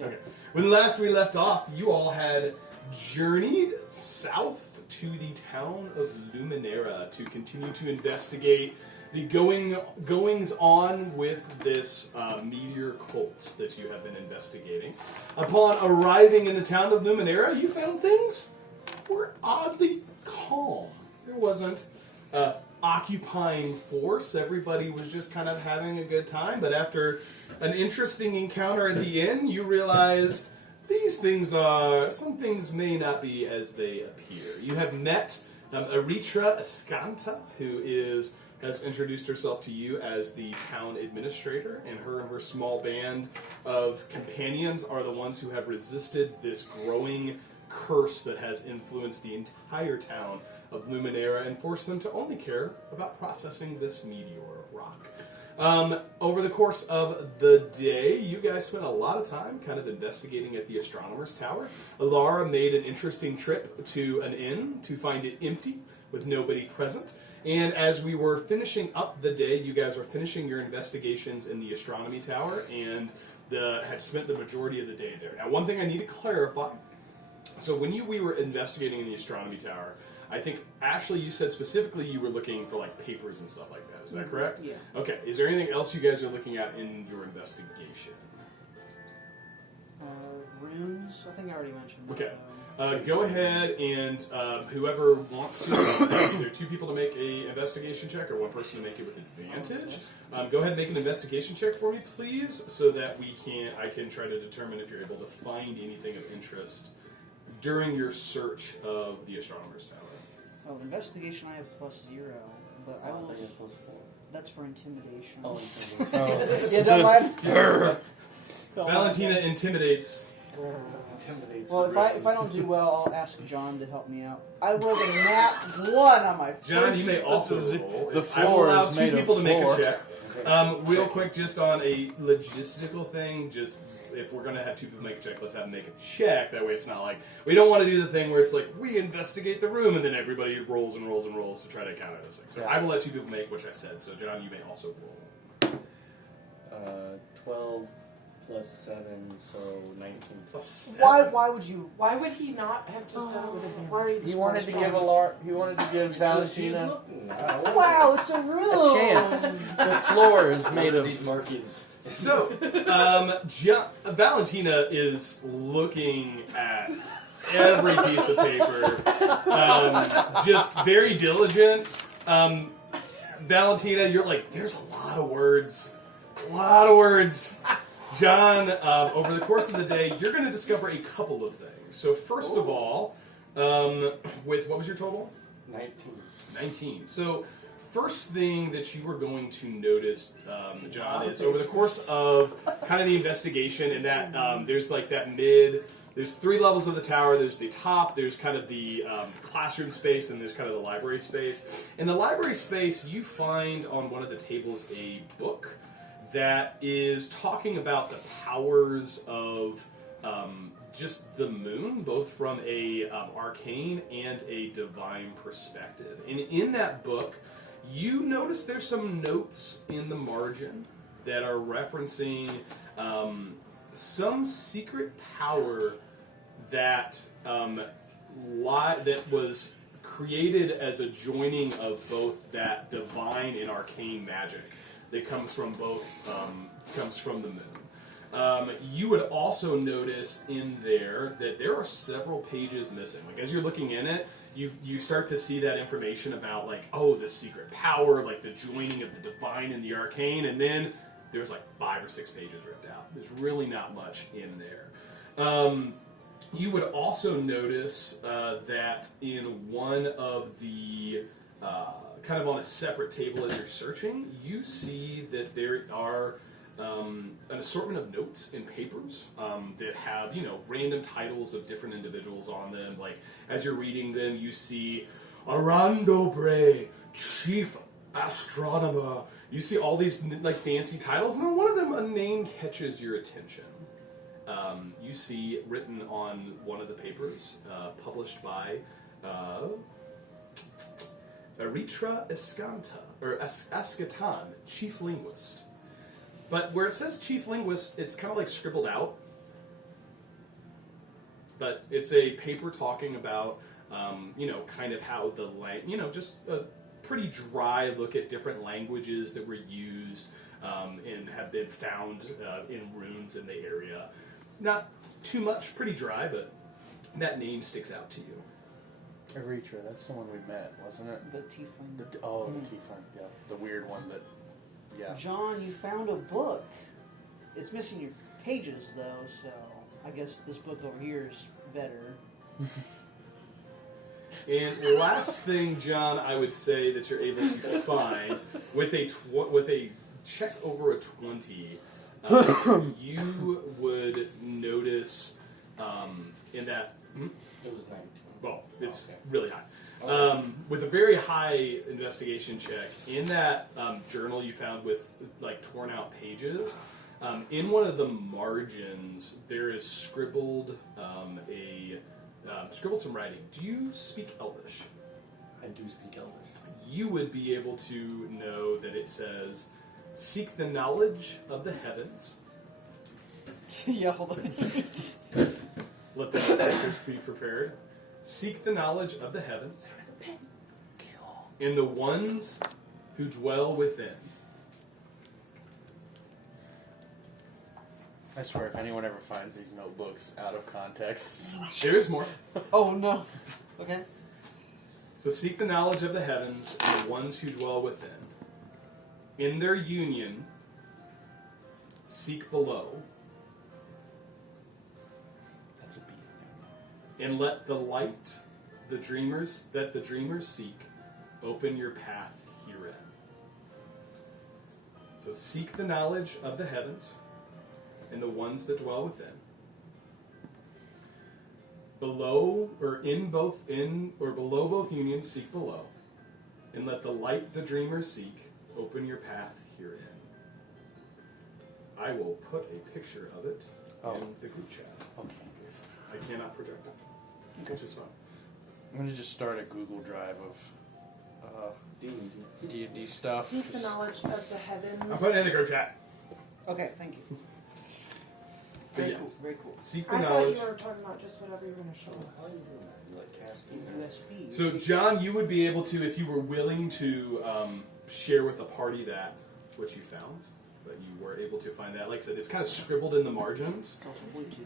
Okay. When last we left off, you all had journeyed south to the town of Luminara to continue to investigate the goings on with this meteor cult that you have been investigating. Upon arriving in the town of Luminara, you found things were oddly calm. There wasn't occupying force. Everybody was just kind of having a good time. But after an interesting encounter at the inn, you realized some things may not be as they appear. You have met Aritra Escanta, who has introduced herself to you as the town administrator, and her small band of companions are the ones who have resisted this growing curse that has influenced the entire town of Luminara and forced them to only care about processing this meteor rock. Over the course of the day, you guys spent a lot of time kind of investigating at the astronomer's tower. Alara made an interesting trip to an inn to find it empty with nobody present. And as we were finishing up the day, you guys were finishing your investigations in the astronomy tower and had spent the majority of the day there. Now, one thing I need to clarify. So when we were investigating in the astronomy tower, I think, Ashley, you said specifically you were looking for, like, papers and stuff like that. Is that correct? Yeah. Okay. Is there anything else you guys are looking at in your investigation? Runes, I think I already mentioned that. Okay. Go ahead and whoever wants to, either two people to make a investigation check or one person to make it with advantage. Go ahead and make an investigation check for me, please, so that I can try to determine if you're able to find anything of interest during your search of the astronomer's tower. Oh, investigation I have +0, but I will. +4. That's for intimidation. Oh, intimidation. Yeah, don't mind. Valentina intimidates. Well, if I don't do well, I'll ask John to help me out. I rolled a nat 1 on my first. John, you may also roll. The I will floor allow is two made of people to make a floor. check. Real quick, just on a logistical thing, just if we're going to have two people make a check, let's have them make a check. That way it's not like, we don't want to do the thing where it's like, we investigate the room, and then everybody rolls and rolls and rolls to try to count it as like. So I will let two people make, which I said. So John, you may also roll. 12 plus 7, so 19. Plus 7. Why would you? Why would he not have just done it with a Why are you He wanted to give Valentina Wow, it's a room. a chance. The floor is made of these markings. So, Valentina is looking at every piece of paper, just very diligent. Valentina, you're like, there's a lot of words. John, over the course of the day, you're going to discover a couple of things. So first of all, with, what was your total? 19. So first thing that you were going to notice, John, is over the course of kind of the investigation, and that there's like that there's 3 levels of the tower. There's the top, there's kind of the classroom space, and there's kind of the library space. In the library space, you find on one of the tables a book that is talking about the powers of just the moon, both from a arcane and a divine perspective. And in that book, you notice there's some notes in the margin that are referencing some secret power that that was created as a joining of both that divine and arcane magic that comes from the moon. You would also notice in there that there are several pages missing. Like, as you're looking in it, you start to see that information about, like, oh, the secret power, like the joining of the divine and the arcane, and then there's like 5 or 6 pages ripped out. There's really not much in there. You would also notice that in one of the kind of on a separate table as you're searching, you see that there are an assortment of notes and papers that have, random titles of different individuals on them. Like, as you're reading them, you see Arando Bray, Chief Astronomer. You see all these like fancy titles, and then one of them, a name catches your attention. You see written on one of the papers, published by Aritra Escanta, or Ascatan, Chief Linguist. But where it says Chief Linguist, it's kind of like scribbled out. but it's a paper talking about, kind of how just a pretty dry look at different languages that were used and have been found in ruins in the area. Not too much, pretty dry, but that name sticks out to you. Eritrea, that's the one we met, wasn't it? The tiefling. The tiefling, yeah. The weird one that, yeah. John, you found a book. It's missing your pages, though, so I guess this book over here is better. And the last thing, John, I would say that you're able to find with a check over a 20, you would notice in that. It was 19. Well, it's okay. really high. With a very high investigation check, in that journal you found with like torn out pages, in one of the margins there is scribbled scribbled some writing. Do you speak Elvish? I do speak Elvish. You would be able to know that it says, "Seek the knowledge of the heavens." Yeah, hold on. Let the characters be prepared. Seek the knowledge of the heavens and the ones who dwell within. I swear, if anyone ever finds these notebooks out of context... There is more. Oh, no. Okay. So seek the knowledge of the heavens and the ones who dwell within. In their union, seek below. That's a B. And let the light the dreamers seek open your path herein. So seek the knowledge of the heavens and the ones that dwell within. Below or below both unions seek below. And let the light the dreamers seek open your path herein. I will put a picture of it in the group chat. Okay. I cannot project it. Which is fine. I'm going to just start a Google Drive of D&D stuff. Seek the knowledge of the heavens. I'll put it in the group chat. Okay, thank you. But Very yes. cool, very cool. Seek the I thought knowledge. you were talking about just whatever you were going to show. How are you doing that? You like casting? USB. So, John, you would be able to, if you were willing to share with the party what you found, that you were able to find that. Like I said, it's kind of scribbled in the margins. It's also Bluetooth.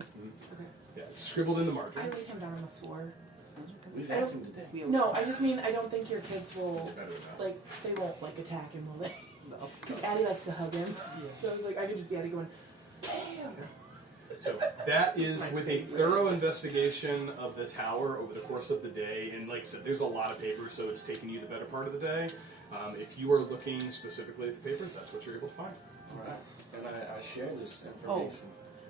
Okay. Yeah, it's scribbled in the I margins. laid him down on the floor. We've I had don't- him today. We No, I just mean I don't think your kids will, Better than us. like, they won't, like, attack him, will they? No. Because Addie likes to hug him. So I was like, I could just see Addie going, damn! So that is with a thorough investigation of the tower over the course of the day. And like I said, there's a lot of papers, so it's taken you the better part of the day. If you are looking specifically at the papers, that's what you're able to find. Right. And I share this information.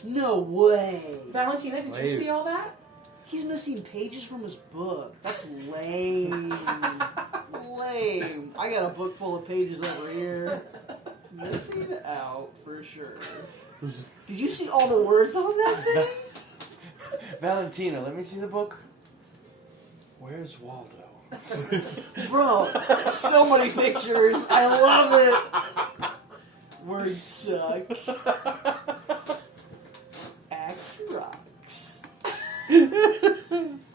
No way. Valentina, did you see all that? He's missing pages from his book. That's lame. Lame. I got a book full of pages over here. Missing out for sure. Did you see all the words on that thing? Valentina, let me see the book. Where's Waldo? Bro, so many pictures. I love it. Words suck. Axe rocks.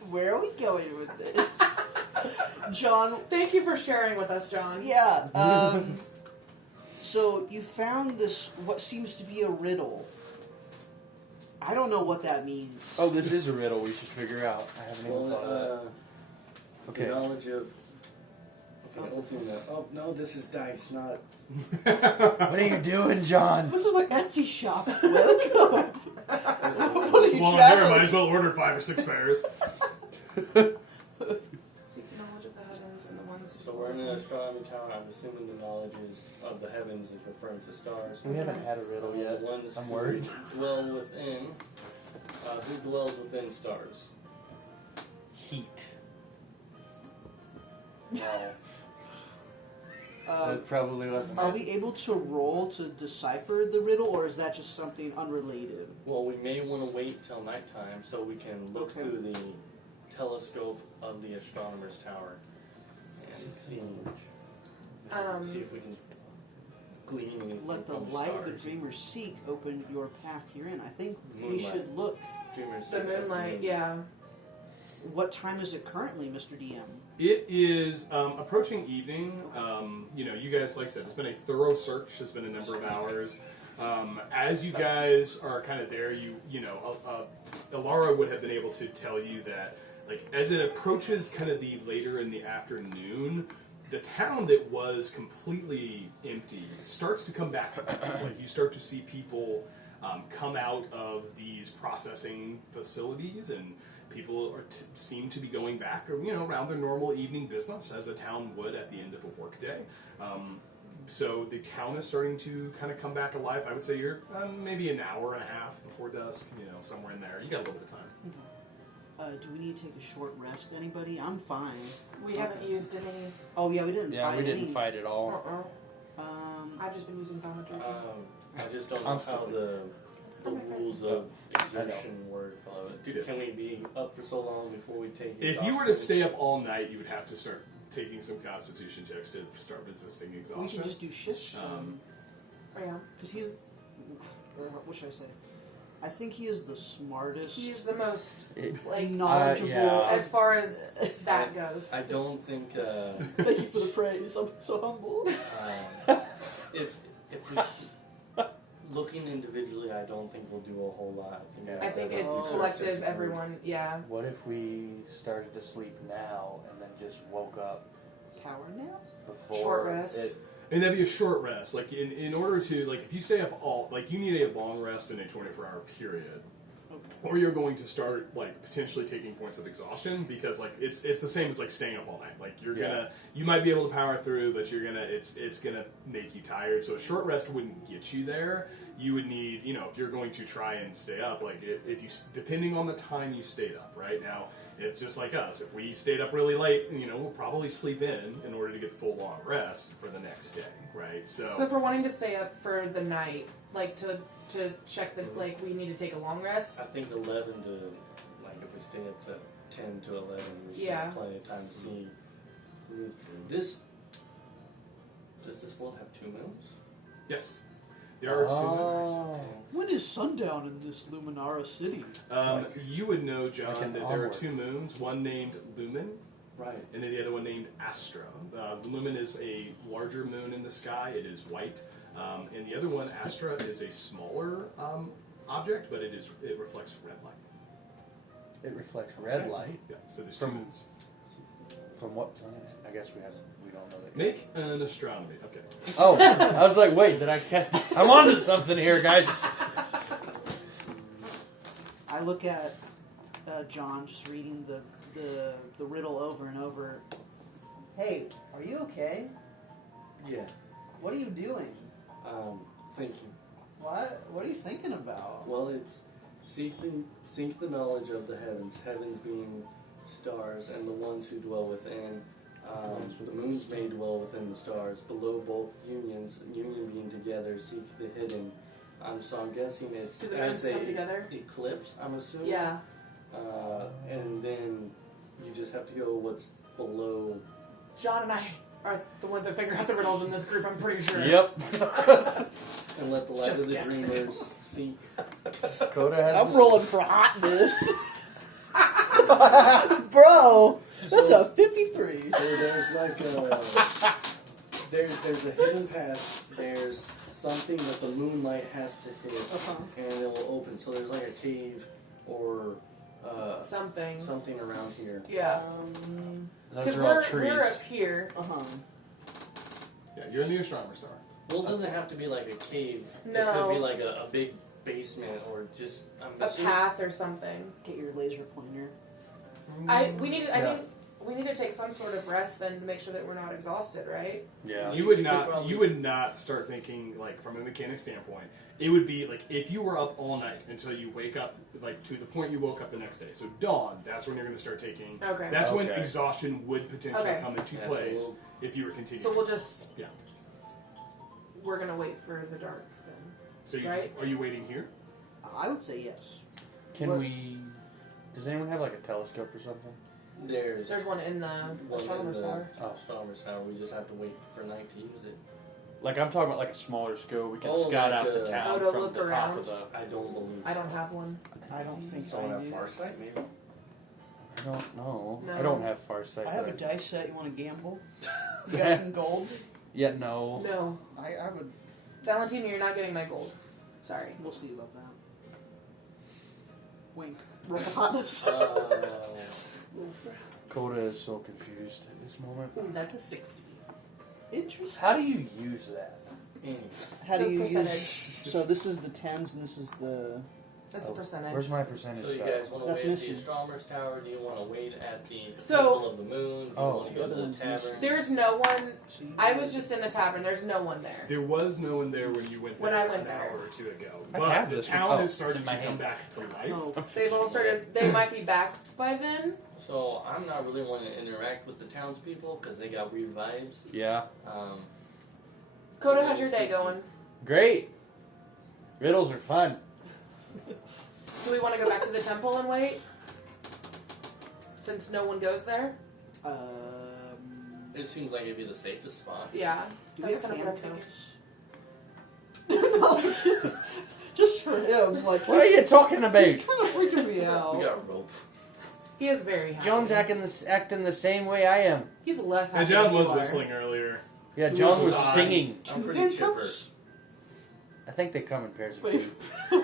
Where are we going with this? John, Thank you for sharing with us, John. yeah, so you found this, what seems to be a riddle. I don't know what that means. Oh, this is a riddle we should figure out. I haven't even thought of that. Okay. The knowledge of... Okay, open that. Oh, no, this is dice, not... What are you doing, John? This is my Etsy shop. Welcome. What are you Well, traveling? here, might as well order 5 or 6 pairs. Seek the knowledge of the heavens and the ones who So we're in an astronomy tower. I'm assuming the knowledge of the heavens is referring to stars. We haven't had a riddle yet. The ones I'm who worried. dwell within... who dwells within stars? Heat. Wow. That probably wasn't Are it. we able to roll to decipher the riddle, or is that just something unrelated? Well, we may want to wait till nighttime so we can look Okay. through the telescope of the astronomer's tower and see if we can glean anything Let the from light the stars. dreamers seek open your path herein. I think we Moonlight. should look streamer The starts at moonlight, noon. yeah. What time is it currently, Mr. DM? It is approaching evening. You guys, like I said, it's been a thorough search. It's been a number of hours. As you guys are kind of there, Ilara would have been able to tell you that, like, as it approaches kind of the later in the afternoon, the town that was completely empty starts to come back. Like, you start to see people come out of these processing facilities, and people seem to be going back, around their normal evening business, as a town would at the end of a workday. So the town is starting to kind of come back alive. I would say you're maybe an hour and a half before dusk, somewhere in there. You got a little bit of time. Do we need to take a short rest, anybody? I'm fine. We haven't used any. Oh, yeah, we didn't Yeah, fight we didn't any. fight at all. I've just been using thaumaturgy. I just don't know I'm how still- the rules of exertion work. Dude. Can we be up for so long before we take If you were to stay up all night, you would have to start taking some constitution checks to start resisting exhaustion. We can just do shifts. Oh, yeah. Because he's... Or what should I say? I think he is the smartest... He's the most, like, like, knowledgeable... yeah. as far as that goes. I don't think Thank you for the praise. I'm so humble. if we looking individually, I don't think we'll do a whole lot. I think it's Oh. collective, everyone, yeah. What if we started to sleep now and then just woke up Power nap? before Short rest. And that'd be a short rest. Like, in order to, like, if you stay up you need a long rest in a 24-hour period. Okay. Or you're going to start, like, potentially taking points of exhaustion, because, like, it's the same as, like, staying up all night. Like, you might be able to power through, but it's gonna make you tired. So a short rest wouldn't get you there. You would need, if you're going to try and stay up, like, if you, depending on the time you stayed up, right? Now, it's just like us. If we stayed up really late, we'll probably sleep in order to get the full long rest for the next day, right? So if we're wanting to stay up for the night, like, to check the, like, we need to take a long rest? I think 11 to, like, if we stay up to 10 to 11, we should Yeah. have plenty of time to see. Does this world have 2 moons? Yes. There are 2 moons. When is sundown in this Luminara city? You would know, John, Like an that there are onward. 2 moons, one named Lumen, Right. and then the other one named Astra. Lumen is a larger moon in the sky. It is white. And the other one, Astra, is a smaller object, but it reflects red light. it reflects red light. Yeah, so there's 2 From- moons. From what planet? I guess we don't know that. Make an astronomy. Okay. Oh, I was like, wait, did I catch? I'm onto something here, guys. I look at John just reading the riddle over and over. Hey, are you okay? Yeah. What are you doing? Thinking. What are you thinking about? Well, it's seek the knowledge of the heavens. Heavens being stars, and the ones who dwell within. The moons may dwell within the stars. Below both unions, union being together, seek the hidden. So I'm guessing it's Do the as moons come a together? eclipse. I'm assuming. Yeah. And then you just have to go what's below. John and I are the ones that figure out the riddles in this group, I'm pretty sure. Yep. And let the light of the Just guessing. dreamers seek. Coda has. I'm the- rolling for hotness. Bro, that's a 53. So there's like a there's a hidden path. There's something that the moonlight has to hit, Uh-huh. and it will open. So there's like a cave or Something. around here. Yeah. Those Because are all we're trees. up here. Uh-huh. Yeah, you're in the astronomer star. Well, it doesn't have to be like a cave. It No. could be like a big basement or just A path or something. Get your laser pointer. I think we need to take some sort of rest then to make sure that we're not exhausted, right? Yeah. You would You could not. probably- You would not start thinking, like, from a mechanic standpoint. It would be like if you were up all night until you wake up, like to the point you woke up the next day. So dawn. That's when you're going to start taking. Okay. That's when Okay. exhaustion would potentially Okay. come into Yeah, place so if you were continuing. So we'll just. Yeah. We're gonna wait for the dark then. So you right? are you waiting here? I would say yes. Can What- we? Does anyone have like a telescope or something? There's There's one in the one in astronomer's the tower. astronomer's tower. We just have to wait for night to use it. Like I'm talking about like a smaller scope. We can Oh, scout like out the a- town to from look the top around. of the. I don't believe. I don't have one. I don't think Someone I have do. Farsight, maybe. I don't know. No. I don't have Farsight. I have a but- dice set. You want to gamble? You got some gold? Yeah, no. No. I would. Valentina, you're not getting my gold. Sorry. We'll see about that. Wink. Roll hotness. Coda is so confused at this moment. Ooh, that's a 60. Interesting. How do you use that? How do It's a you percentage. use? So this is the tens, and this is the. That's a percentage. Where's my percentage? So you die? guys want to That's wait at the missing. astronomer's tower? Do you want to wait at the So- temple of the moon? Do you Oh. want to go to the tavern? There's no one. See, I was just in the tavern. There's no one there. There was no one there when you went there When I went an there. hour or two ago. I But have the this town one. Oh, has it's started in to my come hand. back to life. No. They've all started. They might be back by then. So I'm not really wanting to interact with the townspeople because they got weird vibes. Yeah. Coda, how's your day going? Great. Riddles are fun. Do we want to go back to the temple and wait? Since no one goes there? It seems like it'd be the safest spot. Yeah. Do we That's have kind of what I'm handcuffs? thinking. Just for him, like. What are you talking about? He's kind of freaking me out. We got a rope. He is very happy. John's acting the same way I am. He's less happy And John than was you are. whistling earlier. Yeah, Who John was was I? singing. I'm Two pretty chipper. handcuffs? I think they come in pairs of Wait. two.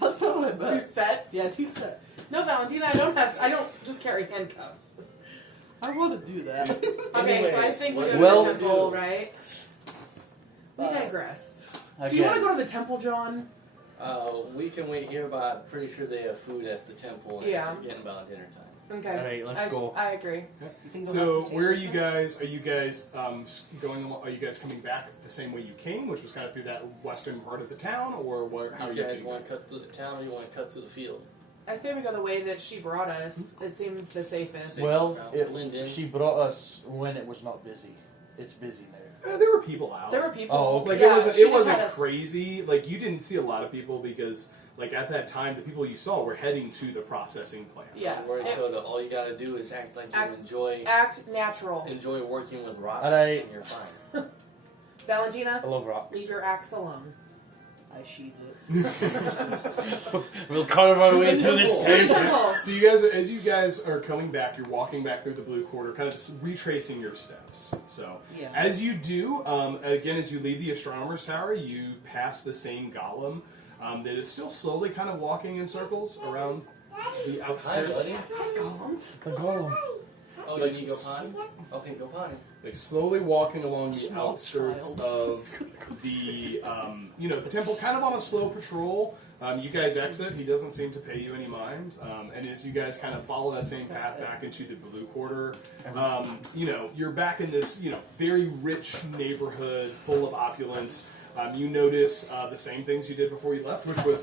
That's not what I Two meant. sets? Yeah, two sets. No, Valentina, I don't just carry handcuffs. I want to do that. Okay, so I Anyways, think we what go to Well- the temple, right? We Uh, digress. Do Again. you want to go to the temple, John? We can wait here, but I'm pretty sure they have food at the temple and Yeah. it's getting about dinner time. Okay. Alright, let's go. I agree. You think they'll So have where are potatoes you there? guys? Are you guys going? Are you guys coming back the same way you came, which was kind of through that western part of the town, or what? How are You you guys doing? want to cut through the town or you want to cut through the field? I say we go the way that she brought us. It seemed the safest. Well, Blend in. she brought us when it was not busy. It's busy now. There were people out. There were people. Oh, okay. Like Yeah, it wasn't. she It just wasn't had us- crazy. Like you didn't see a lot of people because, like at that time, the people you saw were heading to the processing plant. Yeah. Don't worry, It- Coda. All you gotta do is act like you Act- enjoy Act natural. working with rocks, Alright. and you're fine. Valentina, I love rocks. leave your axe alone. I sheathe it. We'll carve our way through this To the town. temple. So you guys, as you guys are coming back, you're walking back through the blue quarter, kind of just retracing your steps. So Yeah. as you do, again, as you leave the astronomer's tower, you pass the same golem that is still slowly kind of walking in circles around the Hi, outskirts. buddy. The golem. Oh, Like, you need to go potty? Okay, go potty. Like slowly walking along the Small outskirts child. of the, the temple, kind of on a slow patrol. You guys exit. He doesn't seem to pay you any mind. And as you guys kind of follow that same path back into the blue quarter, you're back in this, very rich neighborhood full of opulence. You notice the same things you did before you left, which was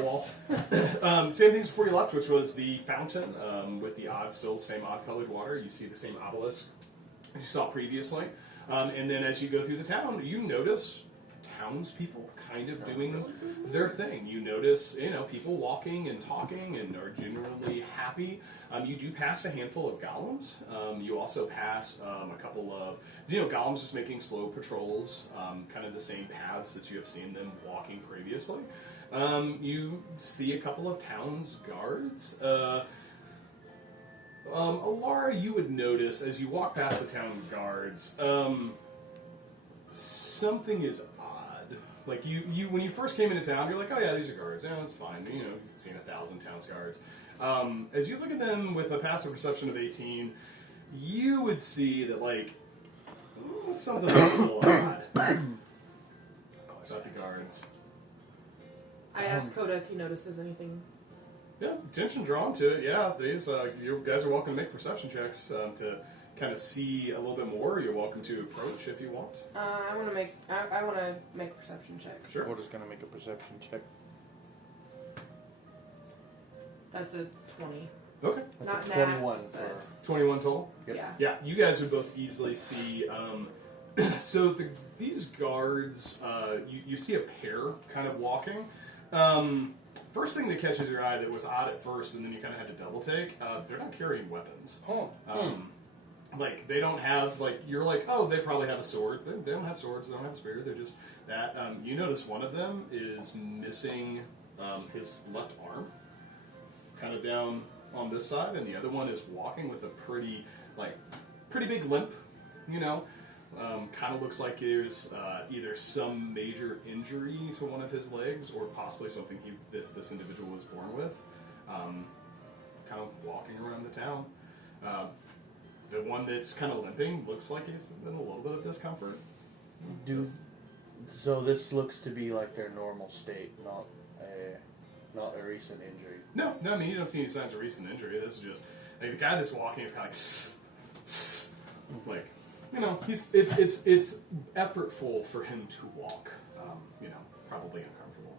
wall. Same things before you left, which was the fountain with the still the same odd-colored water. You see the same obelisk you saw previously, and then as you go through the town, you notice townspeople kind of doing their thing. You notice, people walking and talking and are generally happy. You do pass a handful of golems. You also pass a couple of, golems just making slow patrols, kind of the same paths that you have seen them walking previously. You see a couple of town's guards. Alara, you would notice as you walk past the town guards, something is odd. Like you when you first came into town, you're like, oh yeah, these are guards. Yeah, that's fine. You've seen 1,000 town's guards. As you look at them with a passive perception of 18, you would see that something is a little odd about the guards. I asked Coda if he notices anything. Yeah, attention drawn to it. Yeah, these you guys are welcome to make perception checks to kind of see a little bit more. You're welcome to approach if you want. I want to make a perception check. Sure. We're just gonna make a perception check. That's a 20. Okay. That's Not a nat, 21 but- for. 21 total. Yep. Yeah. Yeah, you guys would both easily see. So these guards, you see a pair kind of walking. First thing that catches your eye that was odd at first, and then you kind of had to double take. They're not carrying weapons. like they don't have like you're like, oh, they probably have a sword. They don't have swords. They don't have a spear. They're just that. You notice one of them is missing his left arm, kind of down on this side, and the other one is walking with a pretty big limp. You know, kind of looks like there's either some major injury to one of his legs, or possibly something this individual was born with. Kind of walking around the town. The one that's kind of limping looks like he's in a little bit of discomfort. So this looks to be like their normal state, not a recent injury. No, I mean you don't see any signs of recent injury. This is just like the guy that's walking is kind of like you know it's effortful for him to walk. You know, probably uncomfortable.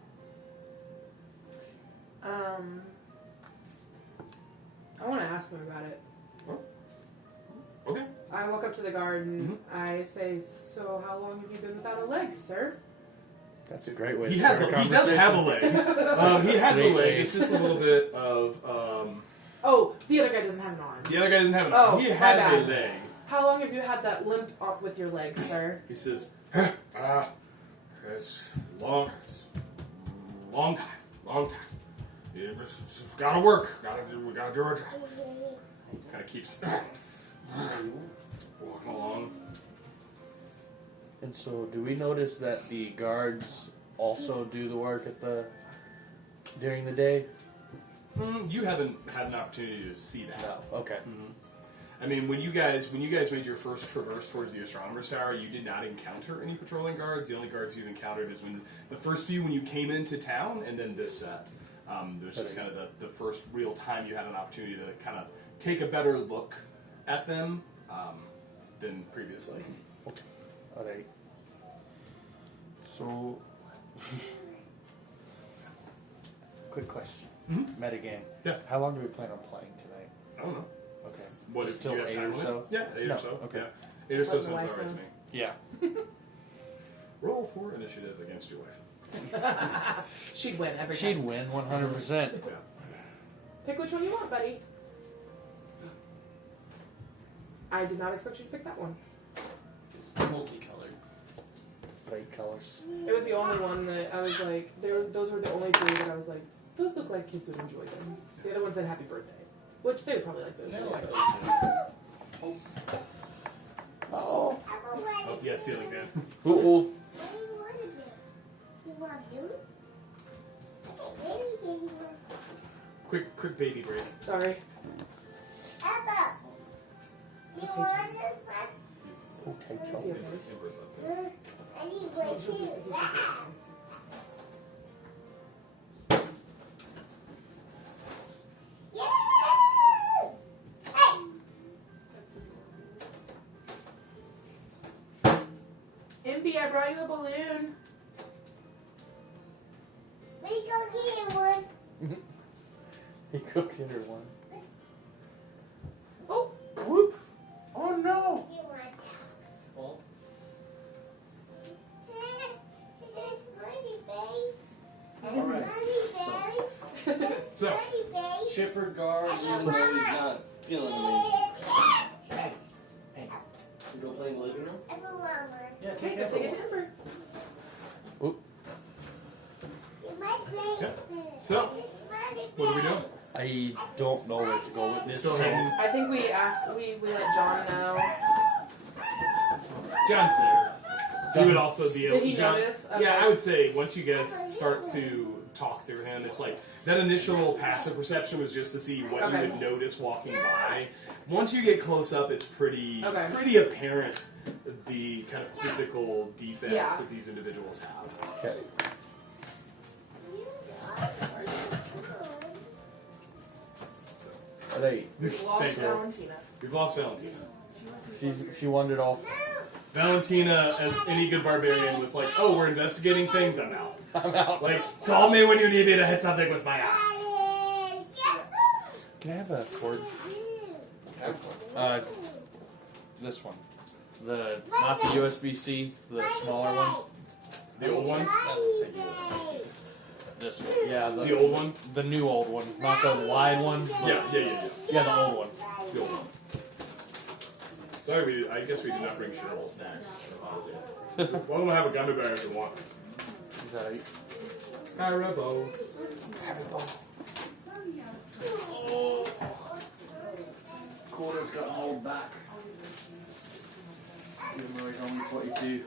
I want to ask him about it. Oh. Okay. I walk up to the guard and I say, "So, how long have you been without a leg, sir?" That's a great way. He to start a he does have a leg. He has a leg. It's just a little bit of. Oh, the other guy doesn't have an arm. The other guy doesn't have an arm. He my has bad. a leg. How long have you had that limp up with your leg, sir? He says, it's long time. You just gotta work. We gotta do our job. Kind of keeps walking along. And so, do we notice that the guards also do the work during the day? You haven't had an opportunity to see that. No. Okay. I mean, when you guys made your first traverse towards the astronomer's tower, you did not encounter any patrolling guards. The only guards you've encountered is when the first few when you came into town, and then this set. There's just kind of the first real time you had an opportunity to kind of take a better look at them than previously. Okay. All right. So, quick question. Metagame. Yeah. How long do we plan on playing tonight? I don't know. Okay. What Just if till you have 8 time or limit? so? Yeah, 8 No, or so. okay. Yeah. 8 or so Let sounds the wife about right to know. me. Yeah. Roll for initiative against your wife. She'd win every She'd time. win 100%. Yeah. Pick which one you want, buddy. I did not expect you to pick that one. It's multicolored. Bright colors. It was the only one that I was like, those were the only three that I was like, those look like kids would enjoy them. The other one said happy birthday, which they would probably like those. Yeah, I too. like those two. Oh. Oh, yeah, ceiling fan. Ooh. Quick baby break. Sorry. Okay, Is he tell okay? Ember's up there. Impy, I brought you a balloon. You go get her one. Oh, Whoop. Oh no. Well, alright. So, Chipper guard, even though he's not feeling amazing. You go play in the living room? Yeah, take take it it for a to walk. Ember. yeah. So, what are we doing? I don't know where to go with this. Still so heading. I think we let John know. John's there. He would also be able. Did he John, notice? Yeah, Okay. I would say once you guys start to talk through him, it's like that initial passive perception was just to see what Okay. you would notice walking by. Once you get close up, it's pretty apparent the kind of physical defects Yeah. that these individuals have. okay. So, All right. We've lost Thank you. Valentina. We've lost Valentina. She wandered off. Valentina, as any good barbarian, was like, "Oh, we're investigating things. I'm out. I'm out. Like, call me when you need me to hit something with my axe." Can I have a cord? This one. Not the USB-C, the smaller one. The old one. That looks like you. This one. Yeah, The old one. The new old one, not the wide one. Yeah. Yeah, the old one. The old one. Sorry, I guess we did not bring shareable snacks. One of them have a gummy bear if you want. Is that right? Haribo. Oh. Corder's got to hold back. Even though he's only 22.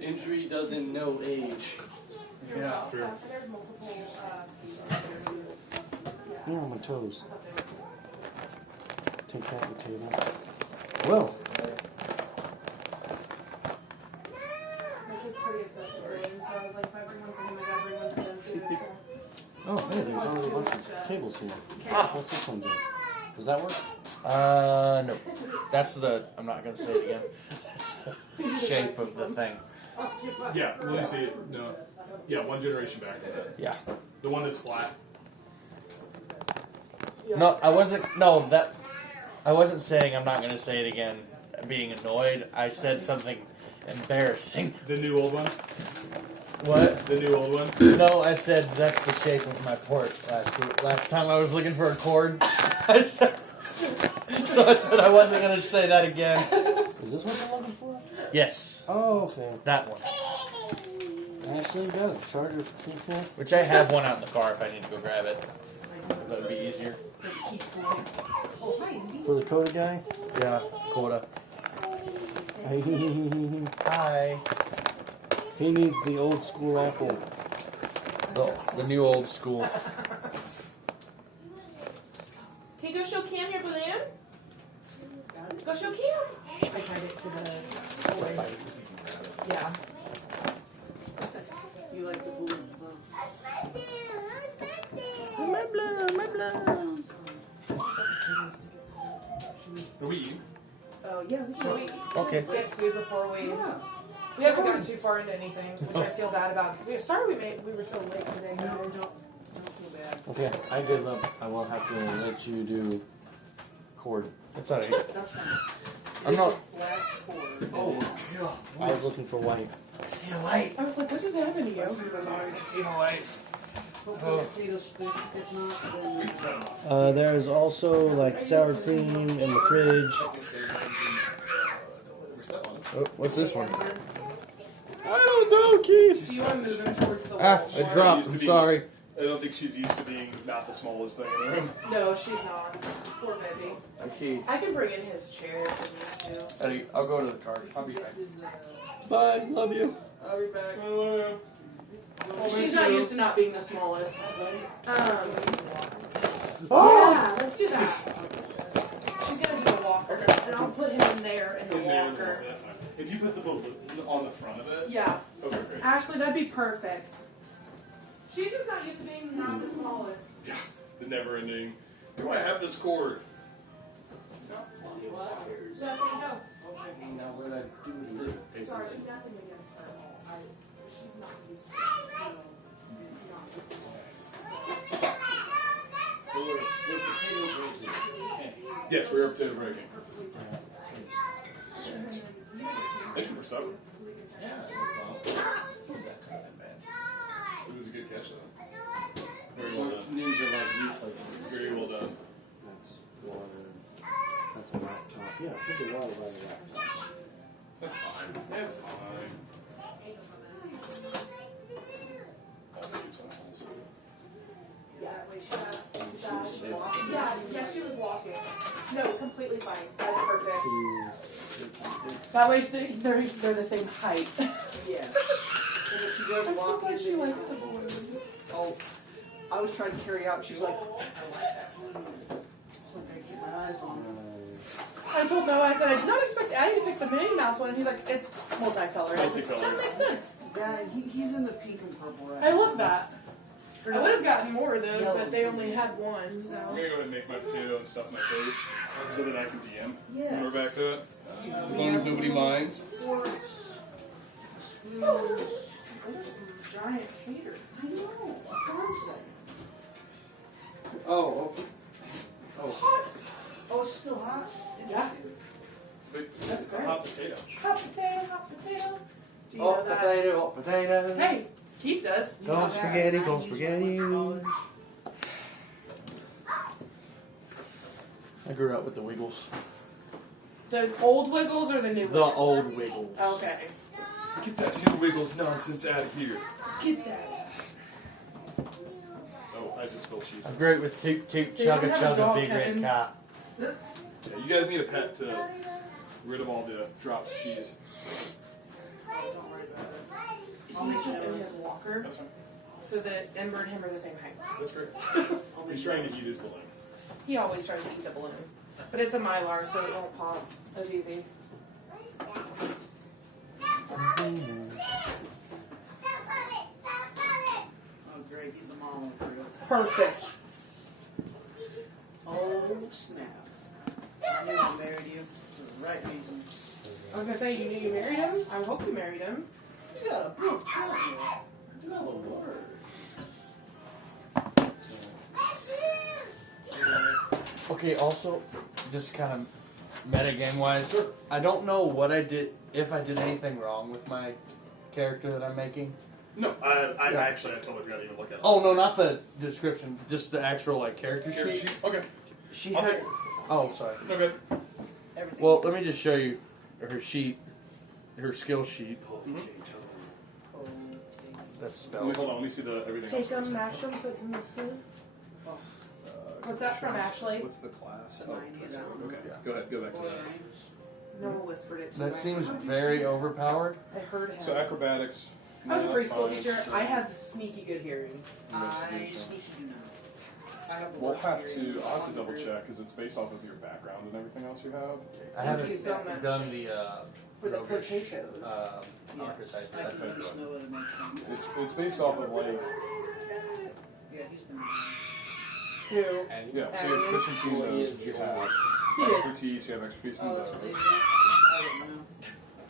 Injury doesn't know age. Yeah. True. You're on my toes. Take that to the table. Well, oh hey, there's already a bunch of tables here. What's this one do? Does that work? No. That's the. I'm not gonna say it again. That's the shape of the thing. Yeah, let me see it. No. Yeah, one generation back from that. Yeah. The one that's flat. No, I wasn't. No, that. I wasn't saying I'm not gonna say it again. Being annoyed. I said something embarrassing. The new old one? What? The new old one? No, I said that's the shape of my port last time I was looking for a cord. I said, so I said I wasn't going to say that again. Is this what you're looking for? Yes, Oh, okay. that one. I actually got a charger for King. Which I have one out in the car if I need to go grab it. That would be easier. For the Coda guy? Yeah, Coda. He Hi. needs the old school Apple. The new old school. Can you go show Cam your balloon? Go show Cam. I tied it to the boy. Yeah. You like the blue? My blood, my blood. Are we eating? Oh yeah. Should we Okay. get food before we? Yeah. We haven't gotten too far into anything, which I feel bad about. Sorry we were so late today, No, guys. don't feel bad. Okay, I give up. I will have to let you do cord. That's all right. That's fine. I'm not. Black cord. Oh, God. I was looking for white. I see a light. I was like, what just happened to you? I see the light. Hopefully potato stick. If not, then There is also like sour cream in the fridge. Oh, what's this one? I don't know, Keith. Do you want to move him towards the Ah, wall? it dropped. I'm sorry. I don't think she's used to being not the smallest thing in the room. No, she's not. Poor baby. Okay. I can bring in his chair if we need to. Eddie, I'll go to the car. I'll be back. Bye, love you. I'll be back. She's not used to not being the smallest. Oh! Yeah, let's do that. She's gonna do the walker, and I'll put him in there in the walker. That's fine. If you put the balloon on the front of it, Yeah, okay, great. Ashley, that'd be perfect. She's just not used to being not the smallest. Yeah, the never-ending. Do I have this cord? Nothing, no. Now what I do with it, Sorry, basically. nothing against her. She's not used to So we're potato breaking. Okay. Yes, we're up to breaking. Thank you for subbing. Yeah, no problem. That kind of bad. It was a good catch, though. Very well done. Ninja like reflexes. Very well done. That's water. That's a laptop. Yeah, put the water by the laptop. That's fine. That's fine. Yeah, she was walking. No, completely fine. That's perfect. That way they're the same height. Yeah. And if she goes I'm so walk glad in she the, likes the balloon. oh, I was trying to carry out. She's like, I keep my eyes on her. I told Noah, I said, I did not expect Addie to pick the Minnie Mouse one. And he's like, it's multicolored. I said, that makes sense. Yeah, he's in the pink and purple. Right? I love that. I would have gotten more of those, but they only had one, I'm so. gonna go ahead and make my potato and stuff my face so that I can DM. Yes. When we're back to it. As long as nobody minds. Forks, spoons. Those are some giant taters. I know. What I'm saying. Oh, Hot. Oh, it's still hot. Yeah. It's a hot potato. Hot potato, hot potato. Do you oh, know that? potato, hot potato. Hey, Keith does. You Go know that spaghetti, in go 90s spaghetti. college. I grew up with the Wiggles. The old Wiggles or the new The Wiggles? old Wiggles. Okay. Get that new Wiggles nonsense out of here. Get that. Oh, I just spilled cheese. I'm great with toot toot They chugga don't have a chugga dog, big Kevin. red cat. Yeah, you guys need a pet to get rid of all the dropped cheese. Don't worry about it. He's just in his walker, That's fine. so that Ember and him are the same height. That's great. Only He's trying to eat his balloon. He always tries to eat the balloon. But it's a Mylar, so it won't pop as easy. Oh, great. He's the mom of the crew. Perfect. Oh, snap. I knew I married you for the right reason. I was gonna say, you knew you married him? I hope you married him. You got a book, don't you? You know the word. Okay, also, just kind of metagame wise, I don't know what I did, if I did anything wrong with my character that I'm making. No, I Yeah. actually I totally forgot to even look at it. Oh no, not the description, just the actual like character Here, sheet. Okay. She I'll had. take it. Oh, sorry. Okay. Everything. Well, let me just show you her sheet, her skill sheet. That's Let me, spelled. hold on. Let me see the everything Take else. them, mash them, put them to sleep. What's that from, Ashley? What's the class? The 90s album. Okay. Yeah. Go ahead. Go back to Oil that. rings. No one whispered it to That me. seems very overpowered. I heard him. So acrobatics. I was a no, that's preschool fine. teacher. I have sneaky good hearing. I sneaky do not. I have the We'll worst have hearing to. I'll have to on double the group. check because it's based off of your background and everything else you have. I Thank haven't you so much. done the For the roguish, potatoes. archetype. I can let us know what it makes sense. It's based off of like Yeah, he's the Who? yeah. So you have proficiency in those. You have He is. expertise. You have expertise in Oh, that's what they those. do? I don't know.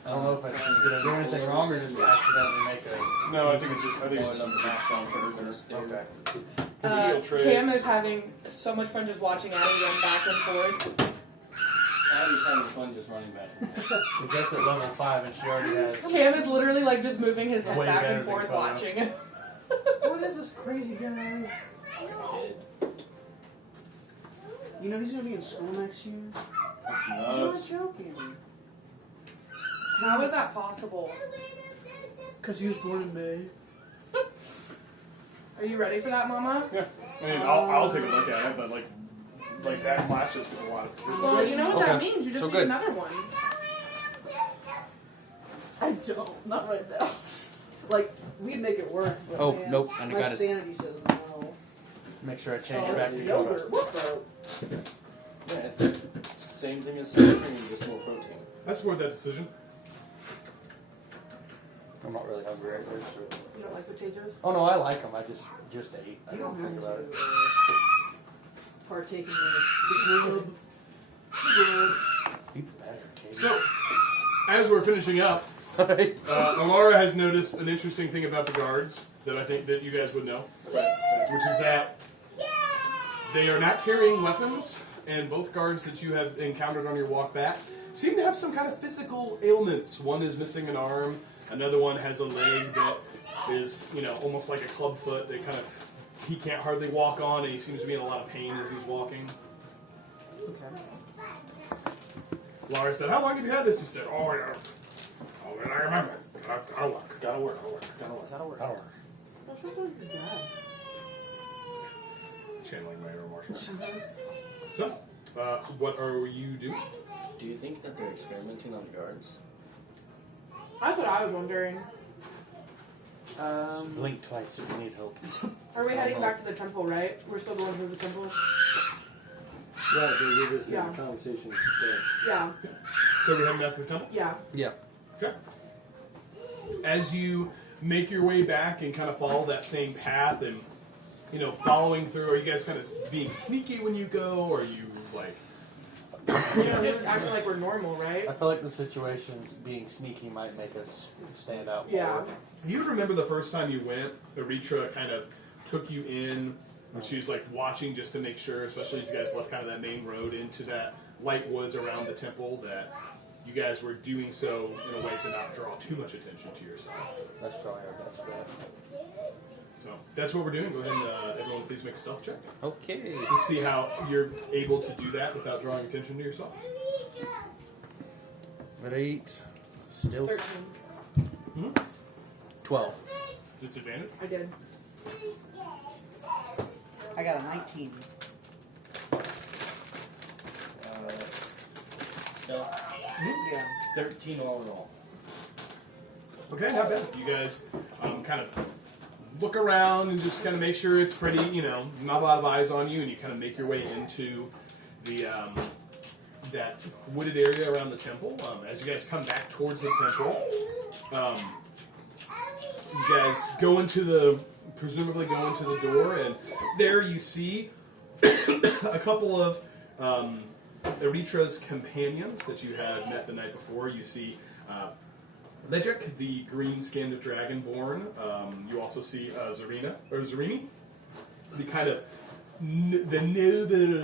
I don't know if I did I do anything wrong or just accidentally make a. No, I think it's just a pretty strong character. Okay. Heal traits. Cam is having so much fun just watching Abby run back and forth. Abby's having fun just running back and forth. Because that's at level 5 and she already has. Cam is literally like just moving his head Way back better and than forth Connor. watching. What is this crazy guy? Kid. You know he's gonna be in school next year? That's I'm not nuts. joking. How is that possible? Because he was born in May. Are you ready for that, Mama? Yeah. I mean, I'll take a look at it, but like that class just gets a lot of. Well, you know what that Okay. means. You just So need good. another one. I don't. Not right now. Like, we'd make it work. But Oh, man, nope, and I my got it. sanity says no. Make sure I change So, back to yogurt. What the? Yeah, it's same thing as something, just more protein. I support that decision. I'm not really hungry anyway. So. You don't like potatoes? Oh no, I like them. I just ate. I You don't don't have think to about it. partake in the grub. Good. Be better, Katie. So, as we're finishing up, Alara has noticed an interesting thing about the guards that I think that you guys would know, which is that they are not carrying weapons, and both guards that you have encountered on your walk back seem to have some kind of physical ailments. One is missing an arm, another one has a leg that is, almost like a club foot that he can't hardly walk on, and he seems to be in a lot of pain as he's walking. Okay. Laura said, "How long have you had this?" He said, "Oh, yeah. Oh, man, I remember. Gotta work. Gotta work, gotta work. That'll work. That's what your dad. Channeling my inner martial. So, what are you doing? Do you think that they're experimenting on the guards? That's what I was wondering. Blink twice if you need help. Are we heading back to the temple, right? We're still going through the temple? Right, they were just Yeah. having a conversation instead. Yeah. So we're heading back to the temple? Yeah. Yeah. Okay. As you make your way back and kind of follow that same path and, following through, are you guys kind of being sneaky when you go, or are you, like... We're just acting like we're normal, right? I feel like the situation being sneaky might make us stand out more. Yeah. You remember the first time you went, Eritrea kind of took you in, and she was, like, watching just to make sure, especially as you guys left kind of that main road into that light woods around the temple, that you guys were doing so in a way to not draw too much attention to yourself. That's probably our best bet. So that's what we're doing. Go ahead and everyone please make a stealth check. Okay. Let's see how you're able to do that without drawing attention to yourself. Right. Still 13. 12. Disadvantage? I did. I got a 19. So, Yeah. 13 all in all. Okay, not bad. You guys kind of look around and just kind of make sure it's pretty, not a lot of eyes on you, and you kind of make your way into the that wooded area around the temple. As you guys come back towards the temple, you guys presumably go into the door, and there you see a couple of Eritra's companions that you had met the night before. You see Ledric, the green-skinned dragonborn. You also see Zarini, the kind of the noble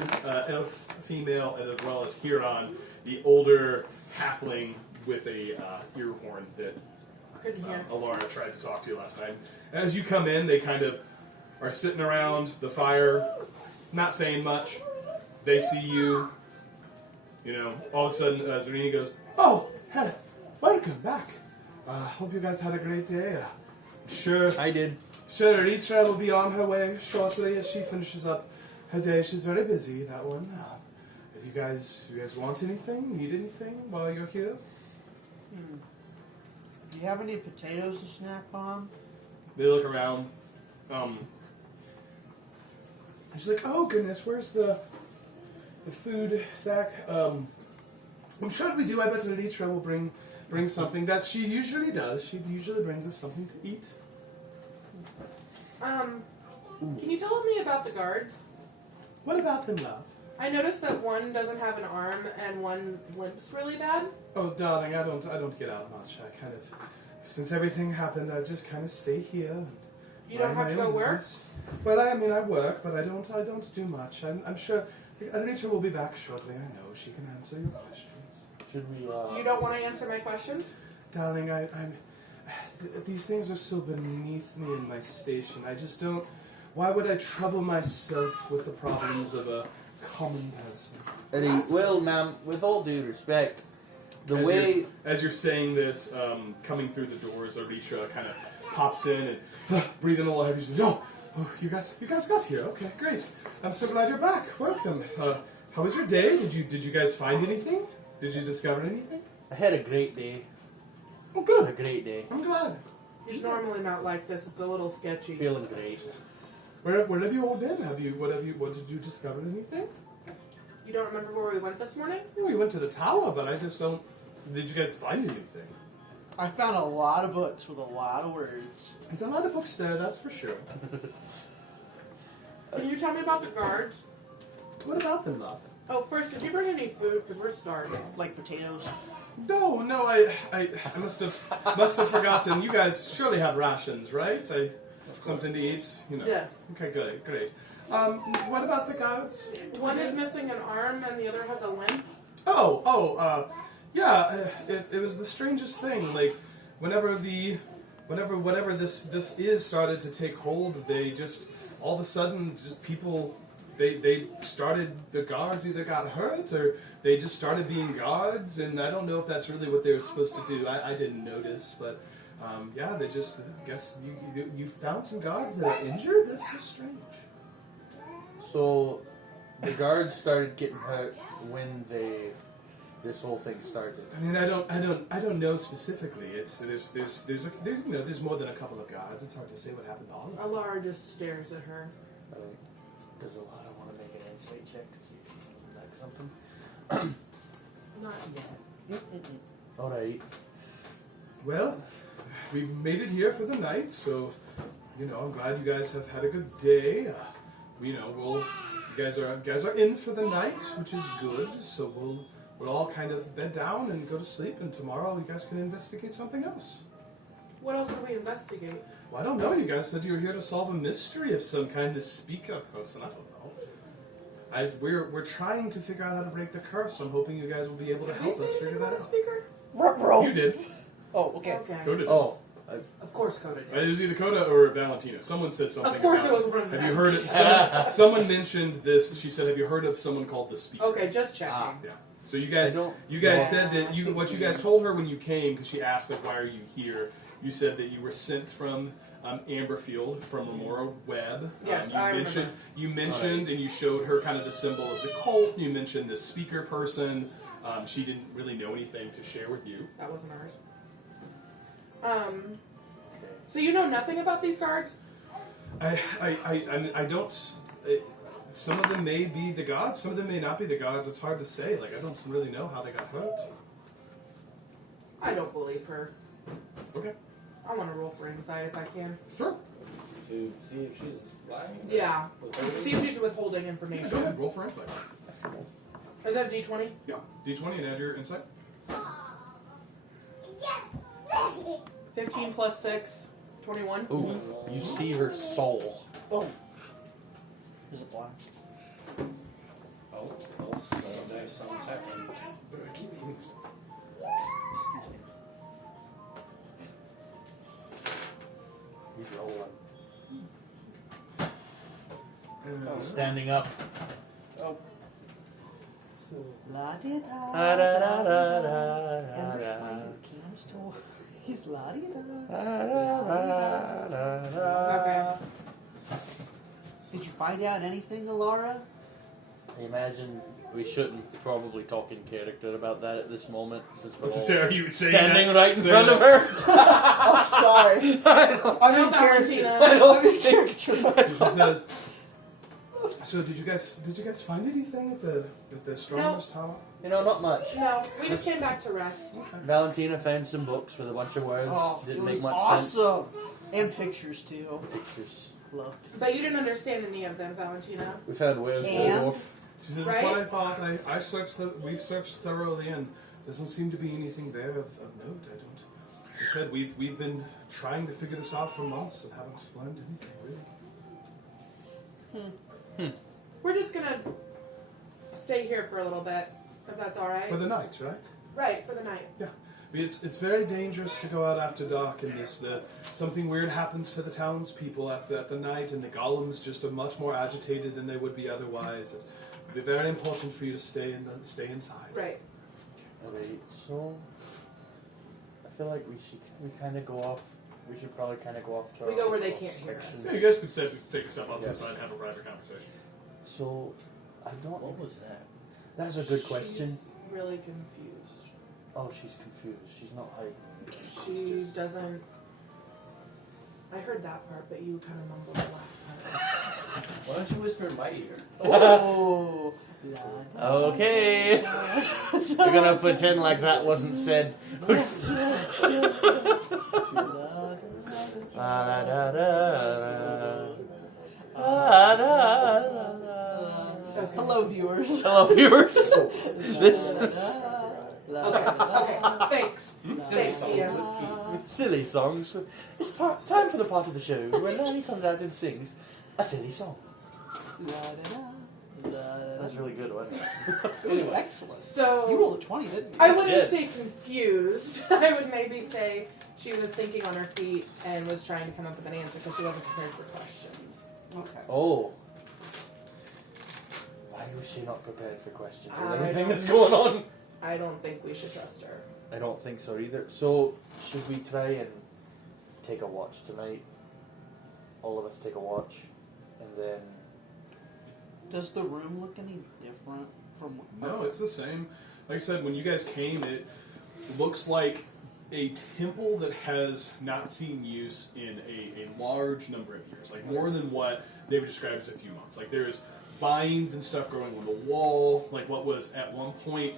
elf female, and as well as Huron, the older halfling with a ear horn that Couldn't hear. Alara tried to talk to you last night. As you come in, they kind of are sitting around the fire, not saying much. They see you. All of a sudden, Zarini goes, "Oh, hey, welcome back. Hope you guys had a great day. Sure, I did. sure, Ritra will be on her way shortly as she finishes up her day. She's very busy, that one. If you guys want anything, need anything while you're here?" Do you have any potatoes to snack on? They look around. She's like, "Oh goodness, where's the food sack?" I'm sure we do. I bet Ritra will bring something. That she usually does. She usually brings us something to eat. Can you tell me about the guards? What about them, love? I noticed that one doesn't have an arm and one limps really bad. Oh, darling, I don't get out much. I kind of, since everything happened, I just kind of stay here. And You don't have to go work? business. Well, I work, but I don't do much. I'm sure Rita will be back shortly. I know she can answer your questions. Should we, You don't want to answer my questions? Darling, these things are so beneath me in my station. I just don't. Why would I trouble myself with the problems of a common person? Eddie, well, ma'am, with all due respect, as you're saying this, coming through the doors, Aritra kind of pops in and breathing a little heavy. She says, "Oh, you guys got here. Okay, great. I'm so glad you're back. Welcome. How was your day? Did you guys find anything? Did you discover anything?" I had a great day. Oh, A good. great day. I'm glad. He's normally not like this. It's a little sketchy. Feeling great. Where have you all been? What did you discover anything? You don't remember where we went this morning? Well, we went to the tower, but I just don't. Did you guys find anything? I found a lot of books with a lot of words. It's a lot of books there, that's for sure. Can you tell me about the guards? What about them, love? Oh, first, did you bring any food? Because we're starving. Like potatoes. No, I must have forgotten. You guys surely have rations, right? Something to eat, Yes. Okay, great. What about the guards? One is missing an arm and the other has a limp. Yeah. It was the strangest thing. Like, whatever this is started to take hold, they just all of a sudden just people. They started, the guards either got hurt or they just started being guards, and I don't know if that's really what they were supposed to do. I didn't notice, but they just, I guess you found some guards that are injured? That's so strange. So, the guards started getting hurt when this whole thing started. I mean, I don't know specifically. There's more than a couple of guards. It's hard to say what happened to all of them. Alara just stares at her. Does Alana want to make an insight check to see if he's like something? Not yet. Alright. Well, we've made it here for the night, so I'm glad you guys have had a good day. You guys are in for the night, which is good. So we'll all kind of bed down and go to sleep, and tomorrow you guys can investigate something else. What else would we investigate? Well, I don't know. You guys said you were here to solve a mystery of some kind. This speaker person. I don't know. We're trying to figure out how to break the curse. I'm hoping you guys will be able to help us figure that out. Speaker? Ruh-roh. You did. Oh, okay. Okay. Go did. Oh, Of course, Coda It did. was either Coda or Valentina. Someone said something. Of course, about, it was one of Have them. you heard it? Someone mentioned this. She said, "Have you heard of someone called the Speaker?" Okay, just checking. Yeah. So you guys Yeah, said that what you guys told her when you came, because she asked like, "Why are you here?" You said that you were sent from Amberfield from Remora Webb. Yes, you I mentioned remember. you mentioned and you showed her kind of the symbol of the cult. You mentioned the speaker person. She didn't really know anything to share with you. That wasn't ours. So you know nothing about these guards? I don't. Some of them may be the gods. Some of them may not be the gods. It's hard to say. Like I don't really know how they got hurt. I don't believe her. Okay. I want to roll for insight if I can. Sure. To see if she's lying? Yeah. Withholding? See if she's withholding information. Go ahead. Roll for insight. Is that a D20? Yeah. D20 and add your insight. 15 plus 6, 21. Ooh, you see her soul. Oh. Is it black? Oh, nice. Something's happening. Keep eating stuff. He's rolling. Standing up. Oh, La di da. Amber's playing Cam's toy. He's la di da. Okay. Did you find out anything, Alara? I imagine we shouldn't probably talk in character about that at this moment, since we're all Sarah, you saying standing that? right in Saying front of that? her. Oh, sorry. I'm in Valentina. character. I'm in character. She says, "So did you guys find anything at the Astronomer's Tower?" You know, not much. No, we just came back to rest. Valentina found some books with a bunch of words. Oh, it Didn't was make much awesome. And pictures, too. sense. Pictures. Love. But you didn't understand any of them, Valentina. We found words. And? She says, Right? "That's what I thought. I searched. We've searched thoroughly, and doesn't seem to be anything there of note. I don't." I said, "We've been trying to figure this out for months and haven't learned anything really." We're just gonna stay here for a little bit, if that's alright. For the night, right? Right, for the night. Yeah. It's very dangerous to go out after dark, and something weird happens to the townspeople at the night, and the golems just are much more agitated than they would be otherwise. It'd be very important for you to stay inside. Right. Alright, so I feel like we kind of go off. We should probably kind of go off to We our go where they little can't hear us. Yeah, you guys could take a step off to the Yes. side and have a private conversation. So I don't. what was that? That's a good question. She's really confused. Oh, she's confused. She's not hyped. She doesn't. I heard that part, but you kind of mumbled the last part. Why don't you whisper in my ear? Oh. Okay. We're gonna pretend like that wasn't said. Hello, viewers. Hello, viewers. This is Okay, thanks. Thanks, Ian. silly songs. It's time for the part of the show where Nanny comes out and sings a silly song. That's really good, wasn't it? Anyway, excellent. You So, rolled a 20, didn't you? I wouldn't did. say confused. I would maybe say she was thinking on her feet and was trying to come up with an answer because she wasn't prepared for questions. Okay. Oh. Why was she not prepared for questions or I anything don't that's know. going on? I don't think we should trust her. I don't think so either. So, should we try and take a watch tonight? All of us take a watch, and then... Does the room look any different from... No, it's the same. Like I said, when you guys came, it looks like a temple that has not seen use in a large number of years. Like more than what they would describe as a few months. Like there's vines and stuff growing on the wall. Like what was at one point,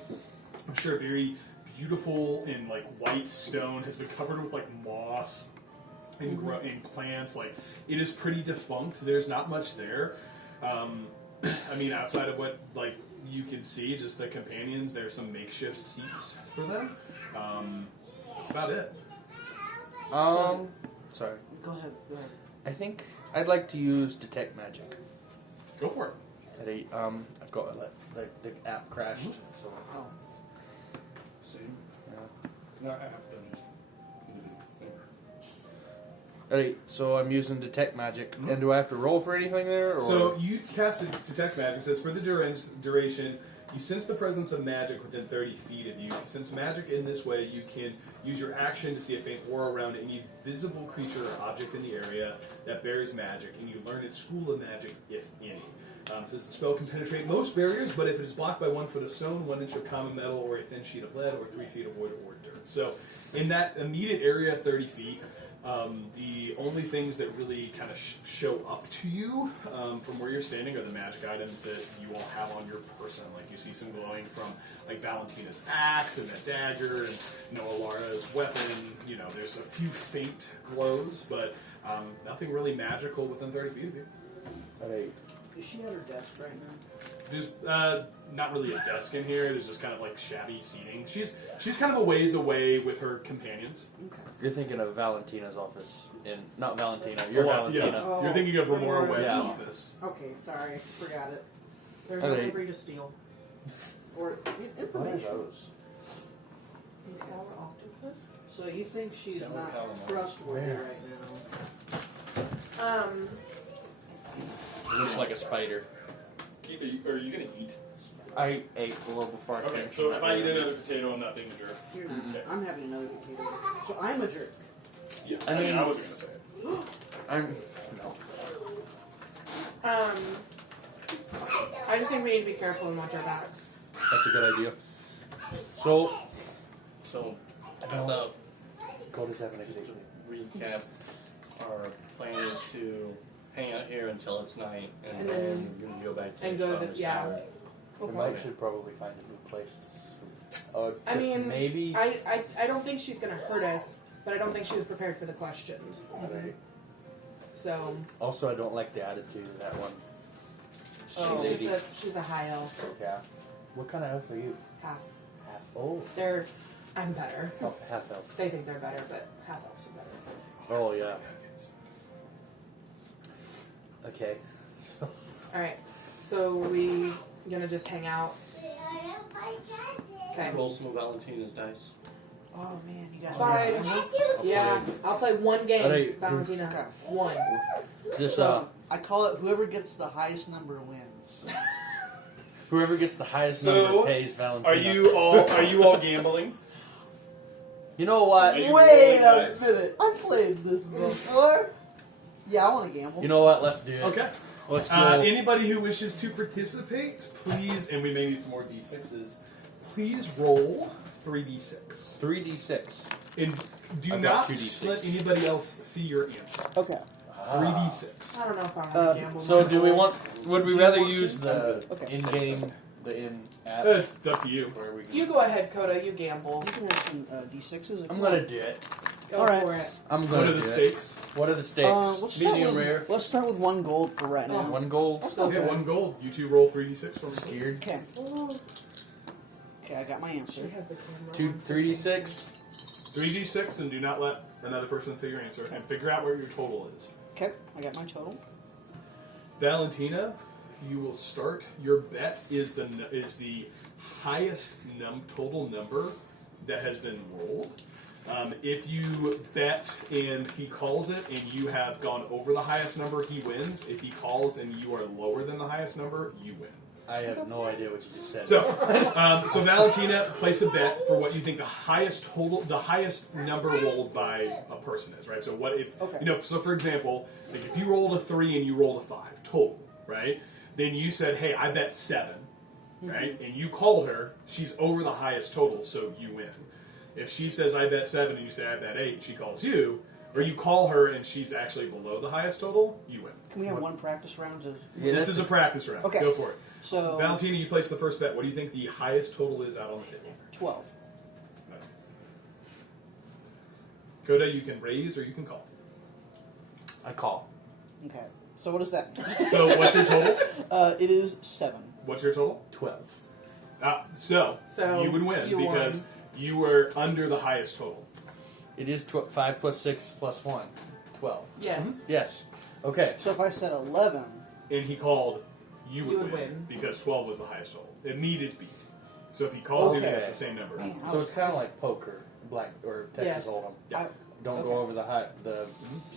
I'm sure, very beautiful and like white stone has been covered with like moss and and plants. Like it is pretty defunct. There's not much there. I mean, outside of what like you can see, just the companions. There's some makeshift seats for them. That's about it. Sorry. Go ahead. I think I'd like to use detect magic. Go for it. I've got the app crashed, so Oh. See? yeah. No, I have done Alright, so I'm using detect magic, and do I have to roll for anything there? Or? So you cast a detect magic. It says for the duration, you sense the presence of magic within 30 feet of you. If you sense magic in this way, you can use your action to see a faint aura around any visible creature or object in the area that bears magic, and you learn its school of magic, if any. It says the spell can penetrate most barriers, but if it is blocked by 1 foot of stone, 1 inch of common metal, or a thin sheet of lead, or 3 feet of wood or dirt. So in that immediate area, 30 feet, the only things that really kind of show up to you from where you're standing are the magic items that you all have on your person. Like you see some glowing from like Valentina's axe and that dagger, and Alara's weapon. There's a few faint glows, but nothing really magical within 30 feet of you. Alright. Is she at her desk right now? There's not really a desk in here. There's just kind of like shabby seating. She's kind of a ways away with her companions. Okay. You're thinking of Valentina's office not Valentina. You're Valentina. Yeah. Oh. You're thinking of Remora Webb's Yeah. office. Okay, sorry, forgot it. There's Alright. nothing for you to steal. Or What are information. those? Sour octopus? So you think she's Sour not calamari. trustworthy Where? right now? It looks like a spider. Keith, are you going to eat? I ate a little before I came. Okay, from so that if I eat room. another potato, I'm not being a jerk. Here, Okay. I'm having another potato. So I'm a jerk. Yeah, I mean- I wasn't going to say it. I'm no. I just think we need to be careful and watch our backs. That's a good idea. So So, the God is having a recap, our plan is to hang out here until it's night, and, And then then- we're going to go back to and the go to Shaman the- yeah. Tower. We might should probably find a new place to sleep. I mean, maybe. I don't think she's gonna hurt us, but I don't think she was prepared for the questions. Alright. So Also, I don't like the attitude of that one. Oh. she's a high elf, Yeah. What kind of elf are you? half. Half. Oh. I'm better. Oh, half elf. They think they're better, but half elves are better. Oh yeah. Okay. So. All right. So we gonna just hang out. Okay. Roll some of Valentina's dice. Oh man, you got Fine. Yeah, I'll play one game, Alright. Valentina. Okay. One. Just So I call it whoever gets the highest number wins. whoever gets the highest So, number pays Valentina. Are you all gambling? You know what? Are you Wait rolling a dice? minute, I played this before. Yeah, I want to gamble. You know what? Let's do it. Okay. Let's go. Anybody who wishes to participate, please, and we may need some more d6s, please roll 3d6. 3d6. And do I've got not 2d6. let anybody else see your answer. Okay. 3d6. I don't know if I want to gamble. So do we myself. want? Would we Do you rather want use to? the Okay. in-game, the in-app? It's up to you. Where we can- You go ahead, Coda. You gamble. You can have some D6s. if I'm you gonna want. do it. Go All right. for it. I'm What gonna are the do it. stakes? What are the stakes? Medium Let's start with 1 gold for right now. One gold. That's Okay, not bad. 1 gold. You two roll 3d6 for me. Scared. Okay. Okay, I got my She answer. has the camera. Two, on. 3d6. 3d6, and do not let another person see your answer. And figure out where your total is. Okay, I got my total. Valentina, you will start. Your bet is the highest total number that has been rolled. If you bet and he calls it and you have gone over the highest number, he wins. If he calls and you are lower than the highest number, you win. I have no idea what you just said. So, so Valentina, place a bet for what you think the highest number rolled by a person is, right? So what if, Okay. so for example, like if you rolled a 3 and you rolled a 5 total, right? Then you said, hey, I bet 7, right? And you called her, she's over the highest total, so you win. If she says, I bet 7, and you say, I bet 8, she calls you, or you call her and she's actually below the highest total, you win. Can we have one practice round? Yeah, This that's is a practice round. Okay. Go for it. So, Valentina, you place the first bet. What do you think the highest total is out on the table? 12. Coda, you can raise or you can call. I call. Okay. So what is that? So what's your total? It is 7. What's your total? 12. So So, you would win you because won. you were under the highest total. It is 5 plus 6 plus 1. 12. Yes. Yes. Okay. So if I said 11, And he called, you would, would win. because 12 was the highest total. And meat is beat. So if he calls you, Okay. then it's the same number. man, I So was- it's kind of like poker, black or Texas Yes. Hold'em. Yeah. Don't Okay. go over the set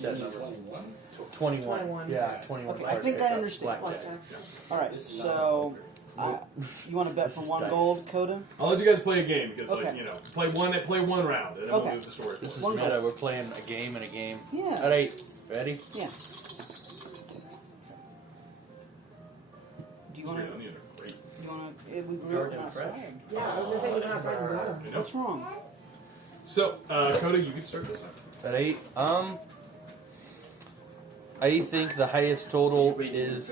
You mean number. 21? 21. 21. Yeah, 21. Okay, I think I understand. Blackjack. All right, This is not so poker. you want to bet This for is 1 dice. gold, Coda? I'll let you guys play a game because, Okay. like, you know, play one round, and then Okay. we'll do the story. This is One meta. goal. We're playing a game and a game. Yeah. All right, ready? Yeah. Do you want to? These are great. You want to? We grew Garden up fresh. outside. Yeah, I was gonna say we went outside and got 'em. You know? What's wrong? So, Coda, you can start this time. Ready? I think the highest total is.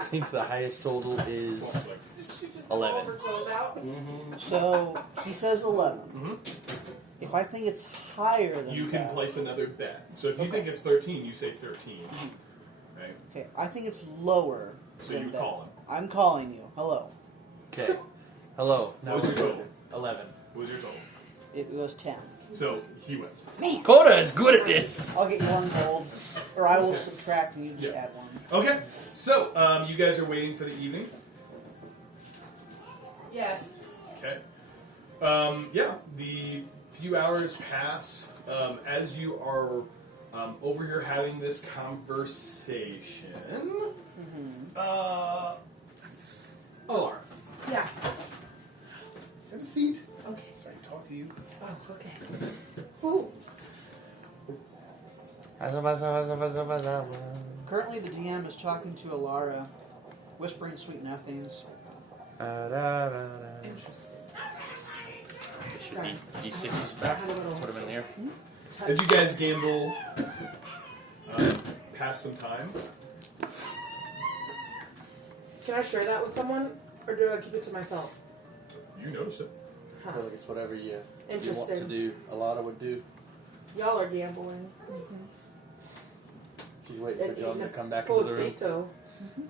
I think the highest total is Did she just 11. pull her clothes out? Mm-hmm. So he says 11. Mhm. If I think it's higher than You can that, place another bet. So if you Okay. think it's 13, you say 13. Right? okay, I think it's lower. So than you that. call him. I'm calling you. Hello. Okay. Hello. Now What's we're your good. total? 11. What was your total? It goes 10. So he wins. Man, Coda is good at this. I'll get you 1 gold, or I will Okay. subtract and you just Yeah. add 1. Okay. So you guys are waiting for the evening. Yes. Okay. Yeah, the few hours pass as you are over here having this conversation. Alar, Yeah. have a seat. Okay. Sorry to talk to you. Oh, okay. Ooh. Currently, the GM is talking to Alara, whispering sweet nothings. Interesting. D6 back. Put them in there. As you guys gamble, pass some time. Can I share that with someone, or do I keep it to myself? You notice it. I feel like it's whatever you want to Interesting. do. A lot of would do. Y'all are gambling. She's waiting for And John eating to a come back into the room. Potato.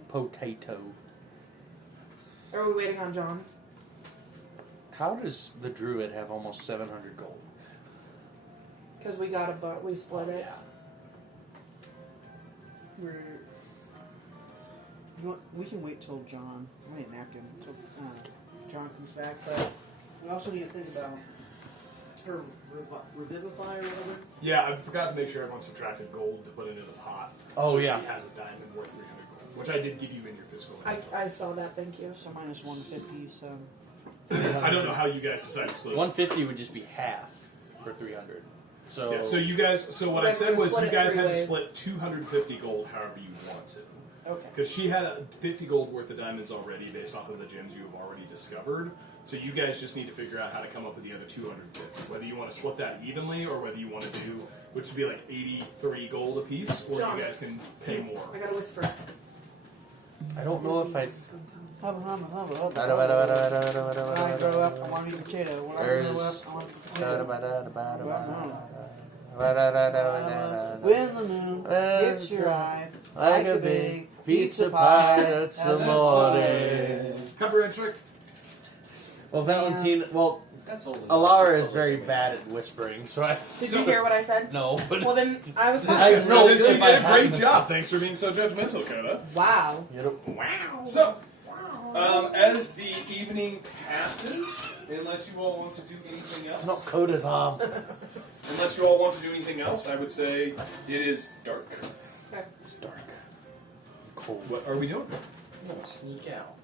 Potato. Are we waiting on John? How does the druid have almost 700 gold? Because we got we split it. We can wait till John. I need a napkin. Till John comes back, but we also need to think about her revivify or whatever. Yeah, I forgot to make sure everyone subtracted gold to put into the pot. Oh, so yeah. She has a diamond worth 300 gold, which I did give you in your fiscal. I saw that, thank you. So minus 150. So I don't know how you guys decided to split it. 150 would just be half for 300. So, Yeah, so you guys. So what I Like, said we was split you it guys three had to ways. split 250 gold, however you want to, okay. because she had 50 gold worth of diamonds already, based off of the gems you have already discovered. So you guys just need to figure out how to come up with the other 250. Whether you want to split that evenly, or whether you want to do, which would be like 83 gold apiece, or John. you guys can pay more. I gotta whisper. I don't know if I. Hubba, hubba, hubba, hubba, hubba. When I grow up, I want to eat potato. When I grow up, I want to eat potato. When the moon hits your eye, like a big pizza pie, that's the that's morning. Copyright trick. Well, Valentine. Well, That's old enough. Alara is very bad at whispering, so I. Did you hear what I said? No, but. Well, then I was I fine. So then if she I did a great hadn't- job. Thanks for being so judgmental, Coda. Wow. Wow. So, as the evening passes, unless you all want to do anything else, It's not Coda's arm. unless you all want to do anything else, I would say it is dark. It's dark. Cold. What are we doing? I'm gonna sneak out.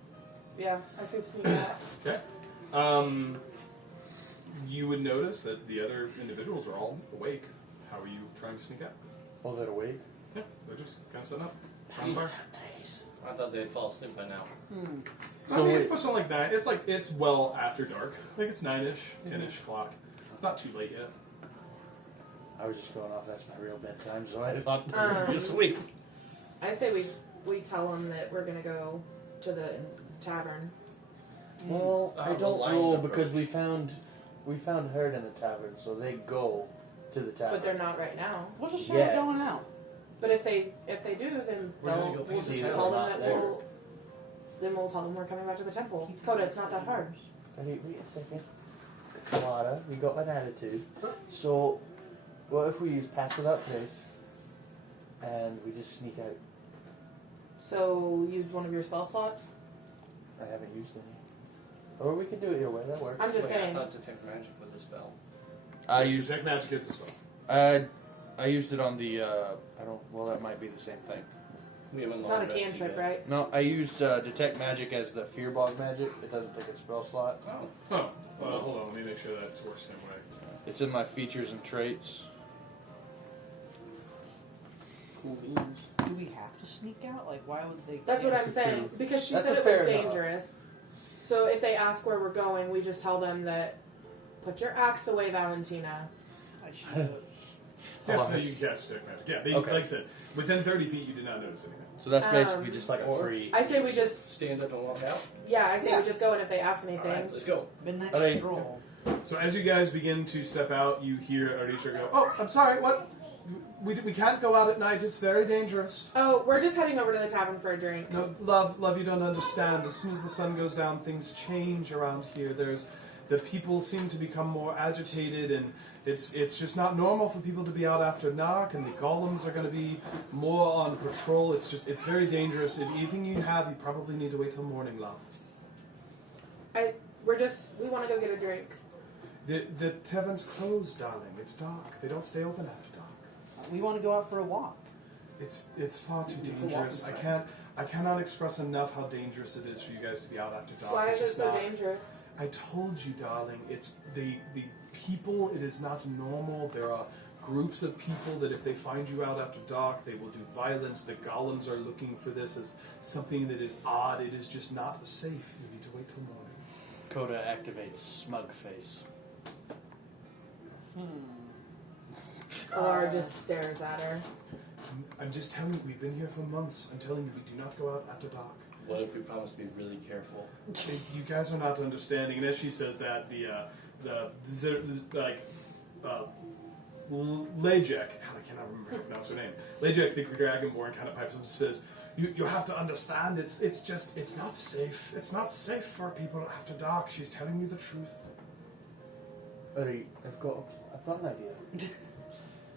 Yeah, I say sneak out. Okay. You would notice that the other individuals are all awake. How are you trying to sneak out? Oh, they're awake? Yeah, they're just kind of setting up. Bonfire. I thought they'd fall asleep by now. I So mean, it's wait- supposed to like 9. It's well after dark. Like it's 9ish, 10ish o'clock. Not too late yet. I was just going off. That's my real bedtime, so I thought they were asleep. I say we tell them that we're gonna go to the tavern. Well, I the don't line know approach. because we found Herd in the tavern, so they go to the tavern. But they're not right now. We'll just start Yeah. going out. But if they do, then We're gonna we'll go just see tell they're them not that there. we'll tell them we're coming back to the temple. Coda, it's not that hard. Wait a second. Kamada, you got an attitude. So, what if we use Pass Without Trace and we just sneak out? So use one of your spell slots. I haven't used any. Or we can do it your way, that works. I'm just Wait, I saying. thought Detect Magic was a spell. I Yes, used detect magic is a spell. I used it on the well, that might be the same thing. We haven't It's long not a rested cantrip, yet. right? No, I used detect magic as the fear bog magic. It doesn't take a spell slot. Oh. Hold on, let me make sure that's works the same way. It's in my features and traits. Cool beans. Do we have to sneak out? Like, why would they? That's what I'm That's a saying. two. Because she That's said a it fair was enough. dangerous. So if they ask where we're going, we just tell them that, put your axe away, Valentina. I should. Yeah, Oh, no, you can cast detect magic. Yeah, they, Okay. like I said, within 30 feet, you did not notice anything. So that's basically just like a or- free. I say we just, Stand up and walk out. I say Yeah. we just go, and if they ask anything, Alright, let's go. Midnight Are they- stroll. So as you guys begin to step out, you hear Arisha go, "Oh, I'm sorry. What? We can't go out at night. It's very dangerous." oh, we're just heading over to the tavern for a drink. No, love, you don't understand. As soon as the sun goes down, things change around here. The people seem to become more agitated, and it's just not normal for people to be out after dark. And the golems are going to be more on patrol. It's very dangerous. If anything you have, you probably need to wait till morning, love. We want to go get a drink. The tavern's closed, darling. It's dark. They don't stay open after dark. We want to go out for a walk. It's far too You can walk dangerous. inside. I cannot express enough how dangerous it is for you guys to be out after dark. Why It's is it just so not- dangerous? I told you, darling. It's the people. It is not normal. There are groups of people that if they find you out after dark, they will do violence. The golems are looking for this as something that is odd. It is just not safe. You need to wait till morning. Coda activates smug face. Or just stares at her. I'm just telling you, we've been here for months. I'm telling you, we do not go out after dark. What if we promise to be really careful? You guys are not understanding. And as she says that, Lejek, I cannot remember how to pronounce her name. Lejek, the Dragonborn, kind of pipes up and says, "You have to understand. It's not safe. It's not safe for people after dark. She's telling you the truth." I've got an idea.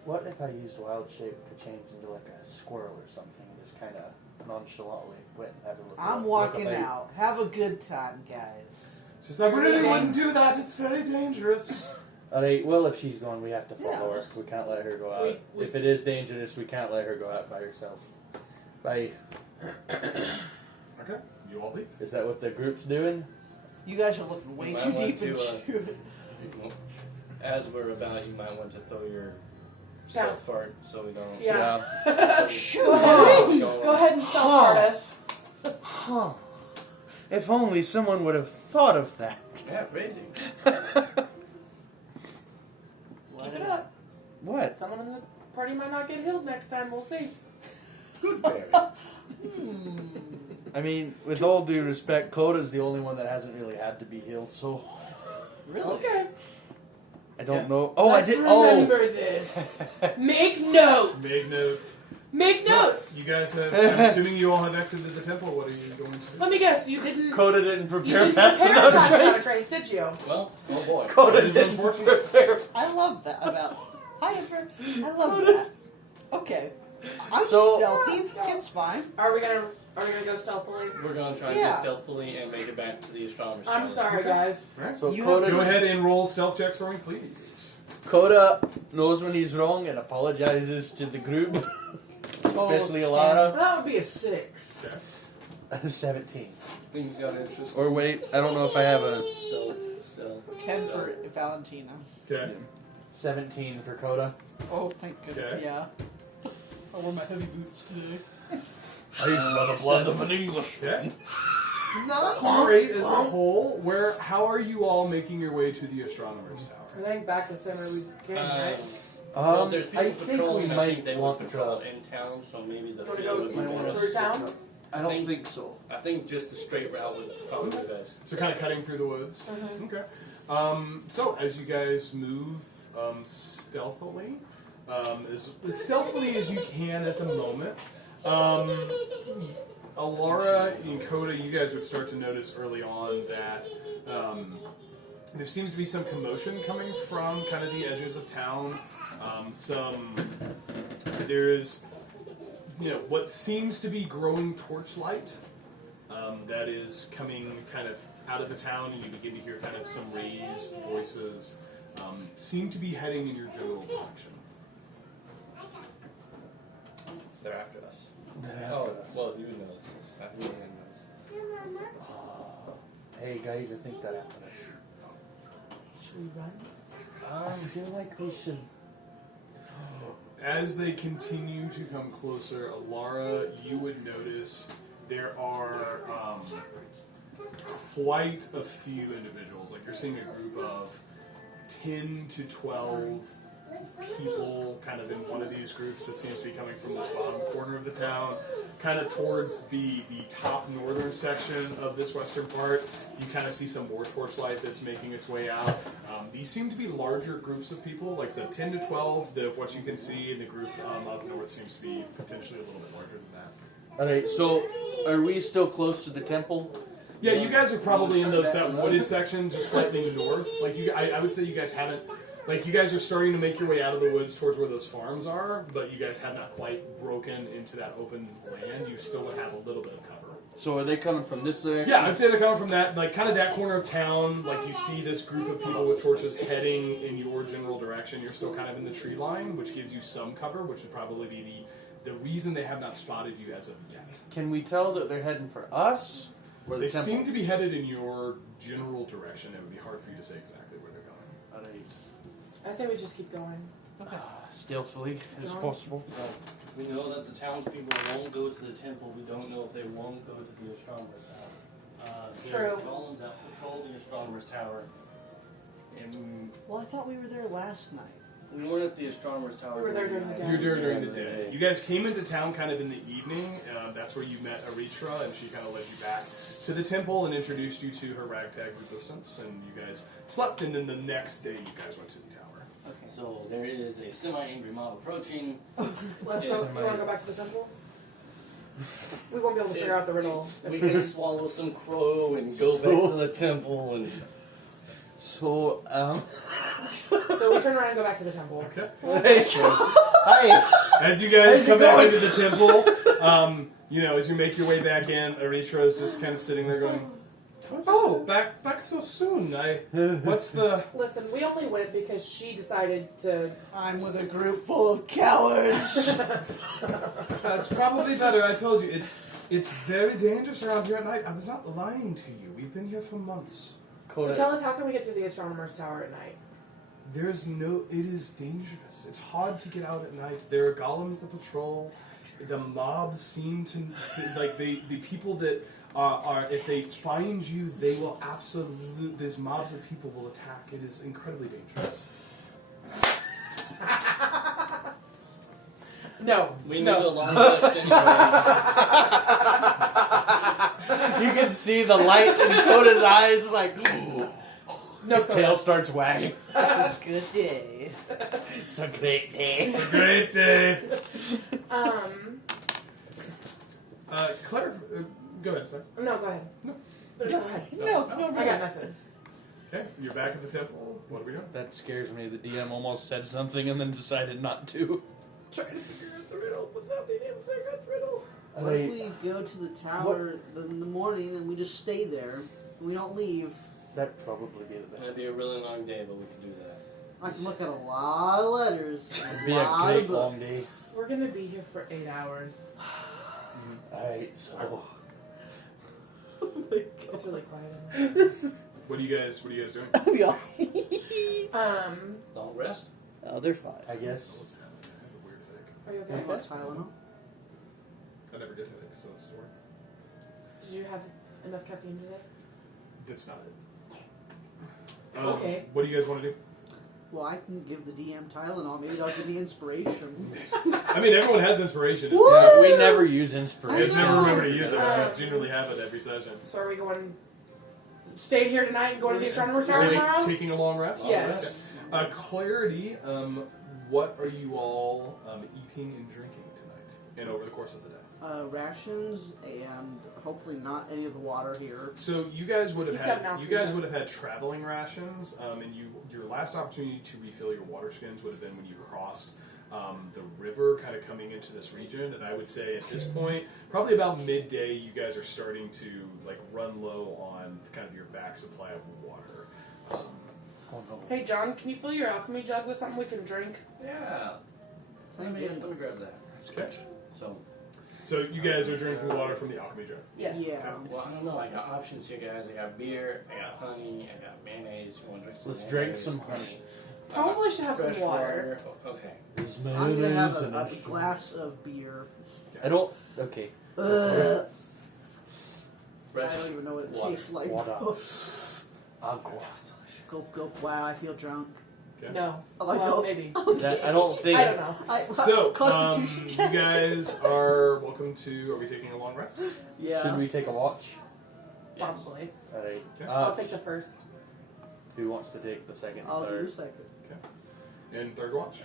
What if I used wild shape to change into like a squirrel or something and just kind of nonchalantly went and had a look? I'm look walking up at- out. Have a good time, guys. She's like, "I really leaving. wouldn't do that. It's very dangerous." Alright, well, if she's gone, we have to follow Yeah. her. We can't let her go out. We- If it is dangerous, we can't let her go out by herself. Bye. Okay, you all leave. Is that what the group's doing? You guys are looking way You too might want deep to, into it. As we're about, you might want to throw your stealth fart so we don't. Yeah. Shoot! Go ahead. Go ahead and stealth fart us. Huh. If only someone would have thought of that. Yeah, crazy. Keep it up. What? Someone in the party might not get healed next time. We'll see. Good Barry. I mean, with all due respect, Coda's the only one that hasn't really had to be healed, so Really? Okay. I don't know. Oh, Let's I did. remember this. Make notes. Make notes. Make notes. You guys have. I'm assuming you all have exited the temple. What are you going to do? Let me guess. You didn't. Coda didn't You prepare didn't fast prepare enough. fast enough to trace, did you? Well, oh boy. Coda That is didn't unfortunate. prepare. I love that about. I love that. Okay. I'm So- stealthy. It's fine. Are we gonna go stealthily? We're gonna try Yeah. to stealthily and make it back to the astronomer's I'm tower. sorry, Okay. guys. Alright. So You Coda, Go ahead and roll stealth checks for me, please. Coda knows when he's wrong and apologizes to the group, especially Alara. That would be a 6. Okay. 17. Things got interesting. Or wait, I don't know if I have a Stealth. 10 for Valentina. Okay. 17 for Coda. Oh, thank goodness. Okay. Yeah. I wore my heavy boots today. I used to love the blood of an English. Okay. Not great as a whole. How are you all making your way to the astronomer's tower? I think back the same way we came, right? Well, there's people I think patrolling. we I might think they want would to patrol try. in town, so maybe the Wanna field go would be Might wanna better. through town? I don't think so. I think just the straight route would probably be best. So kind of cutting through the woods. Mhm. Okay. So as you guys move stealthily, as stealthily as you can at the moment, Alara and Coda, you guys would start to notice early on that there seems to be some commotion coming from kind of the edges of town. There's what seems to be growing torchlight that is coming kind of out of the town, and you begin to hear kind of some raised voices. seem to be heading in your general direction. They're after us. Oh, Well, you know this. I really didn't notice this. hey guys, I think that after us. Should we run? I feel like we should. As they continue to come closer, Alara, you would notice there are quite a few individuals. Like you're seeing a group of 10 to 12 people kind of in one of these groups that seems to be coming from this bottom corner of the town, kind of towards the top northern section of this western part. You kind of see some more torchlight that's making its way out. These seem to be larger groups of people, like I said, 10 to 12. What you can see in the group up north seems to be potentially a little bit larger than that. Alright, so are we still close to the temple? Yeah, you guys are probably in that wooded section, just slightly north. Like I would say you guys haven't. Like, you guys are starting to make your way out of the woods towards where those farms are, but you guys have not quite broken into that open land. You still would have a little bit of cover. So are they coming from this direction? Yeah, I'd say they're coming from that, like, kind of that corner of town. Like, you see this group of people with torches heading in your general direction. You're still kind of in the tree line, which gives you some cover, which would probably be the reason they have not spotted you as of yet. Can we tell that they're heading for us? Or the They temple? seem to be headed in your general direction. It would be hard for you to say exactly where they're going. Alright. I say we just keep going. Stealthily as No. possible. We know that the townspeople won't go to the temple. We don't know if they won't go to the astronomer's tower. There's True. golems that patrol the astronomer's tower. And Well, I thought we were there last night. we weren't at the astronomer's tower. We were there during the day. You were there during the day. You guys came into town kind of in the evening. That's where you met Aritra, and she kind of led you back to the temple and introduced you to her ragtag resistance. And you guys slept, and then the next day you guys went to the tower. Okay. So there is a semi-angry mob approaching. Let's go. You want to go back to the temple? We won't be able to figure out the riddle. We can swallow some crow and go back to the temple and. So, So we turn around and go back to the temple. Okay. Hi! As you guys How's it come back going? into the temple, as you make your way back in, Aritra is just kind of sitting there going, "Oh, back so soon. What's the?" Listen, we only went because she decided to. I'm with a group full of cowards. It's probably better. I told you it's very dangerous around here at night. I was not lying to you. We've been here for months. So tell us, how can we get to the astronomer's tower at night? It is dangerous. It's hard to get out at night. There are golems that patrol. The mobs seem to, like, the people that are, if they find you, they will absolutely, these mobs of people will attack. It is incredibly dangerous. No. We need a long rest anyway. You can see the light in Coda's eyes, like, No, his tail starts wagging. It's a good day. It's a great day. It's a great day. Claire, go ahead, sir. No, go ahead. No. Go ahead. No, I got nothing. Okay, you're back at the temple. What are we doing? That scares me. The DM almost said something and then decided not to. Trying to figure out the riddle without being able to figure out the riddle. What if we go to the tower in the morning and we just stay there? We don't leave. That'd probably be the best. It'd be a really long day, but we can do that. I can look at a lot of letters. It'd be a lot great of long books. day. We're gonna be here for 8 hours. Alright, so. It's really quiet in there. What are you guys doing? We all- Long rest? Oh, they're fine. I guess. What's happening? I have a weird headache. Are you okay? You want Tylenol? I never get headaches, so it's story. Did you have enough caffeine today? That's not it. Okay. What do you guys want to do? Well, I can give the DM Tylenol. Maybe that'll give me inspiration. I mean, everyone has inspiration. It's Woo! just- We never use I inspiration. just never remember to use it. I Uh, just generally have it every session. So are we going, staying here tonight and going to the astronomer's tower Really tomorrow? taking a long rest? Yes. Okay. Clarity, what are you all eating and drinking tonight and over the course of the day? Rations and hopefully not any of the water here. So you guys would have He's got an had outfit. traveling rations, and your last opportunity to refill your water skins would have been when you crossed the river, kind of coming into this region. And I would say at this point, probably about midday, you guys are starting to like run low on kind of your back supply of water. Oh no. Hey, John, can you fill your alchemy jug with something we can drink? Yeah. Let me grab that. Okay. So, You guys are drinking water from the alchemy jar. Yes. Yeah. well, I don't know. I got options here, guys. I got beer, I got honey, I got mayonnaise. You want to drink some Let's drink mayonnaise? some honey. Probably should have some Fresh water. Okay. I'm gonna have a glass of beer. I don't. Okay. Ugh. Fresh I don't even know what it water. tastes like. Water. Agua. Gulp, gulp. Wow, I feel drunk. Okay. No. Oh, I Well, don't. maybe. That, I don't think. I don't know. So, Constitution you check. guys are welcome to. Are we taking a long rest? Yeah. Should we take a watch? Probably. Alright. Okay. I'll take the first. Who wants to take the second I'll and do the third? second. And third watch.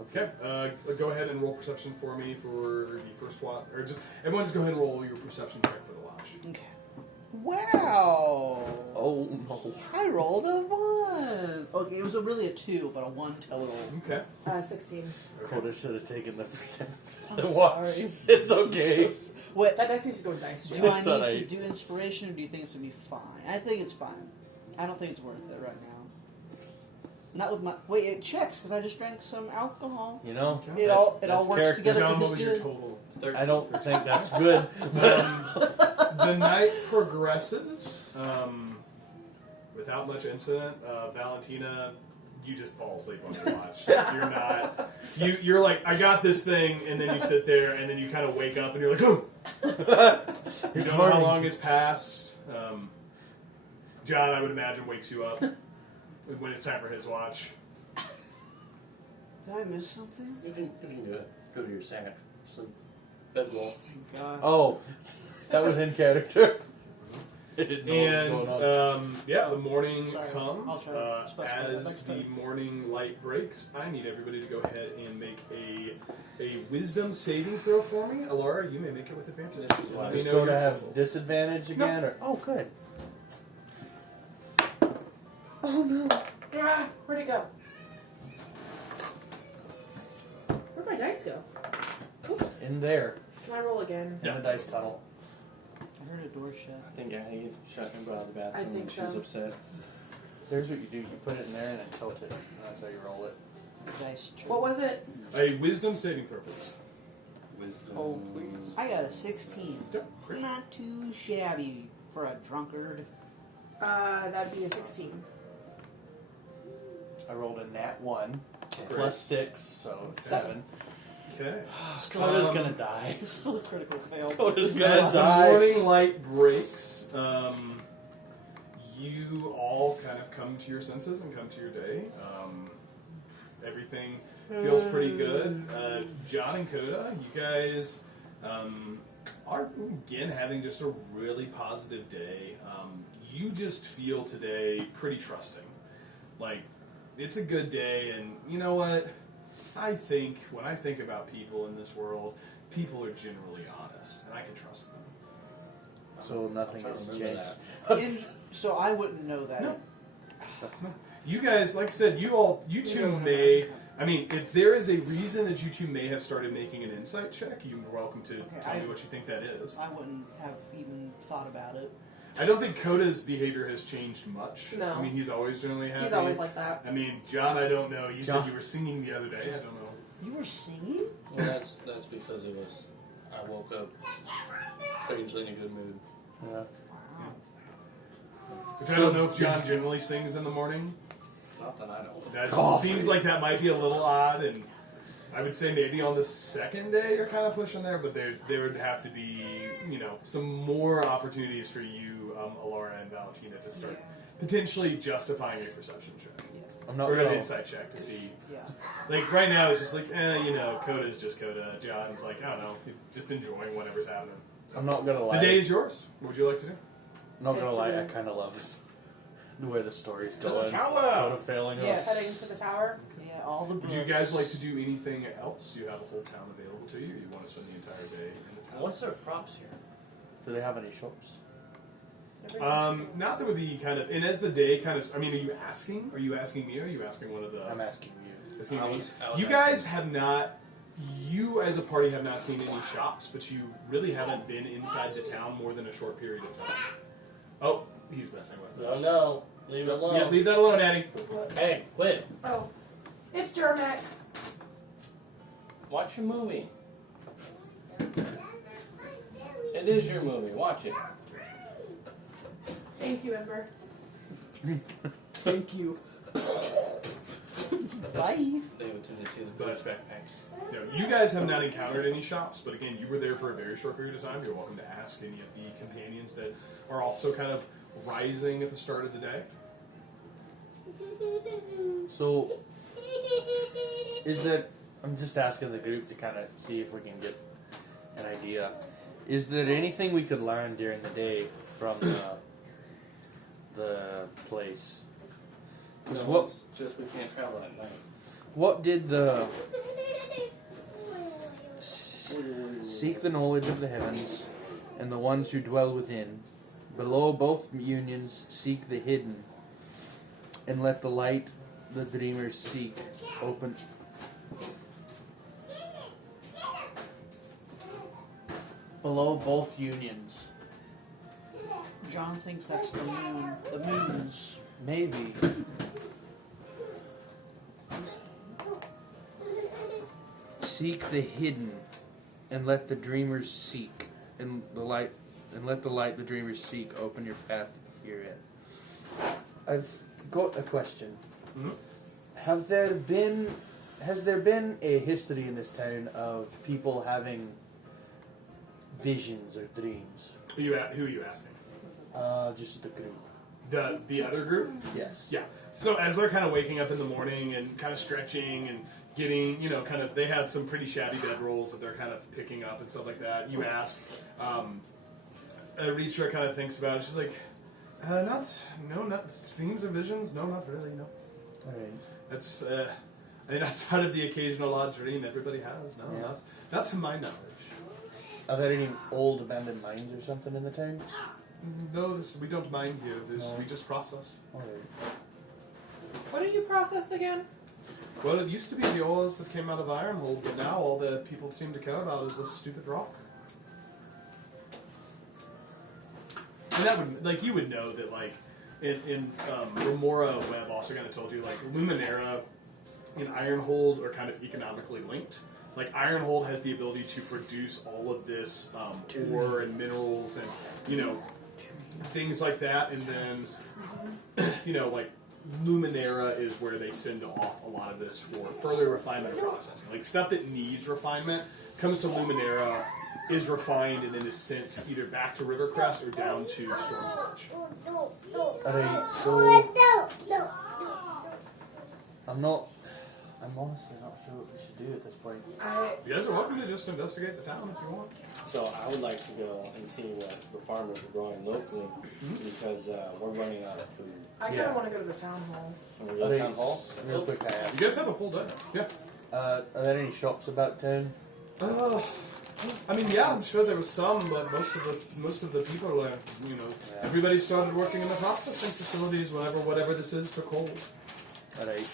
Okay. Go ahead and roll perception for me for the first watch, or just everyone just go ahead and roll your perception check for the watch. Okay. Wow. Oh no. I rolled a 1. Okay, it was really a 2, but a 1 total. Okay. 16. Okay. Coda should have taken the percent. I'm The watch. sorry. It's okay. What? That dice needs to go in dice Do too. I It's need alright. to do inspiration, or do you think it's gonna be fine? I think it's fine. I don't think it's worth it right now. Not with my. Wait, it checks because I just drank some alcohol. You know? It all That's works character. together John, for what was his your good. total? I don't think that's good. The night progresses without much incident. Valentina, you just fall asleep on the watch. You're not. You're like, I got this thing, and then you sit there, and then you kind of wake up, and you're like, oh. You It's don't know how morning. long has passed. John, I would imagine, wakes you up when it's time for his watch. Did I miss something? You can do it. Go to your sack. Sleep. Bedroll. Thank God. Oh, that was in character. I didn't know And what was going on. the morning Sorry, I'll comes. try to specify that As next the time. morning light breaks, I need everybody to go ahead and make a wisdom saving throw for me. Alara, you may make it with advantage. This is why. Let me Just know go your to have total. disadvantage again? Or oh, good. Oh no. Ah, where'd it go? Where'd my dice go? Oops. In there, Can I roll again? in the dice tunnel. I heard a door shut. I think Annie shut him out of the bathroom I think and she's so. upset. Here's what you do: you put it in there and then tilt it. That's how you roll it. Dice true. What was it? A wisdom saving throw, please. Wisdom. Oh please. I got a 16. Yep, great. Not too shabby for a drunkard. That'd be a 16. I rolled a nat 1 Great. plus 6, so 7. Okay. Coda's gonna die. It's still a critical fail. Coda's As gonna the die. morning light breaks, you all kind of come to your senses and come to your day. Everything feels pretty good. John and Coda, you guys are again having just a really positive day. You just feel today pretty trusting. Like, it's a good day, and you know what? I think when I think about people in this world, people are generally honest, and I can trust them. So nothing I'll has try to remember changed. And so I wouldn't know that. No. You guys, like I said, you two may. I mean, if there is a reason that you two may have started making an insight check, you're welcome to tell me what you think that is. I wouldn't have even thought about it. I don't think Coda's behavior has changed much. No. I mean, he's always generally happy. He's always like that. I mean, John, I don't know. You John. said you were singing the other day. I don't know. You were singing? Well, that's because it was. I woke up strangely in a good mood. Yeah. Which I don't know if John generally sings in the morning. Not that I know. That Coffee. seems like that might be a little odd, and I would say maybe on the second day you're kind of pushing there, but there would have to be, some more opportunities for you, Alara and Valentina, to start potentially justifying a perception check. I'm not Or an gonna. insight check to see. Yeah. Like, right now it's just like, Coda's just Coda. John's like, I don't know, just enjoying whatever's happening. So, I'm not gonna the lie. day is yours. What would you like to do? I'm not gonna lie. I Actually- kind of love the way the story's the going. tower! Coda failing. Yeah. Heading to the tower. Yeah, all the Would books. you guys like to do anything else? You have a whole town available to you, or you want to spend the entire day in the town? What's their props here? Do they have any shops? Not that would be kind of, and as the day kind of, I mean, are you asking me, or are you asking one of the... I'm asking you. asking I me? was You guys have not, you as a party have not seen any shops, but you really haven't been inside the town more than a short period of time. Oh, he's messing with it. No. Leave it alone. Yeah, leave that alone, Annie. Hey, quit. Oh, it's Germex. Watch your movie. It is your movie. Watch it. Thank you, Ember. Thank you. Bye. They would tend to see the But- British backpacks. No, you guys have not encountered any shops, but again, you were there for a very short period of time. You're welcome to ask any of the companions that are also kind of rising at the start of the day. So, is there? I'm just asking the group to kind of see if we can get an idea. Is there anything we could learn during the day from the place? 'Cause No, what it's just we can't travel at night. what did the seek the knowledge of the heavens and the ones who dwell within, below both unions seek the hidden, and let the light the dreamers seek open. Below both unions. John thinks that's the moon. The moons. Maybe. Seek the hidden, and let the dreamers seek, and let the light the dreamers seek open your path herein. I've got a question. Mhm. Has there been a history in this town of people having visions or dreams? Who are you asking? Just the group. The other group? Yes. Yeah. So as they're kind of waking up in the morning and kind of stretching and getting, kind of, they have some pretty shabby bedrolls that they're kind of picking up and stuff like that. You ask, Reacher kind of thinks about it. She's like, not dreams or visions. No, not really. No. All right. That's, outside of the occasional odd dream everybody has. No, Yeah. not to my knowledge. Are there any old abandoned mines or something in the town? No, we don't mind here. No. We just process. All right. What did you process again? Well, it used to be the ores that came out of Ironhold, but now all that people seem to care about is this stupid rock. And that would, you would know that, in Remora Webb also kind of told you, Luminara and Ironhold are kind of economically linked. Ironhold has the ability to produce all of this ore and minerals and, things like that, and then, Luminara is where they send off a lot of this for further refinement or processing. Stuff that needs refinement comes to Luminara, is refined, and then is sent either back to Rivercrest or down to Storm's Watch. Alright, so I'm honestly not sure what we should do at this point. You guys are welcome to just investigate the town if you want. So I would like to go and see what the farmers are growing locally because we're running out of food. I kind Yeah. of want to go to the town hall. Can we go to town hall? Real quick, I ask. You guys have a full day. Yeah. Are there any shops about town? Yeah, I'm sure there was some, but most of the people are, everybody started working in the processing facilities whatever this is took hold. Alright.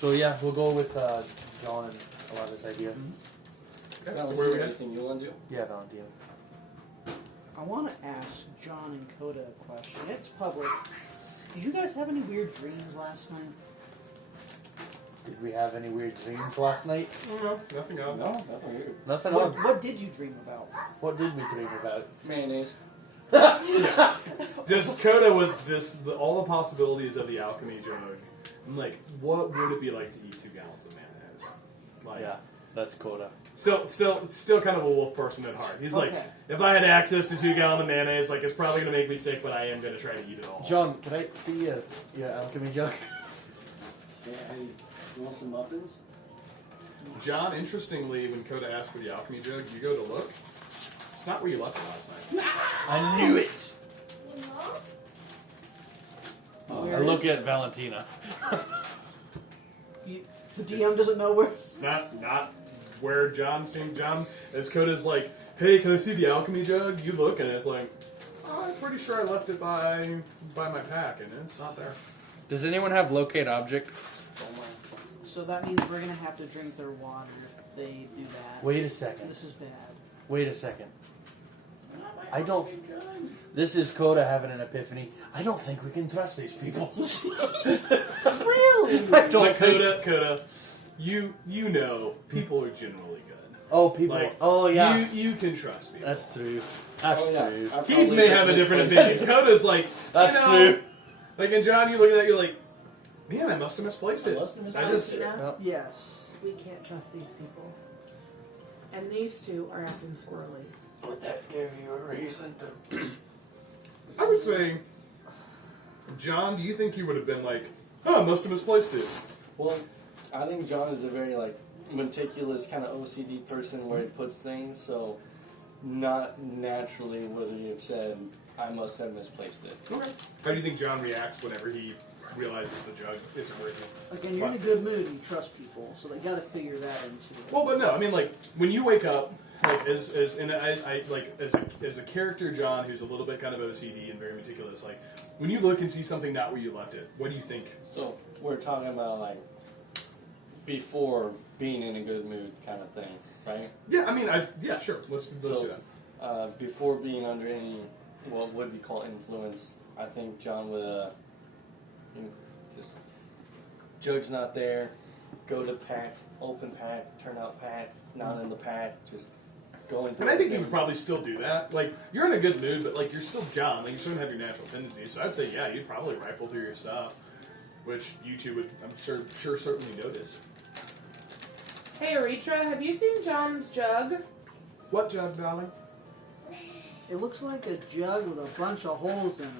So yeah, we'll go with John and Alana's idea. Okay, That so was where are we at? anything you want to do? Yeah, Valentina. I want to ask John and Coda a question. It's public. Did you guys have any weird dreams last night? Did we have any weird dreams last night? No, nothing odd. No, nothing weird. Nothing What, odd. what did you dream about? What did we dream about? Mayonnaise. Yeah. Just Coda was all the possibilities of the alchemy jug. I'm like, what would it be like to eat 2 gallons of mayonnaise? Yeah, that's Coda. Still kind of a wolf person at heart. He's like, Okay. if I had access to 2 gallons of mayonnaise, it's probably gonna make me sick, but I am gonna try to eat it all. John, can I see your alchemy jug? Yeah, hey, you want some muffins? John, interestingly, when Coda asked for the alchemy jug, you go to look. It's not where you left it last night. I knew it! Where I look is- at Valentina. The DM doesn't know where. It's not where John, as Coda's like, hey, can I see the alchemy jug? You look, and it's like, oh, I'm pretty sure I left it by my pack, and it's not there. Does anyone have locate object? So that means we're gonna have to drink their water if they do that. Wait a second. This is bad. Wait a second. I don't. This is Coda having an epiphany. I don't think we can trust these people. Really? I don't But think. Coda, you know, people are generally good. Oh, people. Like, oh, yeah. You can trust people. That's true. That's Oh, yeah. true. I Keith probably may just have a different misplaced opinion. it. Coda's like, That's you know, true. like, and John, you look at that, you're like, man, I must have misplaced I it. must have I misplaced just, it. Valentina, Yes. we can't trust these people. And these two are acting squirrely. Would that give you a reason to? I would say, John, do you think you would have been like, oh, I must have misplaced it? Well, I think John is a very meticulous kind of OCD person where he puts things. So, not naturally would he have said, "I must have misplaced it." Okay. How do you think John reacts whenever he realizes the jug isn't working? Again, you're in a good mood and you trust people, so they got to figure that into it. Well, but no, I mean, like when you wake up, like as a character, John, who's a little bit kind of OCD and very meticulous. Like when you look and see something not where you left it, what do you think? So we're talking about before being in a good mood kind of thing, right? Yeah, I mean, yeah, sure. Let's do that. Before being under any what would be called influence, I think John would just jug's not there, go to pack, open pack, turn out pack, not in the pack, just go into. And I think you would probably still do that. Like you're in a good mood, but like you're still John. Like you still have your natural tendencies. So I'd say, yeah, you'd probably rifle through your stuff, which you two would, I'm sure certainly notice. Hey, Erythra, have you seen John's jug? What jug, darling? It looks like a jug with a bunch of holes in it.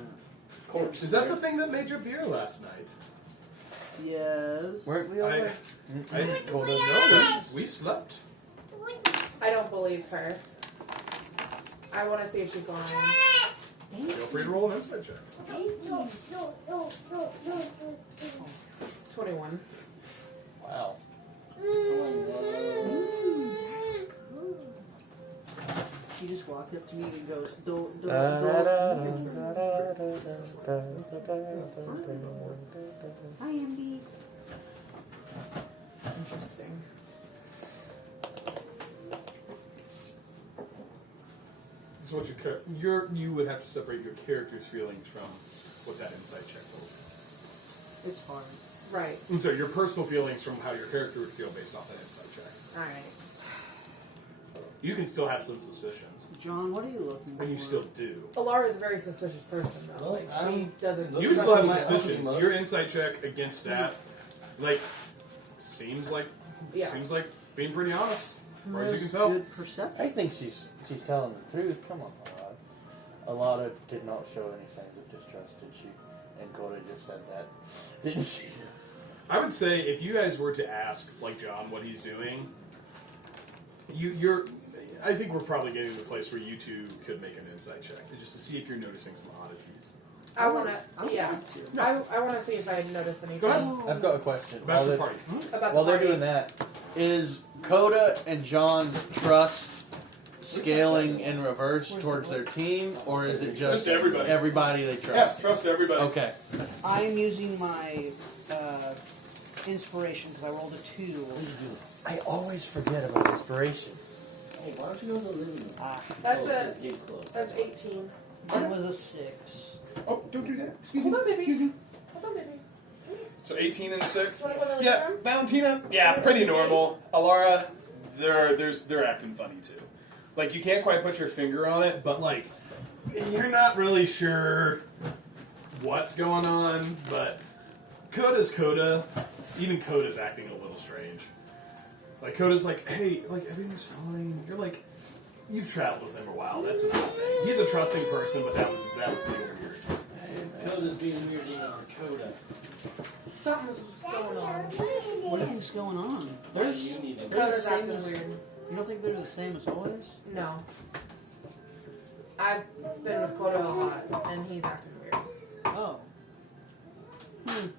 corks. Is that the thing that made your beer last night? Yes. Weren't we all I there? told him no. We slept. I don't believe her. I want to see if she's lying. Feel free to roll an insight check. 21. Wow. She just walked up to me and goes, "Don't." Hi, Ambi. Interesting. This is what you would have to separate your character's feelings from what that insight check told you. It's hard. Right. I'm sorry, your personal feelings from how your character would feel based off that insight check. Alright. You can still have some suspicions, John, what are you looking for? and you still do. Alara is a very suspicious person, though. Well, Like, she I'm- doesn't. You still have my suspicions. alchemy Your insight check against that, seems like Yeah. being pretty honest, as far as you can Has tell. Good perception. I think she's telling the truth. Come on, Alana did not show any signs of distrust, did she? And Coda just said that, didn't she? I would say if you guys were to ask, like John, what he's doing, I think we're probably getting to the place where you two could make an insight check just to see if you're noticing some oddities. I want I to. would Yeah. like to. I want to see if I noticed anything. Go ahead. I've got a question. About While the they- party. About While the they're party. doing that, is Coda and John's trust scaling in reverse towards their team, or is it just Just everybody. everybody they trust? trust everybody. Okay. I'm using my inspiration because I rolled a 2. I always forget about inspiration. Hey, why don't you go to the living room? That's Oh, a. the gate's closed. That's 18. Mine was a 6. Oh, don't do that. Excuse Hold me. on, baby. Excuse me. Hold on, baby. So 18 and 6. Wanna go to the Yeah, living room? Valentina. Yeah, pretty normal. Alara, they're acting funny too. Like you can't quite put your finger on it, but like you're not really sure what's going on. But Coda's Coda. Even Coda's acting a little strange. Like Coda's like, hey, like everything's fine. You're like, you've traveled with him a while. That's a good thing. He's a trusting person, but that would be weird. Coda's being weird enough for Coda. Something's going on. What do you think's going on? Why do you need it? They're the Coda's same acting as- weird. You don't think they're the same as always? No. I've been with Coda a lot, and he's acting weird. Oh.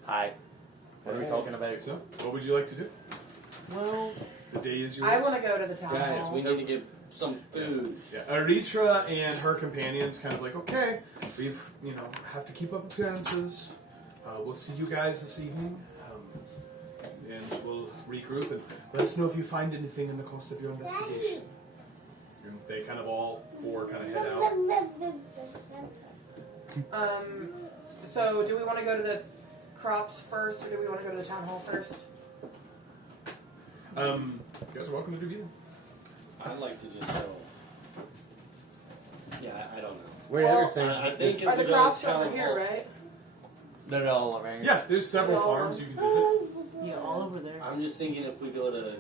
Hi. What are we talking about? So, what would you like to do? Well, The day is yours. I want to go to the town Guys, hall. we need to get some food. Yeah, Erythra and her companions kind of like, okay, we've, have to keep up appearances. We'll see you guys this evening, and we'll regroup and let us know if you find anything in the course of your investigation. And they kind of all four kind of head out. So do we want to go to the crops first, or do we want to go to the town hall first? You guys are welcome to do either. I'd like to just go. Yeah, I don't know. Where Well, I think if Are we the go crops to town over here, hall, right? They're all around. Yeah, there's several Well, farms you can visit. Yeah, all over there. I'm just thinking if we go to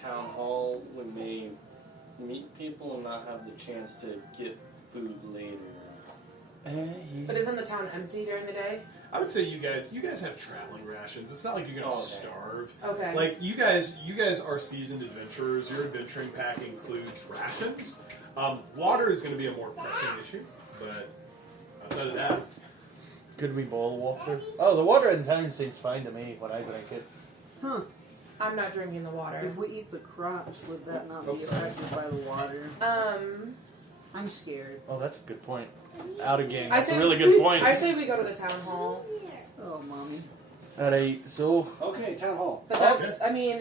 town hall, we may meet people and not have the chance to get food later. But isn't the town empty during the day? I would say you guys have traveling rations. It's not like you're gonna Oh, okay. starve. Okay. Like you guys are seasoned adventurers. Your adventuring pack includes rations. Water is going to be a more pressing issue, but outside of that, Could we boil water? Oh, the water in town seems fine to me when I drink it. Huh. I'm not drinking the water. If we eat the crops, would that not be Oh, sorry. affected by the water? I'm scared. Oh, that's a good point. Out of game. I That's a think- really good point. I say we go to the town hall. Oh, mommy. Alright, so Okay, town hall. But that's, Okay. I mean,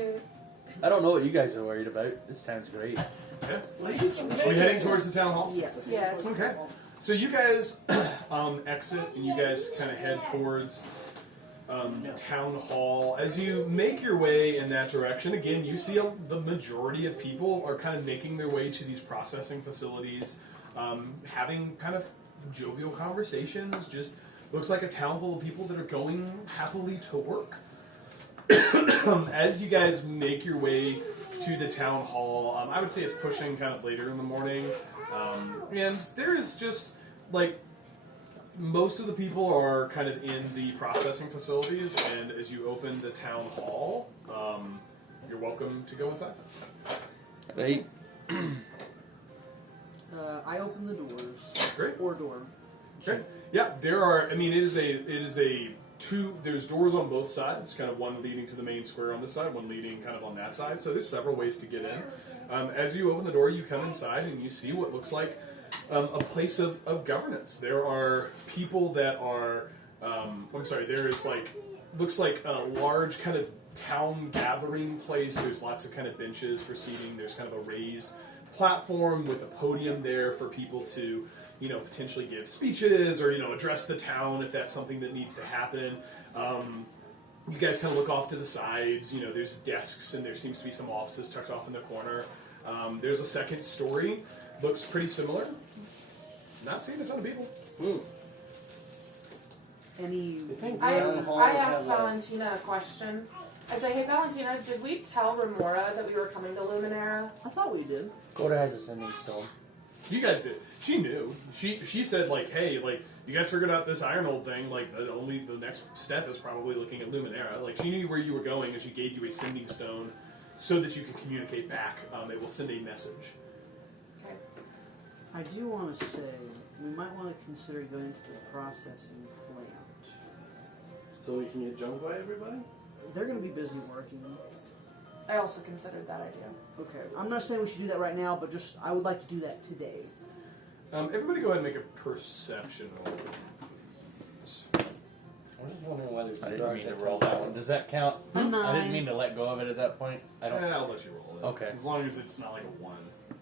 I don't know what you guys are worried about. This town's great. yeah. Are we heading towards the town hall? Yes. Yes. Okay. So you guys exit and you guys kind of head towards town hall. As you make your way in that direction, again, you see the majority of people are kind of making their way to these processing facilities, having kind of jovial conversations. Just looks like a town full of people that are going happily to work. As you guys make your way to the town hall, I would say it's pushing kind of later in the morning, and there is just like most of the people are kind of in the processing facilities, and as you open the town hall, you're welcome to go inside. Right? I open the doors. Great. Or door. Okay. Yeah, there are. I mean, it is a two. There's doors on both sides. Kind of one leading to the main square on this side, one leading kind of on that side. So there's several ways to get in. As you open the door, you come inside and you see what looks like a place of governance. There are people that are. I'm sorry. There is looks like a large kind of town gathering place. There's lots of kind of benches for seating. There's kind of a raised platform with a podium there for people to, potentially give speeches or, address the town if that's something that needs to happen. You guys kind of look off to the sides. There's desks and there seems to be some offices tucked off in the corner. There's a second story. Looks pretty similar. Not seeing a ton of people. Any. I asked Valentina a question. I say, hey Valentina, did we tell Remora that we were coming to Luminara? I thought we did. Coda has a sending stone. You guys did. She knew. She said hey, you guys figured out this Ironhold thing. The next step is probably looking at Luminara. She knew where you were going, and she gave you a sending stone so that you could communicate back. It will send a message. Okay. I do want to say we might want to consider going to the processing plant. So we can get jumped by everybody? They're going to be busy working. I also considered that idea. Okay. I'm not saying we should do that right now, but I would like to do that today. Everybody go ahead and make a perception roll. I'm just wondering why there's I didn't guards mean to at roll town that hall. one. Does that count? A I didn't 9. mean to let go of it at that point. I don't. I'll let you roll it. Okay. As long as it's not like a 1.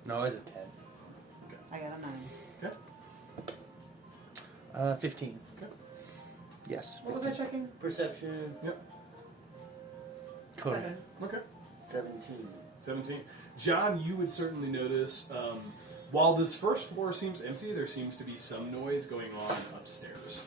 No, it's a 10. I got a 9. Okay. 15. Okay. Yes. What was I checking? Perception, Coda. 7. Okay. 17. 17. John, you would certainly notice, while this first floor seems empty, there seems to be some noise going on upstairs.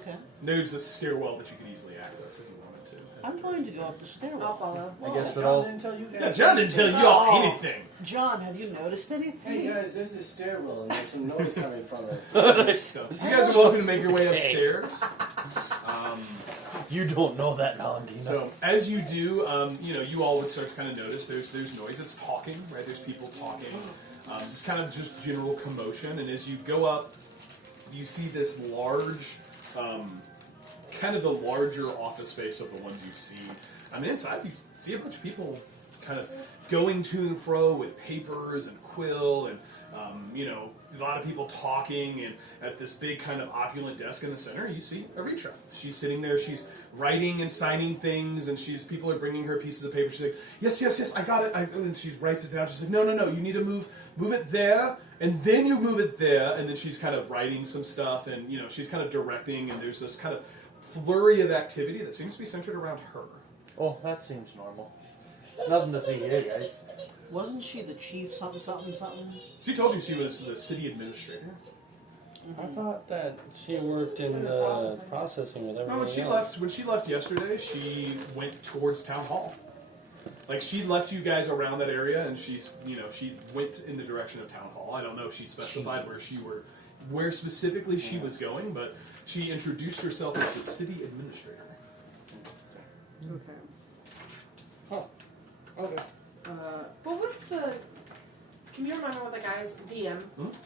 Okay. There's a stairwell that you could easily access if you wanted to. I'm going to go up the I'll stairwell. follow. I guess John we're all. didn't tell you guys. Yeah, John didn't tell you all anything. John, have you noticed anything? Hey guys, there's this stairwell and there's some noise coming from it. So you guys are welcome to make your way upstairs. You don't know that, Valentina. So as you do, you all would start to kind of notice there's noise. It's talking, right? There's people talking. Just general commotion. And as you go up, you see this large, kind of the larger office space of the ones you've seen. I mean, inside you see a bunch of people kind of going to and fro with papers and quill, and a lot of people talking, and at this big kind of opulent desk in the center, you see Aritra. She's sitting there, she's writing and signing things, and people are bringing her pieces of paper. She's like, yes, I got it. And she writes it down. She's like, no, you need to move it there, and then you move it there, and then she's kind of writing some stuff, and she's kind of directing, and there's this kind of flurry of activity that seems to be centered around her. Oh, that seems normal. Nothing to see here, guys. Wasn't she the chief something? She told you she was the city administrator. I thought that she worked in the processing with everyone When she left yesterday, she went towards town hall. Like, she left you guys around that area, and she went in the direction of town hall. I don't know if she specified where specifically she was going, but she introduced herself as the city administrator. Okay. Huh. Okay. What was the? Can you remind me what the guy's DM?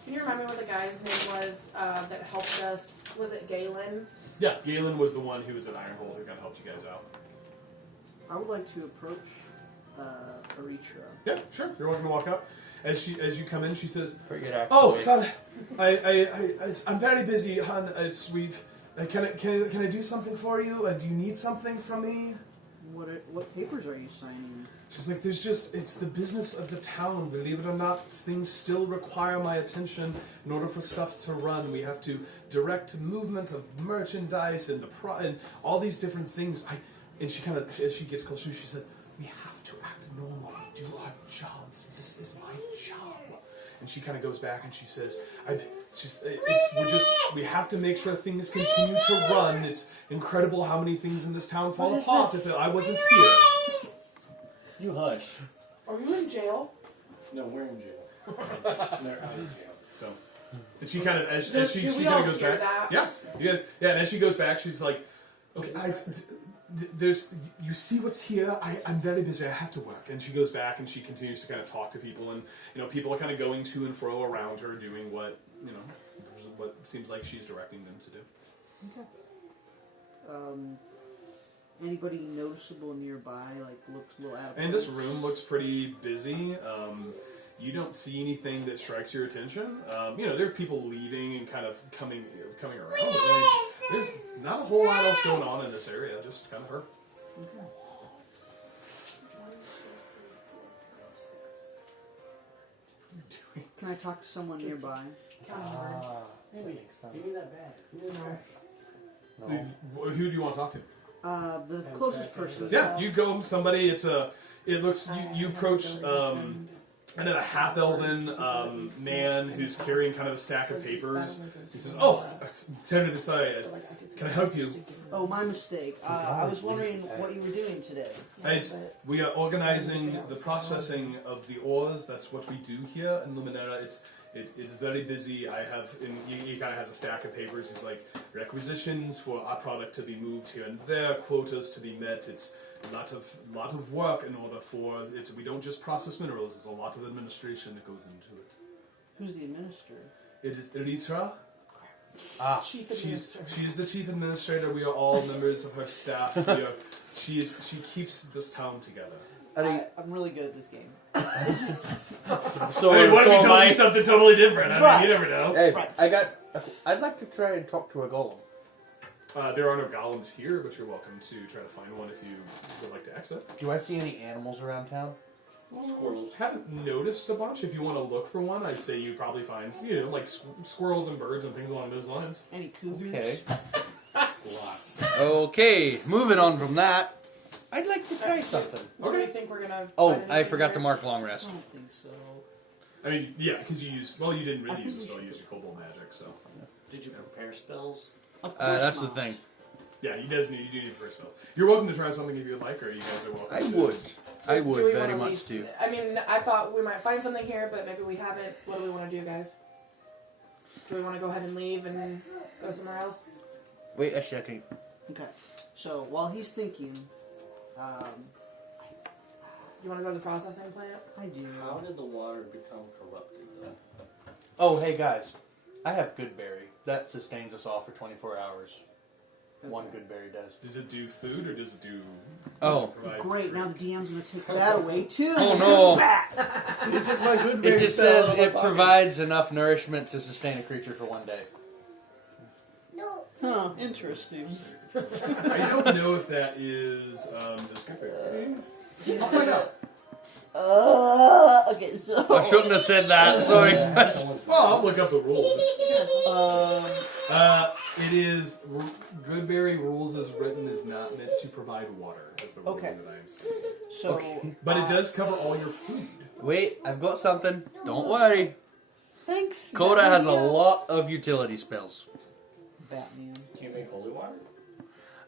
Can you remind me what the guy's name was that helped us? Was it Galen? Yeah, Galen was the one who was at Ironhold who kind of helped you guys out. I would like to approach Aritra. Yeah, sure. You're welcome to walk up. As you come in, she says, Pretty good accent. "Oh, I'm very busy, hon. Can I do something for you? Do you need something from me?" What papers are you signing? She's like, it's the business of the town. Believe it or not, things still require my attention in order for stuff to run. We have to direct movement of merchandise and and all these different things. And she kind of, as she gets closer, she said, we have to act normal. We do our jobs. This is my job. And she kind of goes back and she says, we have to make sure things continue to run. It's incredible how many things in this town fall apart if I wasn't here. You hush. Are you in jail? No, we're in jail. They're out of jail. So, and she kind of, as she we kind all of goes hear back. that? Yeah, you guys. Yeah, and as she goes back, she's like, okay, you see what's here. I'm very busy. I have to work. And she goes back and she continues to kind of talk to people, and people are kind of going to and fro around her, doing what what seems like she's directing them to do. Okay. Anybody noticeable nearby? Like, looks a little out of place? And this room looks pretty busy. You don't see anything that strikes your attention. There are people leaving and kind of coming around. But there's not a whole lot else going on in this area. Just kind of her. Okay. Can I talk to someone nearby? Give me that bag. Who do you want to talk to? The closest person. Yeah, you go somebody. It looks you approach kind of a half-elven man who's carrying kind of a stack of papers. He says, "Oh, Lieutenant Desai, can I help you?" Oh, my mistake. I was wondering what you were doing today. We are organizing the processing of the ores. That's what we do here in Luminara. It is very busy. He kind of has a stack of papers. He's like, requisitions for our product to be moved here and there, quotas to be met. It's a lot of work in order for it. We don't just process minerals. There's a lot of administration that goes into it. Who's the administrator? It is Elitra. Chief Administrator. She's the chief administrator. We are all members of her staff. She keeps this town together. I'm really good at this game. So, What if we told am you something totally different? I mean, you never know. Hey, Right. I'd like to try and talk to a golem. There are no golems here, but you're welcome to try to find one if you would like to exit. Do I see any animals around town? Squirrels. Haven't noticed a bunch. If you want to look for one, I'd say you probably find, like squirrels and birds and things along those lines. Any cougars? Okay. Lots. Okay, moving on from that. I'd like to try something. Do you think we're gonna? Oh, find I anything forgot to there? mark long I rest. don't think so. I mean, yeah, because you didn't I really think use we the spell, should- you used your kobold magic, so. Did you prepare spells? Of course That's the not. thing. Yeah, you do need first spells. You're welcome to try something if you'd like, or you guys are welcome I to. would. I Do would we very wanna much leave- too. I mean, I thought we might find something here, but maybe we haven't. What do we want to do, guys? Do we want to go ahead and leave and go somewhere else? Wait a second. Okay. So while he's thinking, You want to go to the processing plant? I do. How did the water become corrupted, though? Oh, hey guys. I have good berry. That sustains us all for 24 hours. One good berry does. Does it do food or does it do? Oh. does it provide Great, now drink? the DM's gonna take that away too. Oh, no. You took my good It berry just spell out says of my it pocket. provides enough nourishment to sustain a creature for 1 day. Huh, interesting. I don't know if that is does Goodberry. I'll find out. Okay, so. I shouldn't have said that. Sorry. Well, I'll look up the rules. Um, It is Goodberry rules as written is not meant to provide water. That's the rule Okay. that I'm saying. so. Okay. But it does cover all your food. Wait, I've got something. Don't worry. Thanks. Coda has a Batman. lot of utility spells. Batman. Can you make holy water?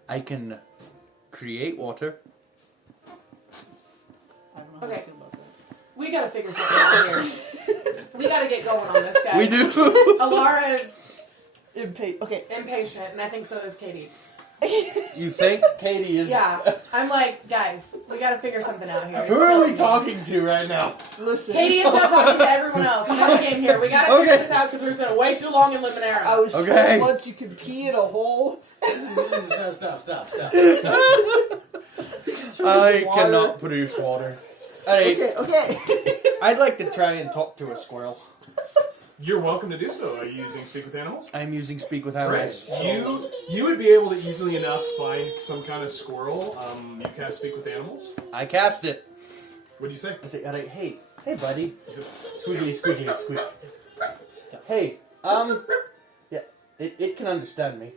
I can create water. I don't know how Okay. I feel about that. We gotta figure something out here. We gotta get going on this, guys. We do. Alara is Okay. impatient, and I think so is Katie. You think Katie is? Yeah, I'm like, guys, we gotta figure something out here. It's Who are killing we me. talking to right now? Listen. Katie is now talking to everyone else. We have a game here. We gotta figure Okay. this out because we've been way too long in Luminara. I was Okay. told once you can pee in a hole. Stop. I Water. cannot produce water. Alright, Okay. I'd like to try and talk to a squirrel. You're welcome to do so. Are you using Speak with Animals? I'm using Speak with Right. Animals. You would be able to easily enough find some kind of squirrel. You cast Speak with Animals. I cast it. What do you say? I say, alright, hey, buddy. Is it, Squiggly, squeak. Hey, yeah, it can understand me.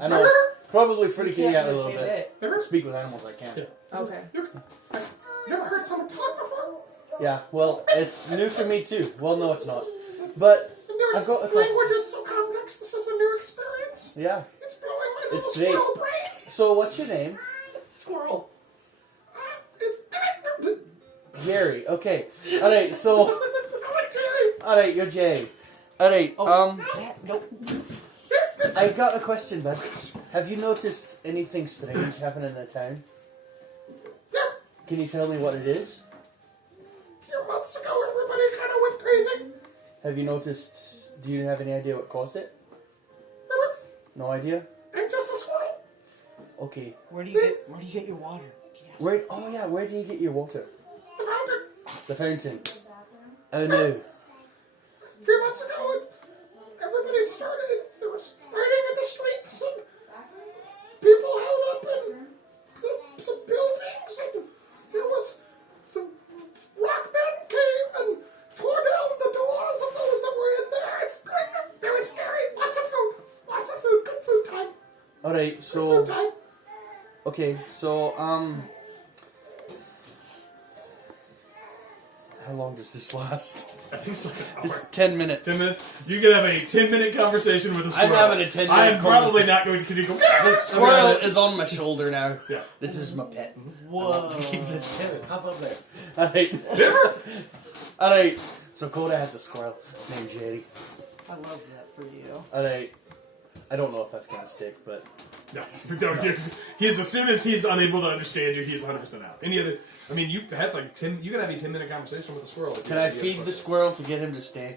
I know it's probably You freaking can't out a little understand bit. it. Speak with animals, I can. Okay. You never heard someone talk before? Yeah, well, it's new for me too. Well, no, it's not. But I've got a question. Language is so complex. This is a new experience. Yeah. It's blowing my little It's great. squirrel brain. So, what's your name? Squirrel. It's Jerry. Okay. All right. So, I like Jerry. all right, you're Jay. All right. Nope. I got a question, bud. Have you noticed anything strange happen in the town? Can you tell me what it is? A few months ago, everybody kind of went crazy. Have you noticed? Do you have any idea what caused it? No idea. I'm just a squirrel. Okay. Where do you get your water? Yes. Where? Oh yeah. Where do you get your water? The fountain. The fountain. Oh no. A few months ago, everybody started. There was fighting in the streets, and people held up in some buildings, and there was the rock men came and tore down the doors of those that were in there. It's very scary. Lots of food, good food time. All right. Good So. food time. Okay. So How long does this last? I think it's like an It's hour. 10 minutes. 10 minutes. You can have a 10-minute conversation with a squirrel. I'm having a 10-minute I'm probably conversation. not going to continue. The squirrel is on my shoulder now. Yeah. This is my pet. Whoa. Keep this. Hop up there. Alright. Alright. So Coda has a squirrel named Jerry. I love that for you. Alright. I don't know if that's gonna stick, but No, he's as soon as he's unable to understand you, he's 100% out. Any other? I mean, you had like 10. You can have a 10-minute conversation with a squirrel. can I feed the squirrel to get him to stay?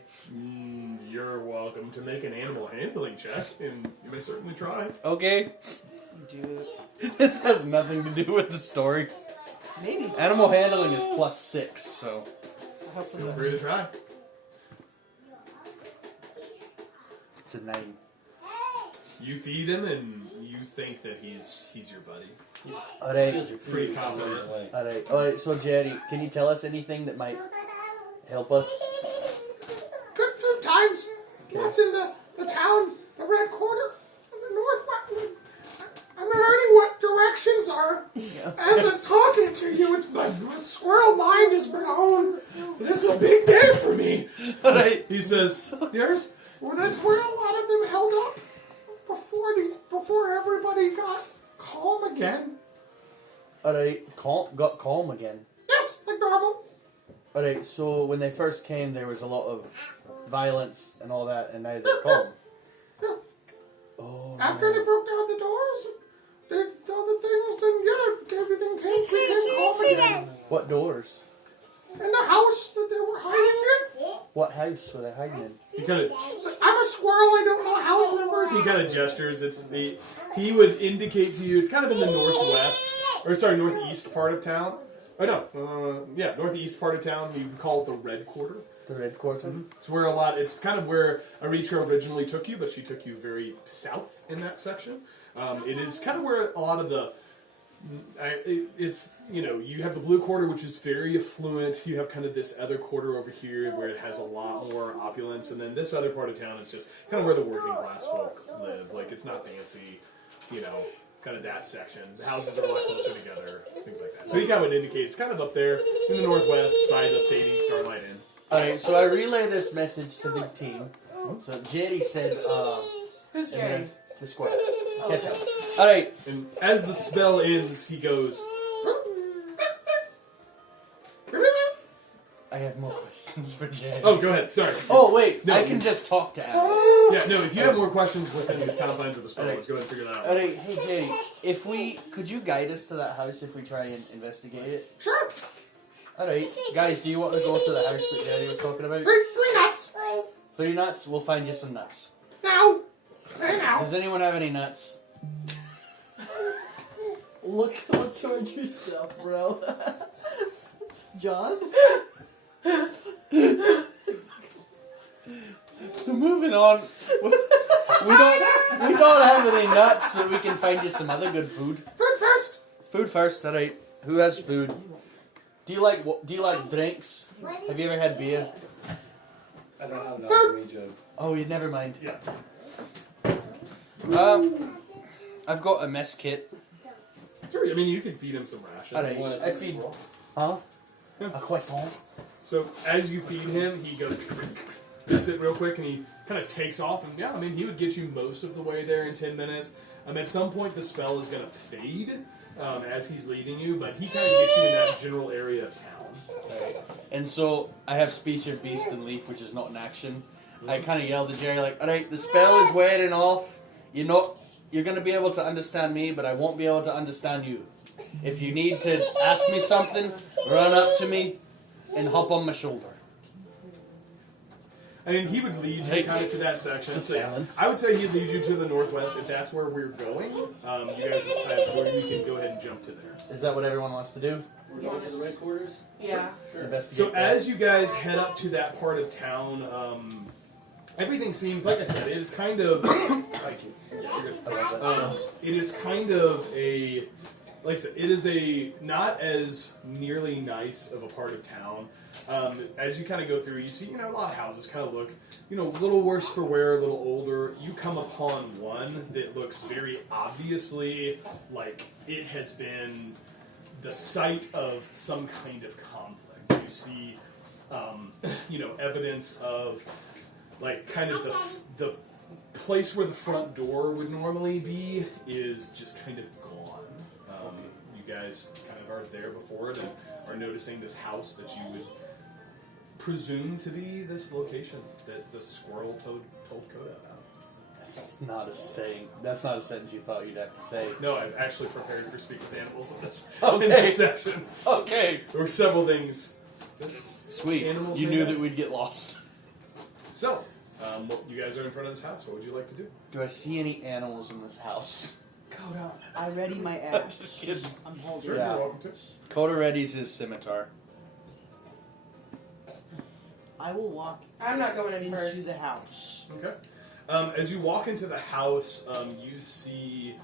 You're welcome to make an animal handling check, and you may certainly try. Okay. Do it. This has nothing to do with the story. Maybe. Animal handling is +6, so Hopefully. Feel free to try. it's a 9. You feed him, and you think that he's your buddy. Alright. Steals your Pretty food, confident. runs away. Alright, so Jerry, can you tell us anything that might help us? Good food times. What's in the town, the red quarter, the north. I'm learning what directions are. As I'm talking to you, it's my squirrel mind is blown. This is a big day for me. Alright. He says, that's where a lot of them held up before everybody got calm again. Alright, got calm again. Yes, like normal. Alright, so when they first came, there was a lot of violence and all that, and now they're calm. Yeah. Oh, After they broke down the doors, did all the things, then yeah, everything became calm again. What doors? In the house that they were hiding in. What house were they hiding in? I'm a squirrel, I don't know house numbers. first he kind of gestures. He would indicate to you. It's kind of in the northeast part of town. Oh no, northeast part of town. You could call it the Red Quarter. The Red Quarter. Mm-hmm. It's kind of where Aritra originally took you, but she took you very south in that section. It is kind of where a lot of the you have the Blue Quarter, which is very affluent. You have kind of this other quarter over here where it has a lot more opulence, and then this other part of town is just kind of where the working class folk live. Like, it's not fancy, kind of that section. The houses are a lot closer together, things like that. So he kind of would indicate it's kind of up there in the northwest by the fading Starlight Inn. Alright, so I relay this message to the team. So Jerry said, Who's Jerry? The square. Catch up. Alright. And as the spell ends, he goes, I have more questions for Jerry. oh, go ahead, sorry. Oh, wait. No, I can just talk to animals. Yeah, no, if you have more questions within the confines of the spell, let's go ahead and figure that out. Alright, hey Jerry, could you guide us to that house if we try and investigate it? Sure. Alright, guys, do you want to go to the house that Jerry was talking about? Three nuts. 3 nuts? We'll find you some nuts. Now. Now. Does anyone have any nuts? Look towards yourself, bro. John? So moving on, we don't have any nuts, but we can find you some other good food. Food first. Food first, alright. Who has food? Do you like drinks? Have you ever had beer? I don't have an alchemy joke. Oh, you never mind. Yeah. I've got a mess kit. Sure, I mean, you can feed him some rations. Alright, I feed. Huh? A croissant. So as you feed him, he goes, eats it real quick, and he kind of takes off. And yeah, I mean, he would get you most of the way there in 10 minutes. At some point, the spell is going to fade as he's leading you, but he kind of gets you in that general area of town. And so I have speech of beast and leaf, which is not an action. I kind of yelled at Jerry like, "Alright, the spell is wearing off. You're going to be able to understand me, but I won't be able to understand you. If you need to ask me something, run up to me and hop on my shoulder." I mean, he would lead you kind of to that section. So Silence. I would say he'd lead you to the northwest if that's where we're going. You guys, or you can go ahead and jump to there. Is that what everyone wants to do? We're going to the red quarters? Yeah. Sure. Investigate So that? as you guys head up to that part of town, everything seems, like I said, it is kind of... Thank you. Yeah, you're good. It is kind of a... Like I said, it is a not as nearly nice of a part of town. As you kind of go through, you see, a lot of houses kind of look, a little worse for wear, a little older. You come upon one that looks very obviously like it has been the site of some kind of conflict. You see, evidence of, like, kind of the place where the front door would normally be is just kind of gone. You guys kind of are there before it and are noticing this house that you would presume to be this location that the squirrel told Coda about. That's not a saying. That's not a sentence you thought you'd have to say. No, I've actually prepared for Speak with Animals in this, Okay. in this section. Okay. There were several things. Sweet. Animals You may knew have- that we'd get lost. So, you guys are in front of this house. What would you like to do? Do I see any animals in this house? Coda, I ready my axe. Just kidding. I'm holding Sure, it. Yeah. you're welcome to. Coda readies his scimitar. I will walk I'm not going in into first. the house. Okay. As you walk into the house, you see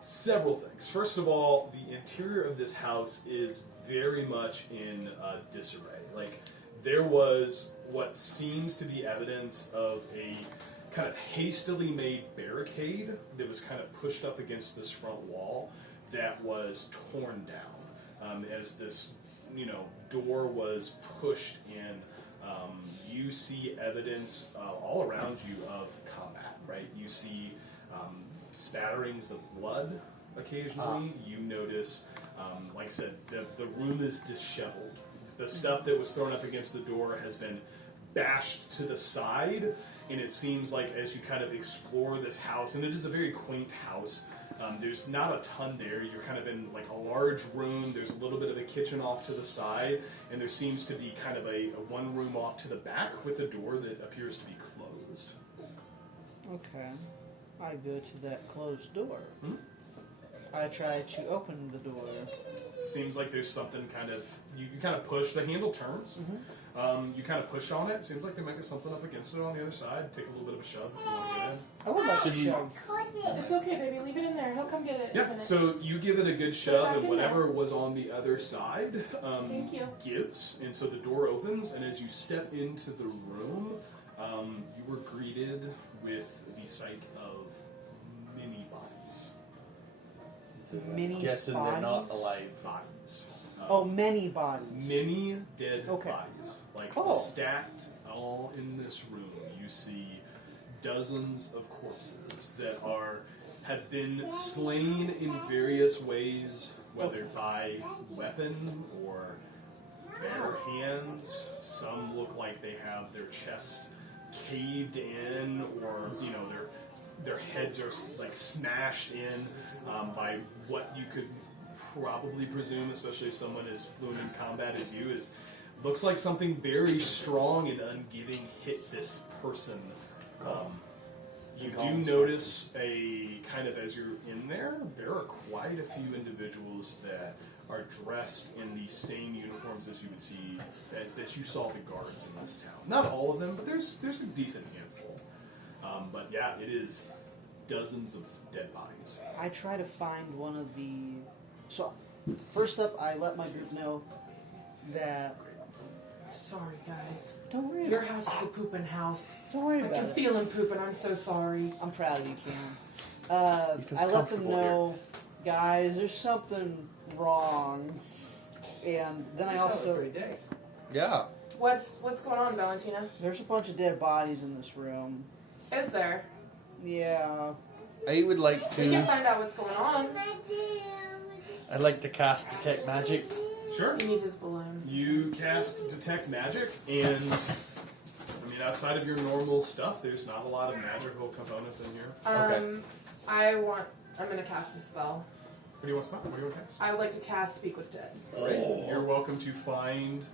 several things. First of all, the interior of this house is very much in disarray. Like, there was what seems to be evidence of a kind of hastily made barricade that was kind of pushed up against this front wall that was torn down. As this, door was pushed in, you see evidence all around you of combat, right? You see spatterings of blood occasionally. You notice, like I said, the room is disheveled. The stuff that was thrown up against the door has been bashed to the side, and it seems like as you kind of explore this house, and it is a very quaint house, there's not a ton there. You're kind of in like a large room. There's a little bit of a kitchen off to the side, and there seems to be kind of a one room off to the back with a door that appears to be closed. Okay. I go to that closed door. Hmm? I try to open the door. Seems like there's something kind of you kind of push. The handle turns. You kind of push on it. Seems like there might be something up against it on the other side. Take a little bit of a shove if you want to get in. I would like to Should we- shove. It's okay, baby. Leave it in there. He'll come get it. in a Yeah. minute. So you give it a good back shove, and in whatever was on the other side Thank you. gives, and so the door opens. And as you step into the room, you were greeted with the sight of many bodies. Many Guessing they're bodies? not alive. Bodies. Oh, many bodies. Many dead Okay. bodies, like Oh. stacked all in this room. You see dozens of corpses that have been slain in various ways, whether by weapon or bare hands. Some look like they have their chest caved in, or their heads are like smashed in by what you could probably presume, especially someone as fluent in combat as you, looks like something very strong and ungiving hit this person. You do notice a kind of, as you're in there are quite a few individuals that are dressed in the same uniforms as you would see that you saw the guards in this town. Not all of them, but there's a decent handful. But yeah, it is dozens of dead bodies. I try to find one of the. So, first up, I let my group know that. Sorry, guys. Don't worry. Your house is a pooping house. Don't worry I about can it. feel him pooping. I'm so sorry. I'm proud of you, Cam. You feel I let them comfortable know, guys, there's something wrong. And then I also. Yeah. What's going on, Valentina? There's a bunch of dead bodies in this room. Is there? Yeah. I would like We can to. find out what's going on. I'd like to cast detect magic. Sure. He needs his balloon. You cast Detect Magic, and I mean, outside of your normal stuff, there's not a lot of magical components in here. Okay. I'm gonna cast a spell. What do you want to cast? I would like to cast Speak with Dead. Great. You're welcome to find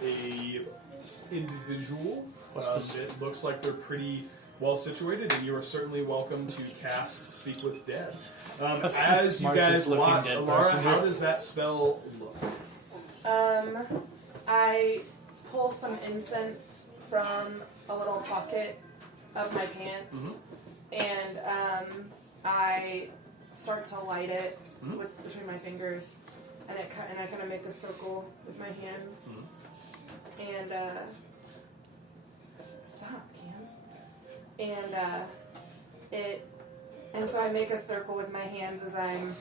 a individual What's this? that looks like they're pretty well situated, and you are certainly welcome to cast Speak with Dead. That's the As you smartest guys looking watch, dead Alara, person how here. does that spell look? I pull some incense from a little pocket of my pants, and I start to light it between my fingers, and I kind of make a circle with my hands, and stop, Cam, and so I make a circle with my hands as I'm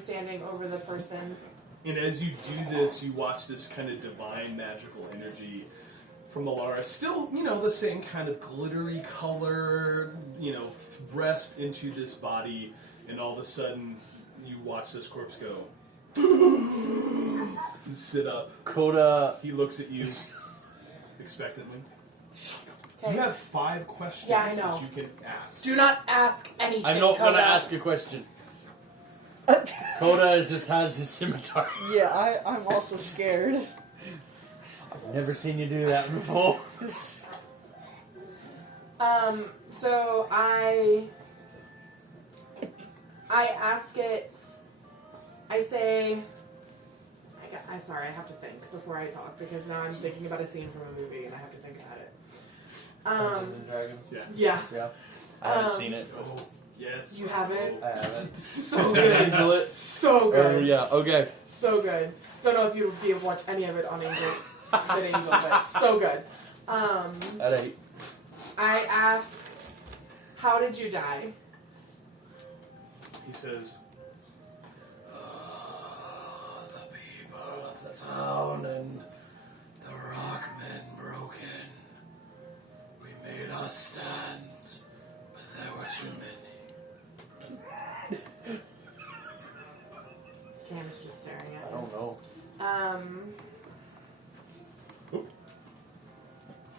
standing over the person. And as you do this, you watch this kind of divine magical energy from Alara. Still, the same kind of glittery color, breast into this body, and all of a sudden, you watch this corpse go and sit up. Coda. He looks at you expectantly. Okay. You have 5 questions Yeah, I know. that you can ask. Do not ask anything. I'm not gonna Koda. ask a question. Coda just has his scimitar. Yeah, I'm also scared. I've never seen you do that before. So I ask it. I say. I'm sorry. I have to think before I talk because now I'm thinking about a scene from a movie and I have to think about it. Dungeons and Dragons. Yeah. Yeah. I haven't seen it. Oh, yes. You haven't? I haven't. So good. Angel it. So good. Yeah. Okay. So good. Don't know if you would be able to watch any of it on Angel, but so good. At 8. I ask, how did you die? He says, The people of the town and the rockmen broke in. We made us stand, but there were too many. Cam's just staring I at don't know.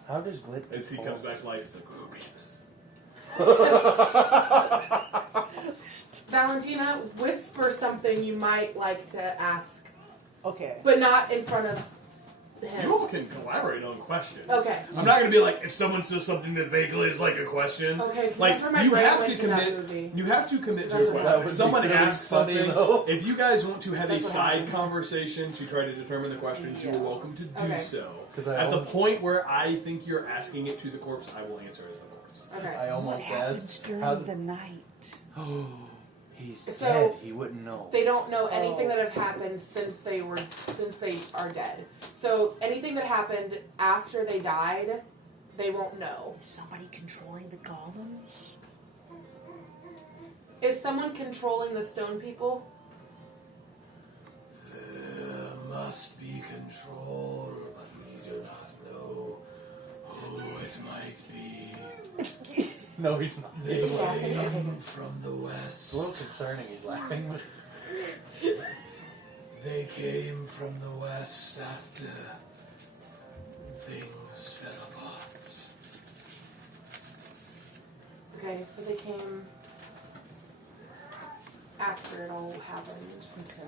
How does Glit? as he comes back to life, he's like, Valentina, whisper something you might like to ask, Okay. but not in front of him. him. You all can collaborate on questions. Okay. I'm not gonna be like if someone says something that vaguely is like a question. Okay. Like that's where my you brain have went to to that commit. movie. You have to commit to That's a what question. that If would be someone really asks funny, something, though. if you guys want to have That's a what side happened. conversation to try to determine the questions, you are welcome to do Okay. so. 'Cause I At the almost- point where I think you're asking it to the corpse, I will answer as the corpse. Okay. I almost What happens asked. during How the night? Oh, he's So- dead. He wouldn't know. They don't know anything Oh. that have happened since they are dead. So anything that happened after they died, they won't know. Is somebody controlling the golems? Is someone controlling the stone people? There must be control, but we do not know who it might be. No, he's not. They It's came from the west. a little concerning. He's laughing. They came from the west after things fell apart. Okay, so they came after it all happened. Okay.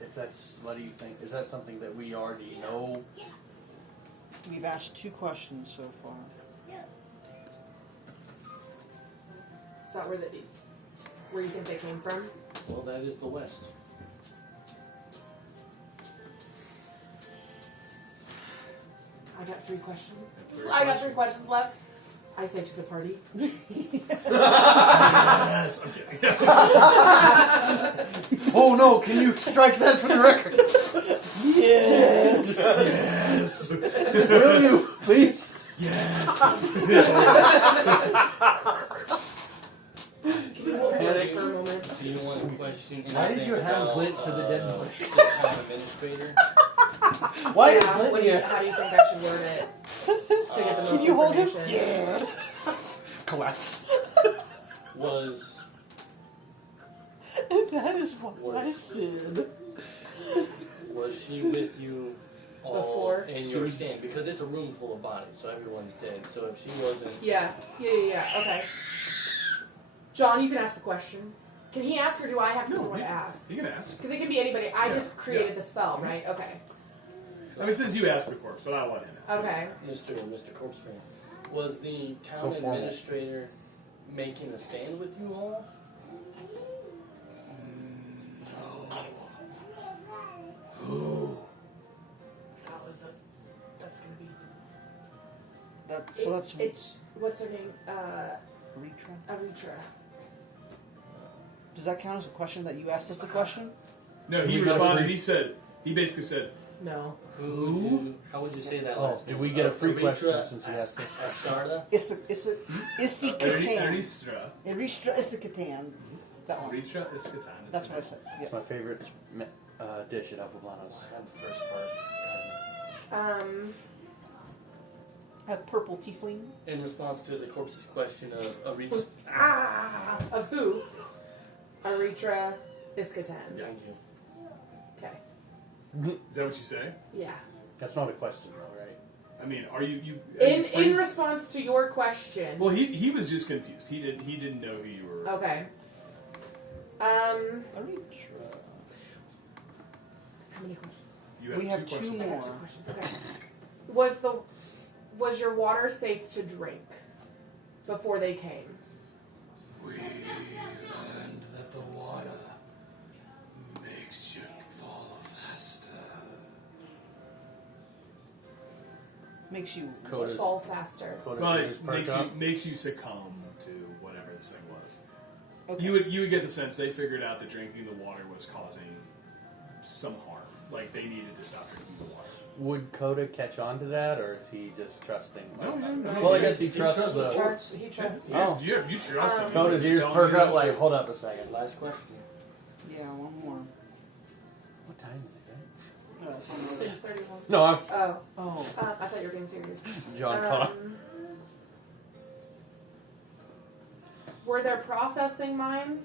If that's, what do you think? Is that something that we already know? We've asked 2 questions so far. Is that where you think they came from? Well, that is the West. I got 3 questions. I got 3 questions left. I say to the party. Yes, I'm kidding. Oh no! Can you strike that for the record? Yes! Yes. Will you, please? Yes. Panic for a moment. Do you want to question anything Why did you hand about, Clint to the dead body? the town administrator? Why is Yeah, Clint what do you, here? how do you think I should word it? To get the most Can you hold him? information? Yeah. Collapse. Was That is what I said. was she with you all Before? in your stand? Because it's a room full of bodies, so everyone's dead. So if she wasn't, Yeah. Okay. John, you can ask the question. Can he ask or do I have to know what to ask? You can ask. Because it can be anybody. I Yeah, just created yeah. the spell, right? Okay. I mean, it says you ask the corpse, but I'll let him ask. Okay. Mr. Corpseman, was the town So formal. administrator making a stand with you all? No. Who? That's gonna be. So that's It's what's her name? Ritra. Aritra. Does that count as a question that you asked us the question? No, Do he we get a responded. free- He basically said, No. How would you say that Oh, last do name? we get a free Aritra question since you asked us? Asarda? Issy Catan. Eristra. Eristra Issy Catan. That one. Eristra is Catan. That's what I said. Yeah. It's my favorite dish at Apoblanos. I had the first part. A purple tiefling. In response to the corpse's question of Aritra. Of who? Aritra Iskatan. Thank you. Okay. Is that what you say? Yeah. That's not a question, though, right? I mean, are you In response to your question. Well, he was just confused. He didn't know who you were. Okay. Aritra. How many questions? You We have 2 questions. more. Questions. Okay. Was your water safe to drink before they came? We learned that the water makes you fall faster. Makes you. Coda's, Fall faster. Coda's Well, ears it perk makes up. you succumb to whatever this thing was. Okay. You would get the sense they figured out that drinking the water was causing some harm. Like they needed to stop drinking the water. Would Coda catch on to that, or is he just trusting? No. Well, I guess he trusts trusts the. He trusts you. Oh. You trust him. Coda's He's ears telling perk you up that's like, what- hold up a second. Last question. Yeah, one more. What time is it, guys? Somewhere. 6:31. No, I'm Oh. Oh. I thought you were being serious. John Connor. Were there processing mines?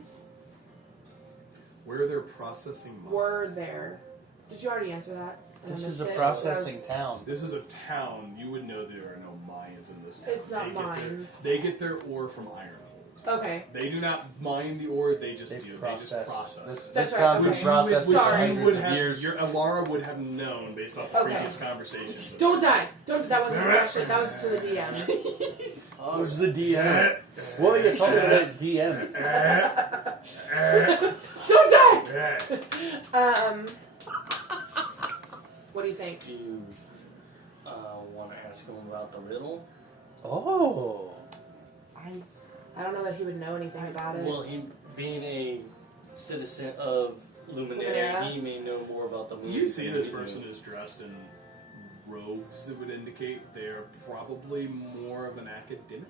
Where they're processing mines. Were there? Did you already answer that? And I This is missed a it? processing town. This is a town. You would know there are no Mayans in this town. It's not They get mines. they get their ore from iron holes. Okay. They do not mine the ore; they just They do. process. They just process. That's This right, town's been okay. processed for Sorry. Which you would hundreds of have, years. your Alara would have known based off the Okay. previous conversations. Don't die. Don't. That wasn't a question. That was to the DM. Who's the DM? Well, you're talking about DM. Don't die. What do you think? Do you want to ask him about the riddle? Oh. I don't know that he would know anything about it. Well, he being a citizen of Luminara, Luminara. he may know more about the moon. You see than this we do. person is dressed in robes that would indicate they're probably more of an academic.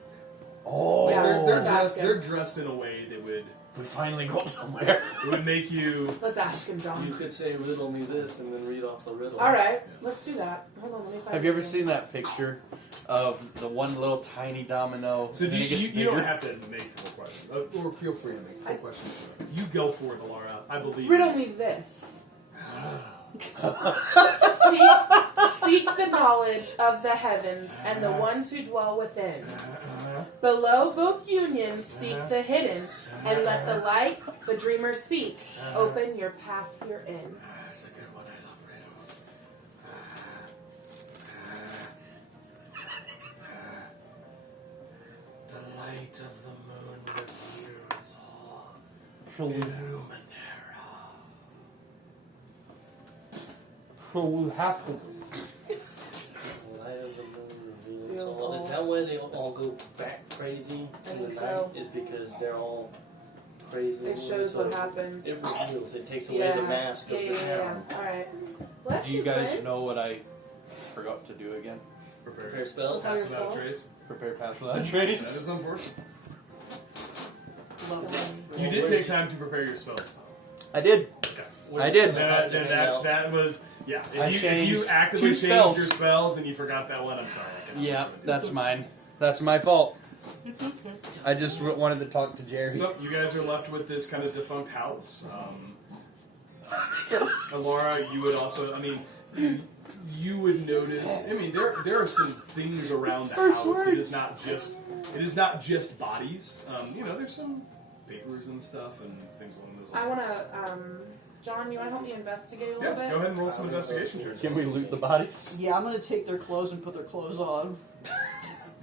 Oh. Yeah. They're Let's ask him. they're dressed in a way that would We finally got somewhere. it would make you. Let's ask him, You John. could say, riddle me this, and then read off the riddle. All right. Let's do that. Hold on. Let me find. Have you ever it. seen that picture of the one little tiny domino? So and it gets you don't bigger? have to make full questions, or feel free to make full questions. You go for it, Alara. I believe. Riddle you. me this. Seek the knowledge of the heavens and the ones who dwell within. Below both unions seek the hidden, and let the light the dreamer seek open your path you're in. That's a good one. I love riddles. The light of the moon reveals all in Luminara. What happens? The light of the moon reveals Reveals all. all. Is that why they all go back crazy I in the think night? so. Is because they're all crazy? It shows so what happens. It reveals. It takes away Yeah. the mask Yeah, of yeah, the yeah. town. All right. Bless Do you guys Brent. know what I forgot to do again? Prepare Prepare spells. Prepare Pass without spells. trace. Prepare pass without That trace. is unfortunate. Love that. You did take time to prepare your spells. I did. Okay. I did. That was yeah. I If you changed actively 2 changed spells. your spells and you forgot that one, I'm sorry. I cannot Yeah, let you do that's that. mine. That's my fault. I just wanted to talk to Jerry. So you guys are left with this kind of defunct house. Alara, you would also. I mean, you would notice. I mean, there are some things around the First house. It is words. not just. It is not just bodies. You know, there's some papers and stuff and things along those lines. I want to, John, you want to help me investigate a Yeah, little bit? go ahead and roll some investigation checks. Can we loot the bodies? Yeah, I'm gonna take their clothes and put their clothes on.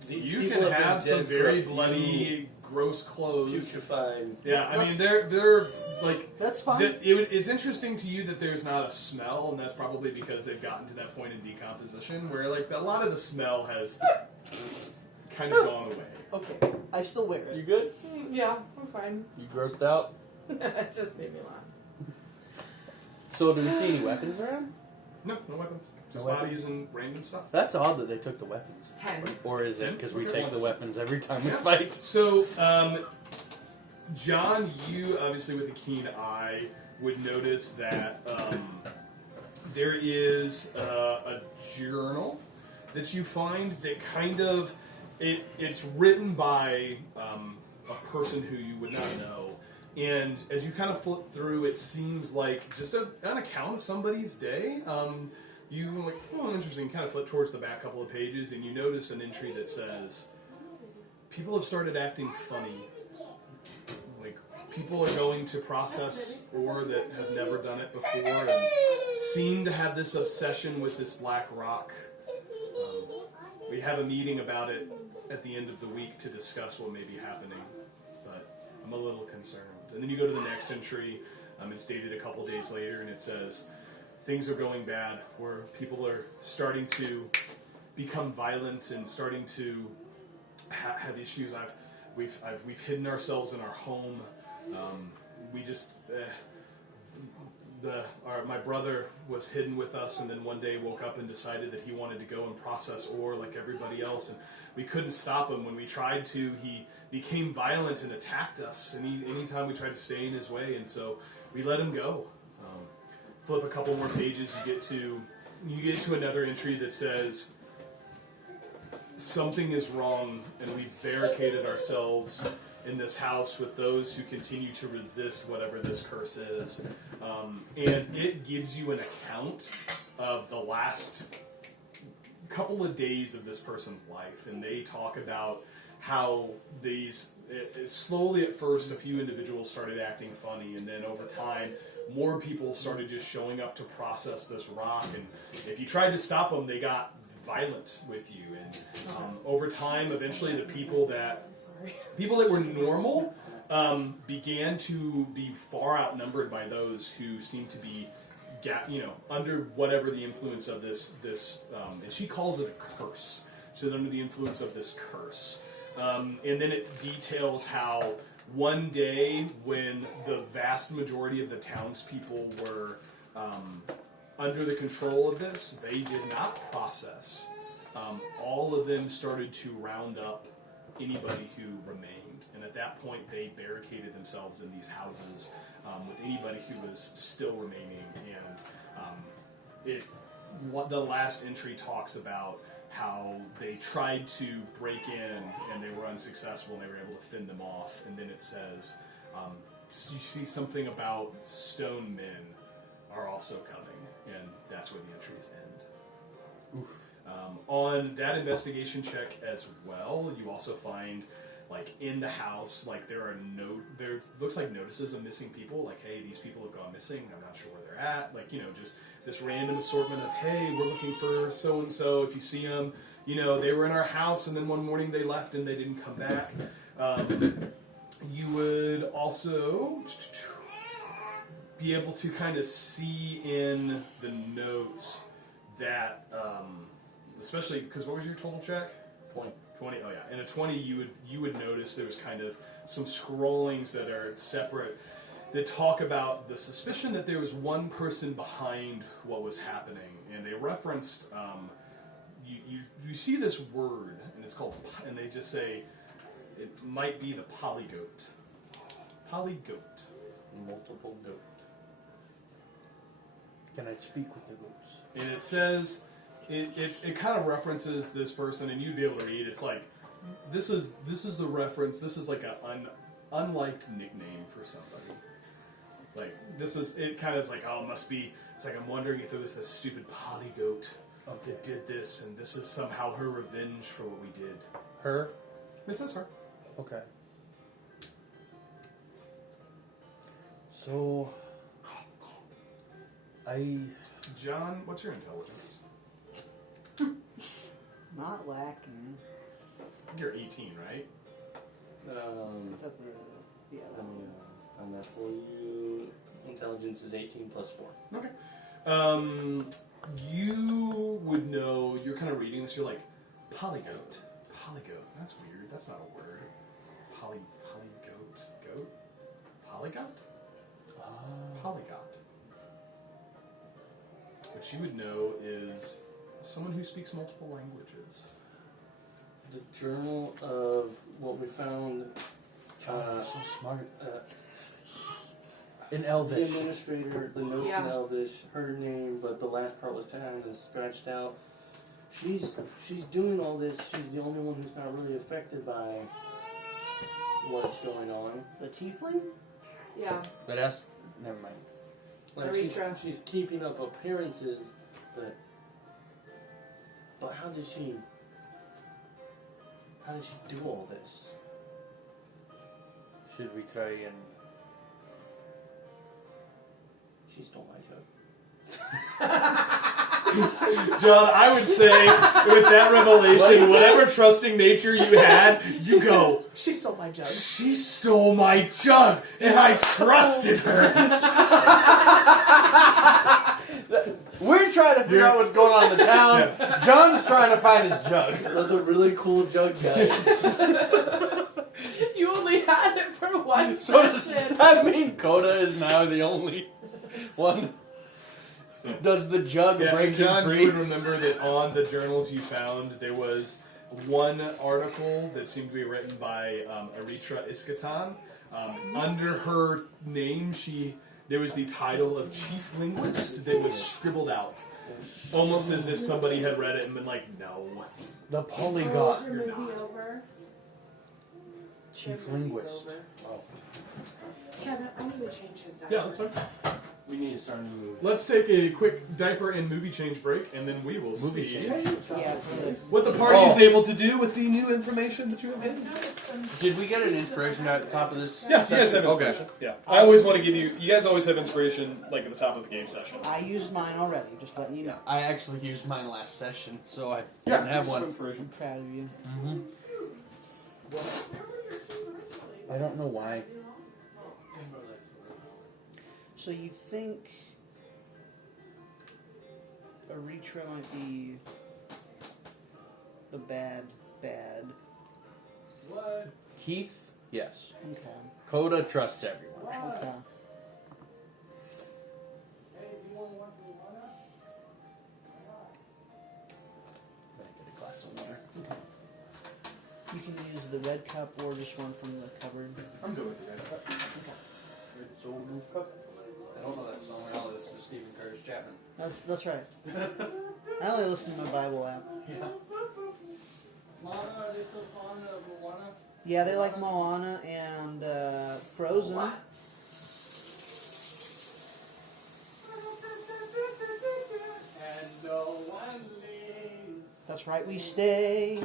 These You people can been have dead some for very a few bloody, gross clothes. putrefied. Yeah, I mean they're like That's fine. it's interesting to you that there's not a smell, and that's probably because they've gotten to that point in decomposition where like a lot of the smell has kind of gone away. Okay, I still wear You it. good? Yeah, I'm fine. You grossed out? It just made me laugh. So do we see any weapons around? No weapons, just No weapons? bodies and random stuff. That's odd that they took the weapons. 10. Or is it 10? because we Okay. take the weapons every time we Yeah. fight? So, John, you obviously with a keen eye would notice that there is a journal that you find that kind of it's written by a person who you would not know, and as you kind of flip through, it seems like just an account of somebody's day. You like, oh, interesting. Kind of flip towards the back couple of pages, and you notice an entry that says, "People have started acting funny. Like people are going to process ore that have never done it before, and seem to have this obsession with this black rock. We have a meeting about it at the end of the week to discuss what may be happening, but I'm a little concerned." And then you go to the next entry. It's dated a couple days later, and it says, "Things are going bad, where people are starting to become violent and starting to have issues. We've hidden ourselves in our home. We just my brother was hidden with us, and then one day woke up and decided that he wanted to go and process ore like everybody else, and we couldn't stop him. When we tried to, he became violent and attacked us. And anytime we tried to stay in his way, and so we let him go." Flip a couple more pages, you get to another entry that says, "Something is wrong, and we've barricaded ourselves in this house with those who continue to resist whatever this curse is." And it gives you an account of the last couple of days of this person's life, and they talk about how these slowly at first a few individuals started acting funny, and then over time more people started just showing up to process this rock, and if you tried to stop them, they got violent with you, and over time, eventually the people that were normal began to be far outnumbered by those who seemed to be, under whatever the influence of this, and she calls it a curse. So under the influence of this curse, and then it details how one day when the vast majority of the townspeople were under the control of this, they did not process. All of them started to round up anybody who remained, and at that point they barricaded themselves in these houses with anybody who was still remaining, and the last entry talks about how they tried to break in and they were unsuccessful and they were able to fend them off, and then it says you see something about stone men are also coming, and that's where the entries end. Oof. On that investigation check as well, you also find, like, in the house, like, there looks like notices of missing people, like, hey, these people have gone missing, I'm not sure where they're at, like, just this random assortment of, hey, we're looking for so-and-so, if you see them, they were in our house, and then one morning they left and they didn't come back. You would also be able to kind of see in the notes that, especially because what was your total check? 20. 20. Oh yeah. In a 20, you would notice there was kind of some scrollings that are separate that talk about the suspicion that there was one person behind what was happening, and they referenced. You see this word, and it's called, and they just say it might be the polygoat. Polygoat. Multiple goat. Can I speak with the goats? And it says. It kind of references this person, and you'd be able to read. It's like this is the reference. This is like an unliked nickname for somebody. Like this is it. Kind of is like, oh, it must be. It's like I'm wondering if it was this stupid polygoat that did this, and this is somehow her revenge for what we did. Her? It says her. Okay. So John, what's your intelligence? Not lacking. You're 18, right? What's up the? Yeah. On that for you, intelligence is 18 plus 4. Okay. You would know. You're kind of reading this. You're like, polygoat. That's weird. That's not a word. Polygoat. Goat. Polygot. Polygot. What you would know is someone who speaks multiple languages. The journal of what we found. so smart. In The Elvish. administrator, the notes in Elvish, her name, but the last part was kind of scratched out. She's doing all this. She's the only one who's not really affected by what's going on. The tiefling? Yeah. But ask. Never mind. Like she's keeping up appearances, but how did she do all this? Should we try and? She stole my joke. John, I would say, with that revelation, whatever trusting nature you had, you go, She stole my jug. she stole my jug, and I trusted her. We're trying to figure out what's going on in the town. Yeah. John's trying to find his jug. That's a really cool jug, guys. You only had it for one So does session. that mean Coda is now the only one? So, Does the jug break John, him you free? would remember that on the journals you found, there was one article that seemed to be written by Erytra Iskatan. Under her name, there was the title of Chief Linguist that was scribbled out. Almost as if somebody had read it and been like, no. The Oh, polyglot. is your You're movie not. over? Chief Your movie's linguist. over. Oh. Kevin, I need to change his diaper. Yeah, that's fine. We need to start a new movie. Let's take a quick diaper and movie change break, and then we will Movie see change? Yeah, for the, what the party is able to do with the new information that you have gained. Did we get an inspiration at the top of this? Yeah, you guys have Okay. inspiration. Yeah, I always want to give you. You guys always have inspiration, like at the top of a game session. I used mine already, just letting you know. I actually used mine last session, so I Yeah, didn't have some one. inspiration. I'm proud of you. Mm-hmm. I don't know why. So you think Eritrea might be the bad? What? Keith, yes. Okay. Coda trusts everyone. Okay. Hey, do you want to watch Luminara? Get a glass of water. You can use the red cup or just one from the cupboard. I'm good with you guys. I don't know that song. I know this is Stephen Curtis Chapman. That's right. I only listen to my Bible app. Yeah. Moana, are they still fond of Moana? Yeah, they like Moana and Frozen. And no one leaves. That's right, we stay.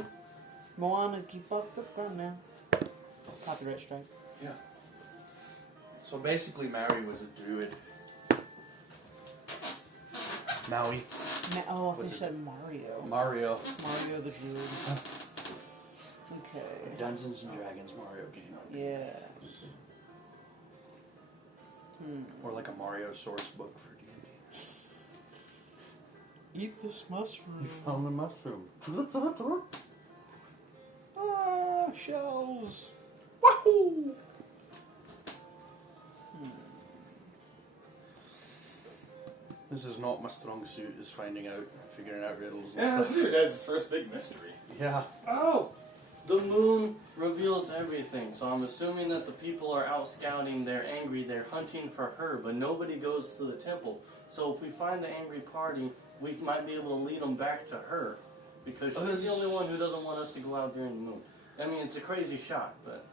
Moana, keep up the front now. Copyright strike. So basically, Maui was a druid. Maui. Oh, I think Was you it- said Mario. Mario. Mario the Druid. Okay. Dungeons and Dragons Mario game. Yeah. Or like a Mario source book for D&D. Eat this mushroom. You found a mushroom. Ah, shells. Wahoo! This is not my strong suit, is figuring out riddles and Yeah, this stuff. dude has his first big mystery. Yeah. Oh! The moon reveals everything, so I'm assuming that the people are out scouting, they're angry, they're hunting for her, but nobody goes to the temple. So if we find the angry party, we might be able to lead them back to her, because she's the only one who doesn't want us to go out during the moon. I mean, it's a crazy shot, but...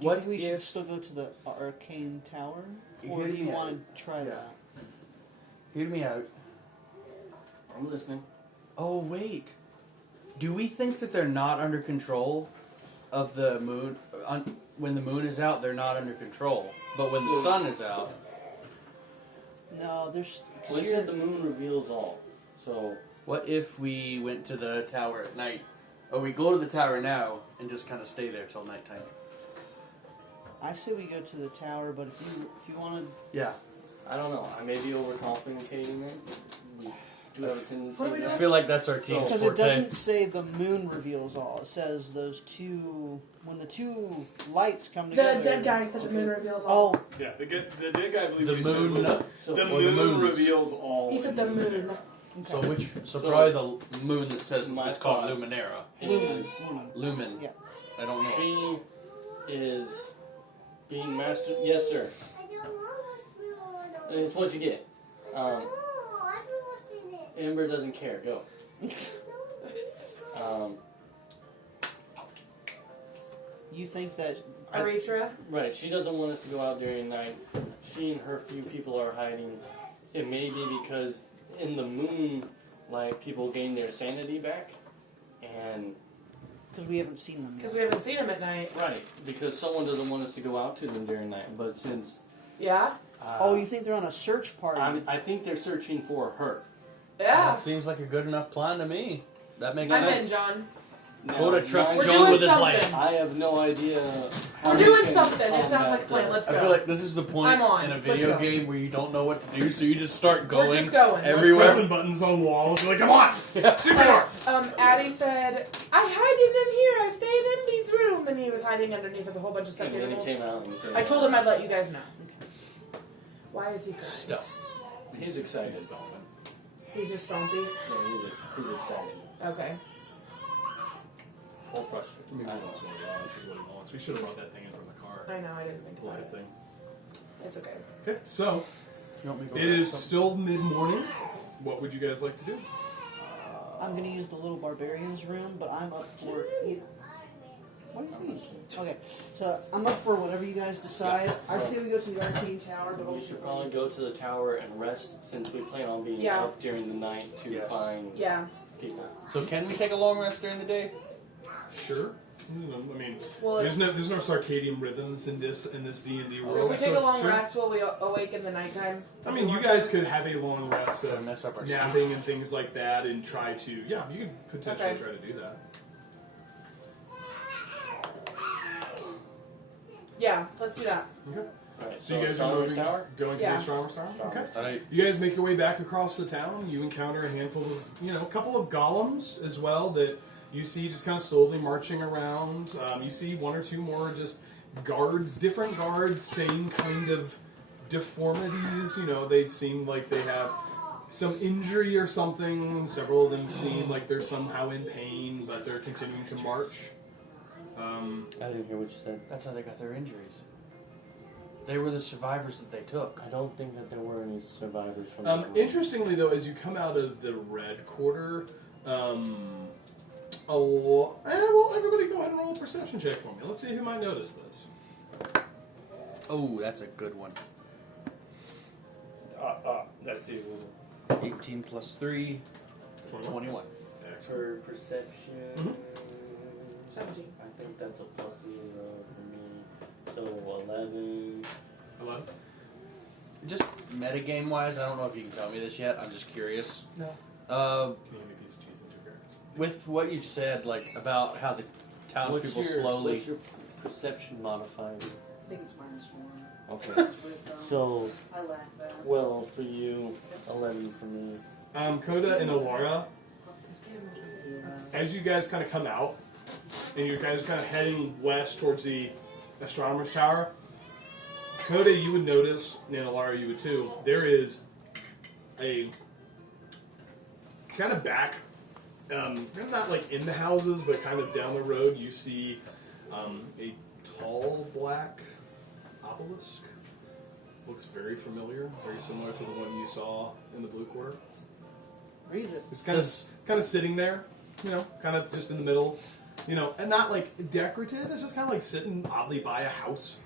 Do you think we should still go to the arcane tower? Or Hear do you me want out. to try Yeah. that? Hear me out. I'm listening. Oh, wait. Do we think that they're not under control of the moon? When the moon is out, they're not under control. But when the sun is out... No, there's... Well, they said the moon reveals all, so... What if we went to the tower at night? Or we go to the tower now and just kind of stay there till nighttime? I say we go to the tower, but if you want to... Yeah. I don't know. I may be overcomplicating it. We do have a tendency What are we to- doing? I feel like that's our team's Because it forte. doesn't say the moon reveals all. It says those two... When the two lights come The together... dead guy said the moon reveals all. Oh, Yeah, the dead guy, I believe The what he said moon. was, So, the or the moon moons. reveals all. He said the moon. So So- probably the moon that says My it's called thought Luminara. is Lumen. Yeah. I don't know. she is being mastered. Yes, sir. It's what you get. Amber doesn't care. Go. you think that... Eritrea. Right. She doesn't want us to go out during the night. She and her few people are hiding. It may be because in the moon, like, people gain their sanity back, and Because we haven't seen them Because yet. we haven't seen him at night. right because someone doesn't want us to go out to them during night. But since Yeah? Oh, you think they're on a search party? I think they're searching for her. Yeah. That seems like a good enough plan to me. That makes I'm sense. in, John. Now, Go to trust We're John doing with his something. life. I have no idea. How We're we doing can something. It sounds combat like a plan. the- Let's I go. feel like this is the point I'm on. in a Let's video go. game where you don't know what to do, so you just start We're going just going. Let's everywhere. Pressing buttons on walls. You're like, come on! Super! Addie said, I hide in here. I stay in Imby's room. And he was hiding underneath with a whole bunch of stuffed And then he animals. came out and said, I told him I'd let you guys know. Why is he crying? Stuff. he's excited. He's just stompy. Yeah, he's excited. Okay. Or frustrated. Maybe that's what he wants. We should have brought that thing in from the car. I know, I didn't think Pull about that it. thing. It's okay. Okay, so You want me to go it grab is something? still mid-morning. What would you guys like to do? I'm going to use the little barbarian's room, but I'm up for either. What Okay, so I'm up for whatever you guys decide. I say we go to the arcane tower, but We should probably go to the tower and rest since we plan on being Yeah. up during the night to Yes. find Yeah. people. So can we take a long rest during the day? Sure. I mean, Well, there's no circadian rhythms in this D&D So world. if we take a long sure. rest, will we awake in the nighttime? I mean, you guys could have a long rest Gonna of mess up our napping and things like that, and try to. Yeah, you could potentially Okay. try to do that. Yeah, let's do that. Okay. Alright, So you guys are Astronomer's moving, Tower? going to Yeah. the Astronomer's Tower. Okay. Astronomer's Alright. You guys make your way back across the town. You encounter a handful of, a couple of golems as well that you see just kind of slowly marching around. You see one or two more just guards, different guards, same kind of deformities. They seem like they have some injury or something. Several of them seem like they're somehow in pain, but they're continuing to march. I didn't hear what you said. That's how they got their injuries. They were the survivors that they took. I don't think that there were any survivors from Interestingly, though, as you come out of the red quarter, well, everybody go ahead and roll a perception check for me. Let's see who might notice this. Oh, that's a good one. Let's see. 18 plus 3, 21. Excellent. For perception, Mhm. 17. I think that's a plus 0 for me. So 11. 11. Just metagame wise, I don't know if you can tell me this yet. I'm just curious. No. Can you hand me a piece of cheese and 2 crackers? With what you said, like about how the townspeople slowly. What's your perception modifier? I think it's -1. Okay. It's wisdom. So I lack that. 12 for you, 11 for me. Coda and Alara, as you guys kind of come out, and you guys are kind of heading west towards the Astronomer's Tower, Coda, you would notice, and Alara, you would too, there is a kind of back, not like in the houses, but kind of down the road, you see a tall black obelisk. Looks very familiar, very similar to the one you saw in the blue quarter. Read it. It's kind of sitting there, kind of just in the middle, and not like decorative. It's just kind of like sitting oddly by a house.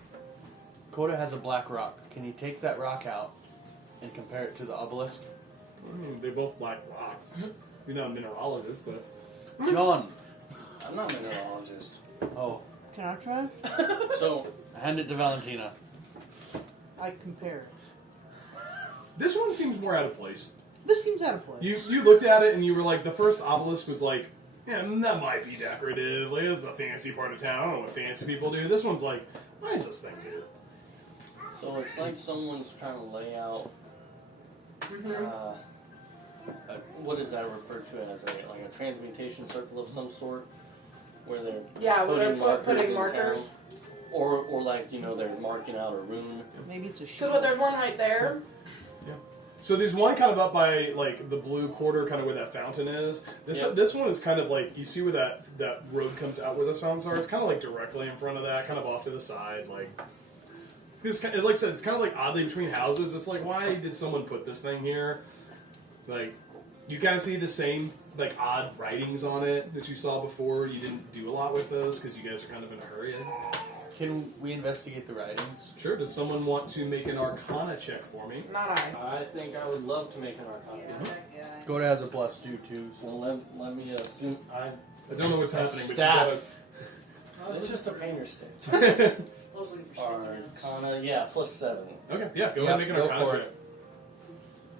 Coda has a black rock. Can you take that rock out and compare it to the obelisk? I mean, they're both black rocks. You're not a mineralogist, but John! I'm not a mineralogist. Oh, Can I try? So, hand it to Valentina. I compare. this one seems more out of place. This seems out of place. You looked at it and you were like, the first obelisk was like, yeah, that might be decorative. Like, it's a fancy part of town. I don't know what fancy people do. This one's like, why is this thing here? so it's like someone's trying to lay out. What is that referred to as? Like a transmutation circle of some sort, where they're Yeah, we're putting in markers. town? Or like they're marking out a rune. Maybe it's a Because there's one right there. So there's one kind of up by like the blue quarter, kind of where that fountain is. This one is kind of like, you see where that road comes out where those fountains are. It's kind of like directly in front of that, kind of off to the side. Like this, like I said, it's kind of like oddly between houses. It's like, why did someone put this thing here? Like you kind of see the same like odd writings on it that you saw before. You didn't do a lot with those because you guys are kind of in a hurry. Can we investigate the writings? Sure. Does someone want to make an Arcana check for me? Not I. I think I would love to make an arcana. Yeah, that guy. Coda has a +2 too. So let me assume I don't know what's happening, but Staff. you it's just a painter's stick. gotta... Mostly for sticking Arcana, yeah, +7. Okay, yeah, go ahead and make an go Arcana for check. it.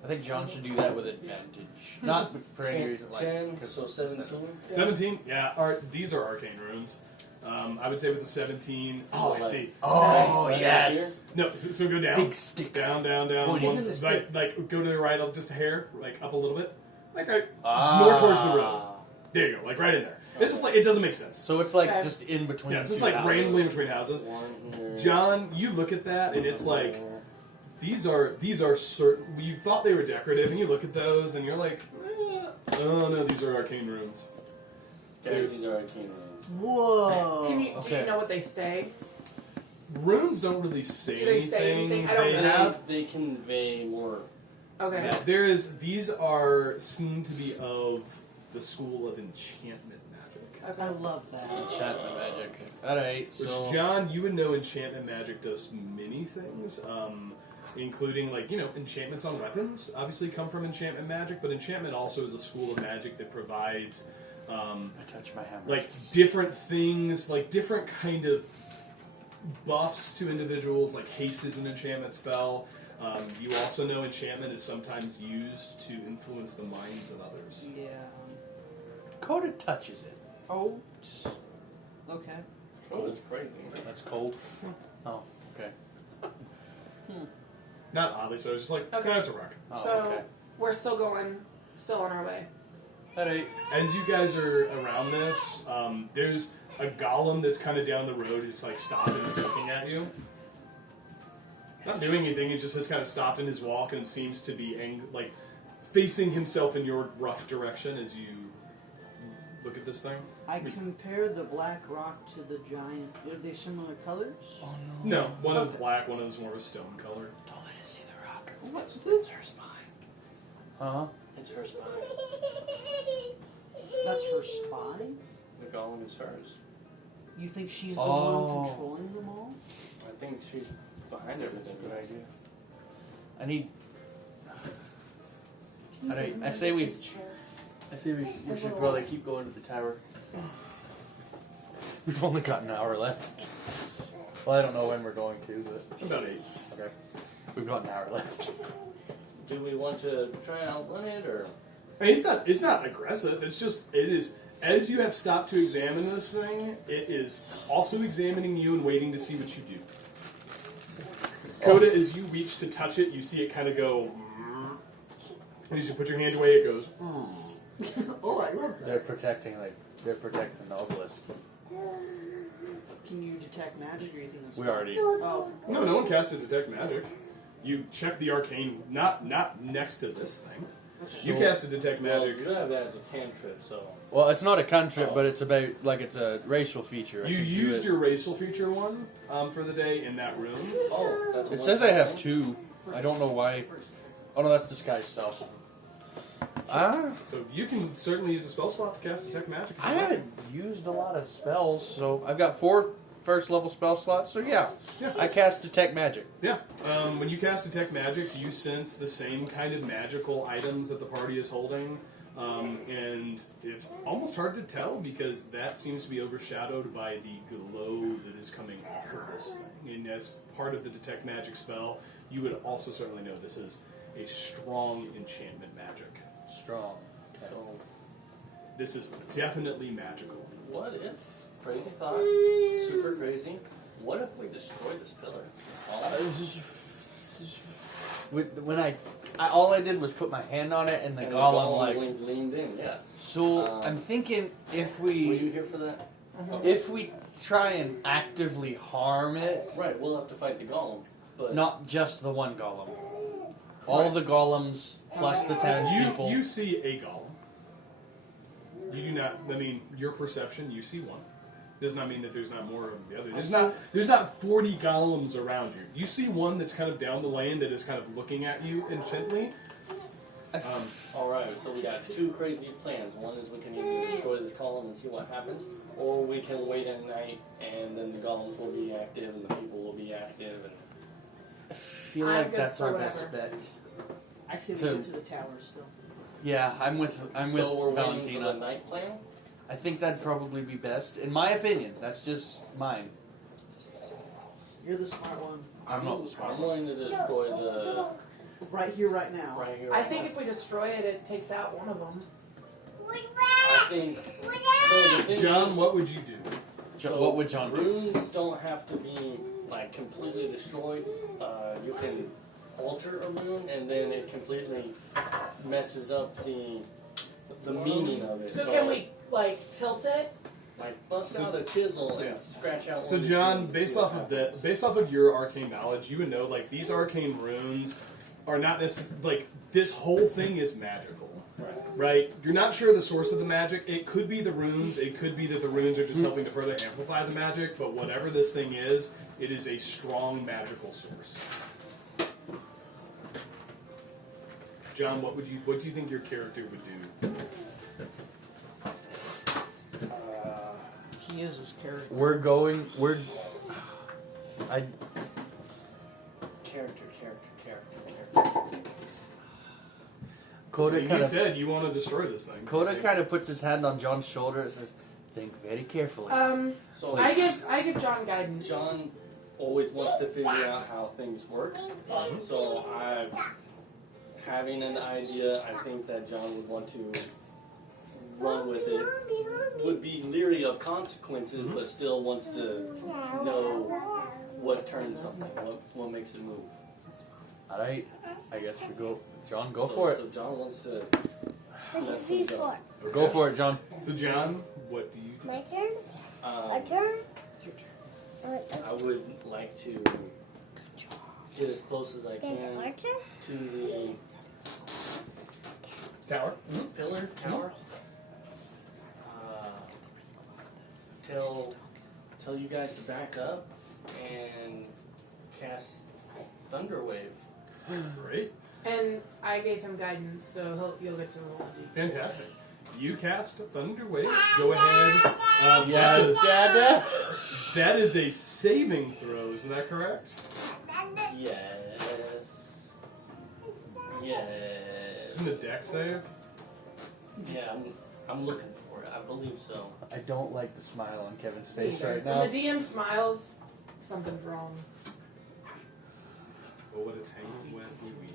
I think John should do that with advantage. Not for any reason, like 10, 'cause- so 17. 17, yeah. These are arcane runes. I would say with the 17. Oh, I see. Oh, Right yes! No, so go down. Big stick. Down. Pointy. One, like go to the right just a hair, like up a little bit, like right, Ah. more towards the road. There you go, like right in there. It's just like it doesn't make sense. So it's like Okay. just in between. Yeah, it's just two like houses. randomly between houses. One here. John, you look at that and it's like these are certain. You thought they were decorative, and you look at those and you're like, oh no, these are arcane runes. Guys, these are arcane runes. Whoa. Do you Okay. know what they say? Runes don't really say Do they say anything? I don't They know. have. They convey more. Okay. Yeah, these are seen to be of the school of enchantment magic. Okay. I love that. Enchantment magic. Alright, Which, so. John, you would know enchantment magic does many things, including, like, enchantments on weapons obviously come from enchantment magic, but enchantment also is a school of magic that provides, I touch my hammer. like, different things, like, different kind of buffs to individuals, like haste is an enchantment spell. You also know enchantment is sometimes used to influence the minds of others. Yeah. Coda touches it. Oh. Okay. Oh, it's crazy. That's cold. Oh, okay. Not oddly so, it's just like, Okay. that's a rock. Oh, So okay. we're still on our way. Alright. As you guys are around this, there's a golem that's kind of down the road who's like stopped and is looking at you. Not doing anything, he just has kind of stopped in his walk and seems to be like facing himself in your rough direction as you look at this thing. I compared the black rock to the giant. Are they similar colors? Oh No, one of them's black, one of them's more of a stone color. Don't let it see the rock. What's this? It's her spine. Huh? It's her spine. That's her spine? The golem is hers. You think she's the Oh. one controlling them all? I think she's behind everything. Good idea. I need. Can you Alright, give him I say we- his chair? I say we His should little- probably keep going to the tower. We've only got an hour left. Well, I don't know when we're going to, but. About 8. Okay. We've got an hour left. Do we want to try and outrun it, or? I mean, it's not aggressive, it is, as you have stopped to examine this thing, it is also examining you and waiting to see what you do. Coda, as you reach to touch it, you see it kind of go. And as you put your hand away, it goes. Oh, I love They're protecting the obelisk. Can you detect magic or anything? We already. Oh. No, no one cast to detect magic. You check the arcane, not next to this thing. You So- cast to detect magic. Well, you have that as a cantrip, so. Well, it's not a cantrip, but it's about like it's a racial feature. I You can do used it. your racial feature one for the day in that room. Oh, that's a It says I one-time have thing? 2. I don't know why. Oh no, that's disguise self. Ah, So you can certainly use a spell slot to cast detect magic. if I you want. haven't used a lot of spells, so I've got 4 first level spell slots. So yeah, Yeah. I cast detect magic. Yeah. When you cast detect magic, you sense the same kind of magical items that the party is holding, and it's almost hard to tell because that seems to be overshadowed by the glow that is coming off of this thing. And as part of the detect magic spell, you would also certainly know this is a strong enchantment magic. Strong. So, This is definitely magical. what if, crazy thought, super crazy, what if we destroy this pillar? When I all I did was put my hand on it, and the And golem like. leaned in, yeah. So I'm thinking if Were you we here for that? try and actively harm it, Right, we'll have to fight the golem. But not just the one golem, all the golems plus the townspeople. You see a golem. You do not. I mean, your perception. You see one. Does not mean that there's not more of the other. There's not 40 golems around you. You see one that's kind of down the lane that is kind of looking at you intently. Alright, so we got 2 crazy plans. One is we can either destroy this column and see what happens, or we can wait at night and then the golems will be active and the people will be active. And I feel I'm like good that's for our whatever. best bet. I say we Two. get to the tower still. Yeah, I'm with so we're waiting for the Valentina. night plan? I think that'd probably be best, in my opinion. That's just mine. You're the smart one. I'm not the smart I'm one. willing to destroy the Right here, right now. right here. I right think now. if we destroy it, it takes out one of them. I think so. The thing John, is, what would you do? so What would John do? runes don't have to be like completely destroyed. You can alter a rune, and then it completely messes up the meaning of it. So can we like tilt it? like bust out a chisel and Yeah. scratch out? So one of John, these based runes off and of see what based off of your arcane knowledge, you would know like these arcane runes are not necessarily like this whole thing is magical, happens. right? You're not sure the source of the magic. It could be the runes. It could be that the runes are just helping to further amplify the magic. But whatever this thing is, it is a strong magical source. John, what do you think your character would do? He is his character. We're I Character. Coda You kind of said you want to destroy this thing. Coda kind of puts his hand on John's shoulder and says, "Think very carefully." So I give John guidance. John always wants to figure out how things work. So having an idea, I think that John would want to run with it. Would be leery of consequences, but still wants to know what turns something, what makes it move. All right, I guess we go. John, go So- for it. So John wants to What's let the things C go. for? Go for it, John. So John, what do you do? My turn? Our Um, turn? I would like to get as close as I Then can our turn? to the Tower. pillar tower. Tell you guys to back up and cast Thunder Wave. Great. And I gave him guidance, so you'll get to roll a d4. Fantastic. You cast Thunder Wave. Go ahead. That is a saving throw. Is that correct? Yes. Yes. Isn't it a dex save? Yeah, I'm looking for it. I believe so. I don't like the smile on Kevin's face Either. right now. When the DM smiles, something's wrong. Oh, what a tank went we weave.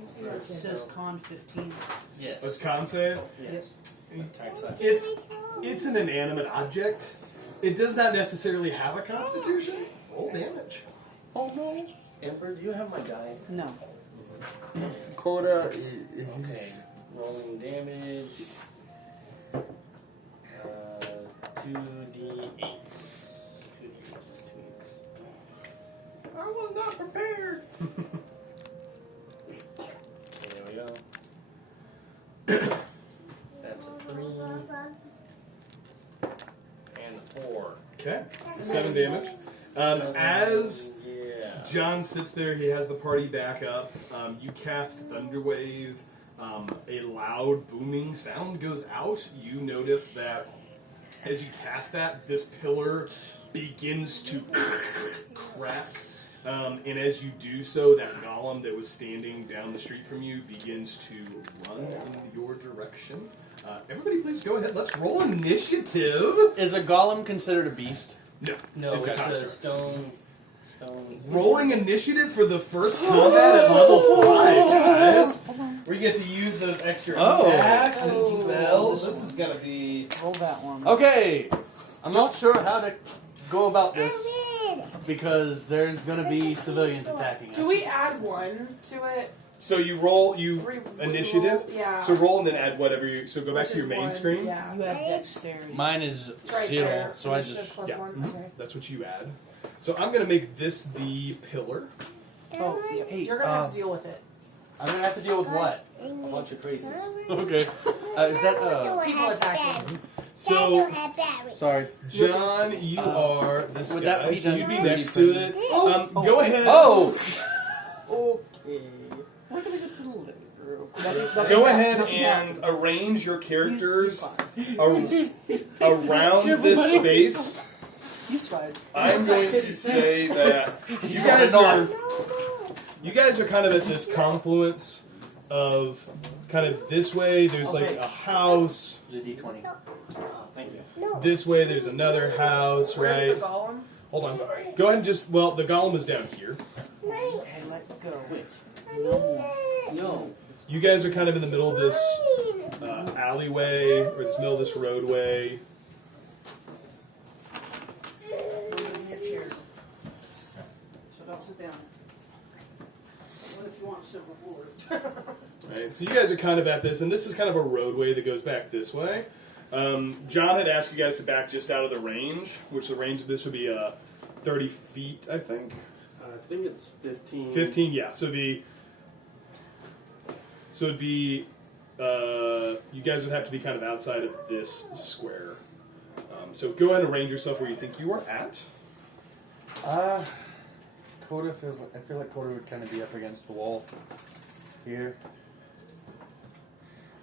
You see what It kid says wrote. con 15. Yes. Let's con save. Yes. Attack slash. It's an inanimate object. It does not necessarily have a constitution. Roll damage. Oh no. Emperor, do you have my die? No. Coda. Okay. Rolling damage. 2d8. 2d8. I was not prepared. Okay, there we go. That's a 3 and a 4. Okay. So 7 damage. As Yeah. John sits there, he has the party back up. You cast Thunder Wave. A loud booming sound goes out. You notice that as you cast that, this pillar begins to crack. And as you do so, that golem that was standing down the street from you begins to run in your direction. Everybody please go ahead. Let's roll initiative. Is a golem considered a beast? No. No, It's it's a a construct. stone. Rolling initiative for the first combat at level 5, guys. We get to use those extra attacks and spells. This is gonna be... Roll that one. Okay. I'm not sure how to go about this because there's gonna be civilians attacking us. Do we add 1 to it? So you roll, Re-roll? initiative. Yeah. So roll and then add whatever you... So go back Which to your is main 1, screen. Yeah. You have dexterity. Mine is It's right 0, there. so I Initiative just plus Yeah. 1. Mhm. Okay. That's what you add. So I'm gonna make this the pillar. Oh, yeah. hey. You're gonna have to deal with it. I'm gonna have to deal with what? A bunch of crazies. Okay. Is that People attacking. So Sorry. John, you are this would guy. that be So done you'd be pretty next to it. Go ahead. Oh. Okay. We're gonna go to the living room. Go ahead and arrange your characters around this space. He's fine. I'm going to say that you guys are kind of at this confluence of kind of this way. There's like a house. The D20. Oh, thank you. This way, there's another house, Where's right? the golem? Hold on. Go ahead and just. Well, the golem is down here. Hey, let go. Wait. No more. No. You guys are kind of in the middle of this alleyway or this middle of this roadway. In your chair. So don't sit down. What if you want to sit on the floor? Right, so you guys are kind of at this, and this is kind of a roadway that goes back this way. John had asked you guys to back just out of the range, which the range of this would be 30 feet, I think. I think it's 15. 15, yeah. So it'd be you guys would have to be kind of outside of this square. So go ahead and arrange yourself where you think you are at. Coda feels. I feel like Coda would kind of be up against the wall here.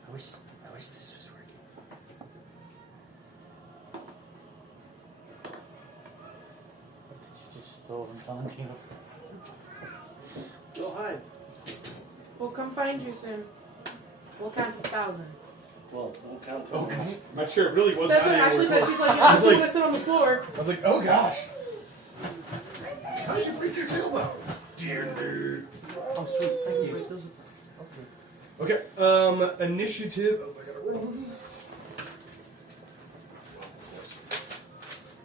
I wish this was told Valentino. Go hide. We'll come find you soon. We'll count 1,000. Well, we'll count. Oh gosh, my chair really was That's not what Ashley anywhere said. She's close. like, I yeah, was she's like- gonna sit on the floor. I was like, oh gosh. How did you break your tailbone? Dear. Oh, sweet. Thank you. Those Okay. Initiative. Oh, I gotta roll.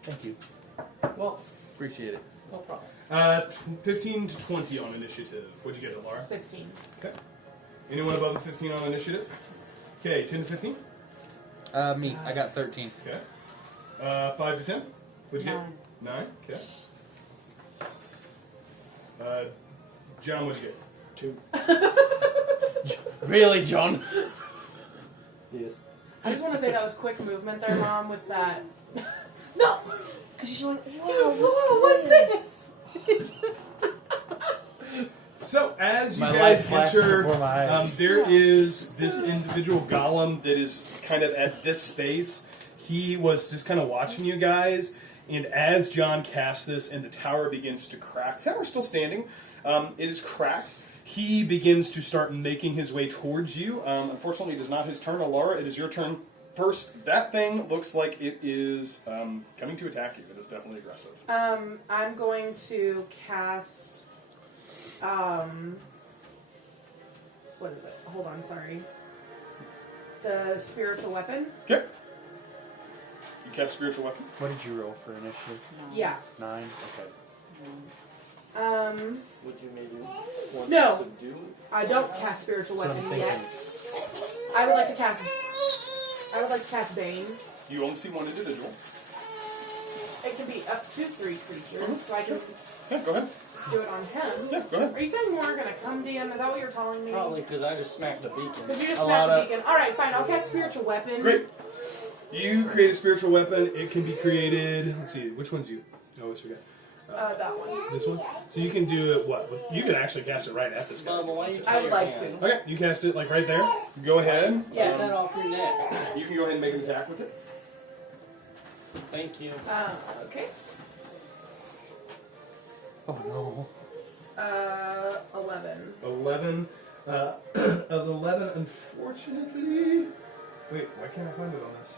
Thank you. Well, Appreciate it. no problem. 15 to 20 on initiative. What'd you get, Laura? 15. Okay. Anyone above a 15 on initiative? Okay, 10 to 15. Me. I got 13. Okay. 5 to 10. What'd you 9. get? 9. Okay. John, what'd you get? 2. Really, John? Yes. I just want to say that was quick movement there, Mom, with that. No! Because she's like, Whoa, what's this? So, as you My guys life flashed enter, before my eyes. there is this individual golem that is kind of at this space. He was just kind of watching you guys, and as John casts this and the tower begins to crack, the tower's still standing, it is cracked. He begins to start making his way towards you. Unfortunately, it is not his turn. Alara, it is your turn. First, that thing looks like it is coming to attack you. It is definitely aggressive. I'm going to cast. What is it? Hold on, sorry. The spiritual weapon. Okay. You cast spiritual weapon. What did you roll for initiative? Yeah. 9? Okay. Would you maybe want No. to subdue it? I don't cast spiritual That's what weapon I'm yet. thinking. I would like to cast. I would like to cast Bane. You only see one individual. It can be up to 3 creatures, so I can Yeah, go ahead. do it on him. Yeah, go ahead. Are you saying more are gonna come to him? Is that what you're telling me? Probably because I just smacked the beacon. Because you just A smacked lot the of- beacon. Alright, fine, I'll cast spiritual weapon. Great. You create a spiritual weapon. It can be created. Let's see. Which one's you? I always forget. That one. This one. So you can do it. What? You can actually cast it right at this guy. Mama, why you I would try like your hand? to. Okay. You cast it like right there. Go ahead. Yeah. Get that off your neck. You can go ahead and make an attack with it. Thank you. Okay. Oh no. 11. 11. Of 11, unfortunately. Wait, why can't I find it on this?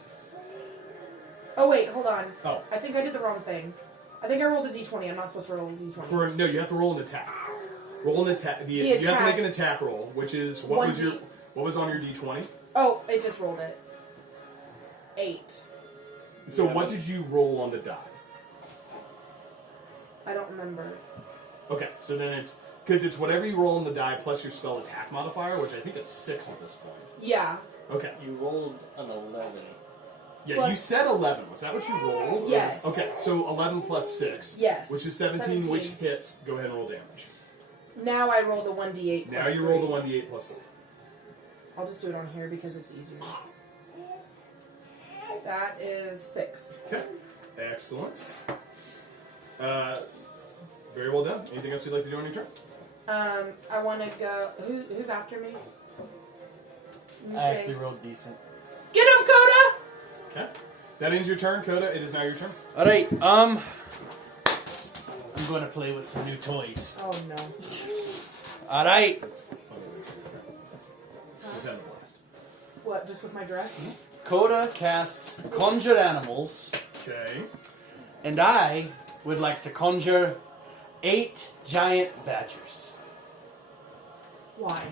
Oh, wait, hold on. Oh. I think I did the wrong thing. I think I rolled a d20. I'm not supposed to roll a d20. No, you have to roll an attack. Roll an attack. You have to attack. make an attack roll, which is what was on your d20. Oh, it just rolled it. 8. So Yeah. what did you roll on the die? I don't remember. Okay, so then it's because it's whatever you roll on the die plus your spell attack modifier, which I think is 6 at this point. Yeah. Okay. You rolled an 11. Yeah, Plus- you said 11. Was that what you rolled? Or- Yes. Okay, so 11 plus 6. Yes. Which is 17, which 17. hits. Go ahead and roll damage. Now I roll the 1d8. Now plus you roll the 3. 1d8 plus 3. I'll just do it on here because it's easier. That is 6. Okay, excellent. Very well done. Anything else you'd like to do on your turn? I want to go. Who's after me? You I say- actually rolled decent. Get him, Coda! Okay. That ends your turn, Coda. It is now your turn. Alright, I'm going to play with some new toys. Oh no. Alright. Just having a blast. What? Just with my dress? Coda casts Conjure Animals, Okay. and I would like to conjure 8 giant badgers. Why?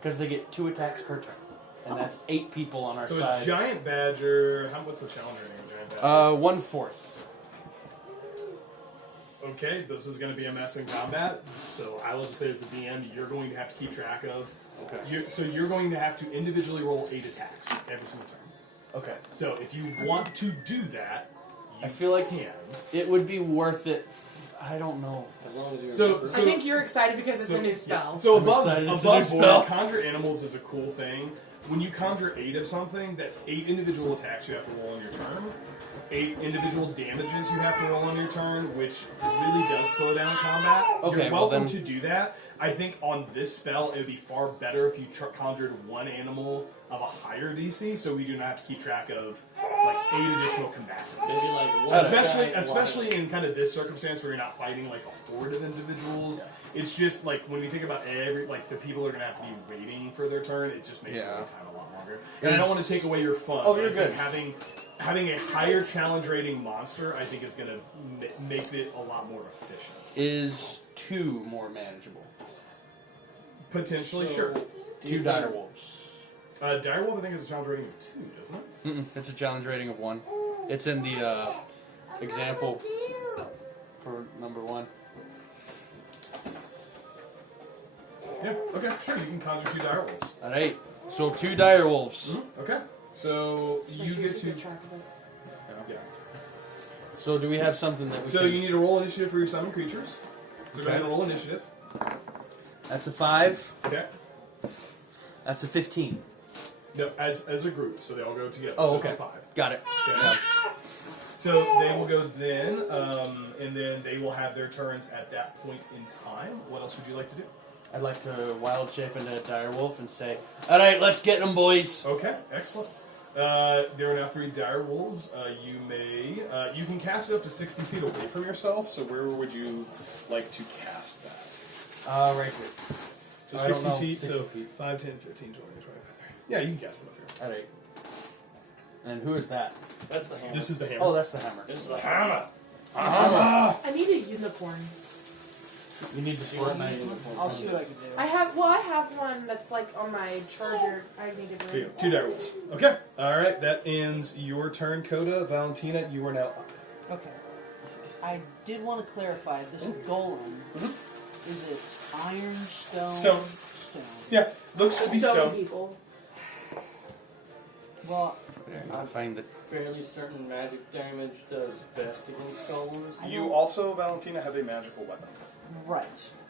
Because they get 2 attacks per turn. And that's 8 people on our So side. a giant badger. What's the challenger name? Giant badger. 1/4. Okay, this is going to be a mess in combat. So I will just say as a DM, you're going to have to keep track of. Okay. So you're going to have to individually roll 8 attacks every single turn. Okay. So if you want to do that, you I feel like can. it would be worth it. I don't know. As long as you So- remember. so- I think you're excited because it's a new yeah. spell. So I'm above excited it's a new board, spell. conjure animals is a cool thing. When you conjure 8 of something, that's 8 individual attacks you have to roll on your turn. 8 individual damages you have to roll on your turn, which really does slow down combat. Okay, You're well welcome then- to do that. I think on this spell, it would be far better if you conjured one animal of a higher DC, so we do not have to keep track of like 8 additional combatants. Maybe like one Especially in kind of this circumstance where you're not fighting like a horde of individuals. Yeah. It's just like when we think about the people are going to have to be waiting for their turn. It just makes the wait time a lot longer. And I don't want to take away your fun. Oh, you're good. Having a higher challenge rating monster, I think, is going to make it a lot more efficient. Is 2 more manageable? Potentially, So, sure. 2 dire wolves. Direwolf, I think, is a challenge rating of 2, isn't it? It's a challenge rating of 1. It's in the example for number 1. Yeah, okay, sure. You can conjure 2 direwolves. Alright, so 2 dire wolves. Okay, so you get to. track of it. Yeah. So do we have something that we So can... you need to roll initiative for your summon creatures. So go Okay. ahead and roll initiative. That's a 5. Okay. That's a 15. No, as a group, so they all go together. Oh, so okay. It's a 5. Got it. Okay. Yeah. So they will go then, and then they will have their turns at that point in time. What else would you like to do? I'd like to wild shape into a dire wolf and say, alright, let's get them, boys. Okay, excellent. There are now 3 dire wolves. You can cast it up to 60 feet away from yourself. So where would you like to cast that? Right here. So I don't 60 know. feet. 60 So feet. 5, 10, 15, 20, 25, 30. Yeah, you can cast it up here. Alright. And who is that? That's the hammer. This is the hammer. Oh, that's the hammer. This is the hammer. Ah! I need a unicorn. You need to split my uniform. I'll see what I can do. I have one that's like on my charger. I need to There you bring. go. 2 dire wolves. Okay. All right. That ends your turn, Coda. Valentina, you are now up. Okay. I did want to clarify, this golem, is it iron, stone? Stone. Stone. Yeah. Looks to be stone. people. Well, I find it. Fairly certain magic damage does best against golems. I You don't- also, Valentina, have a magical weapon. right.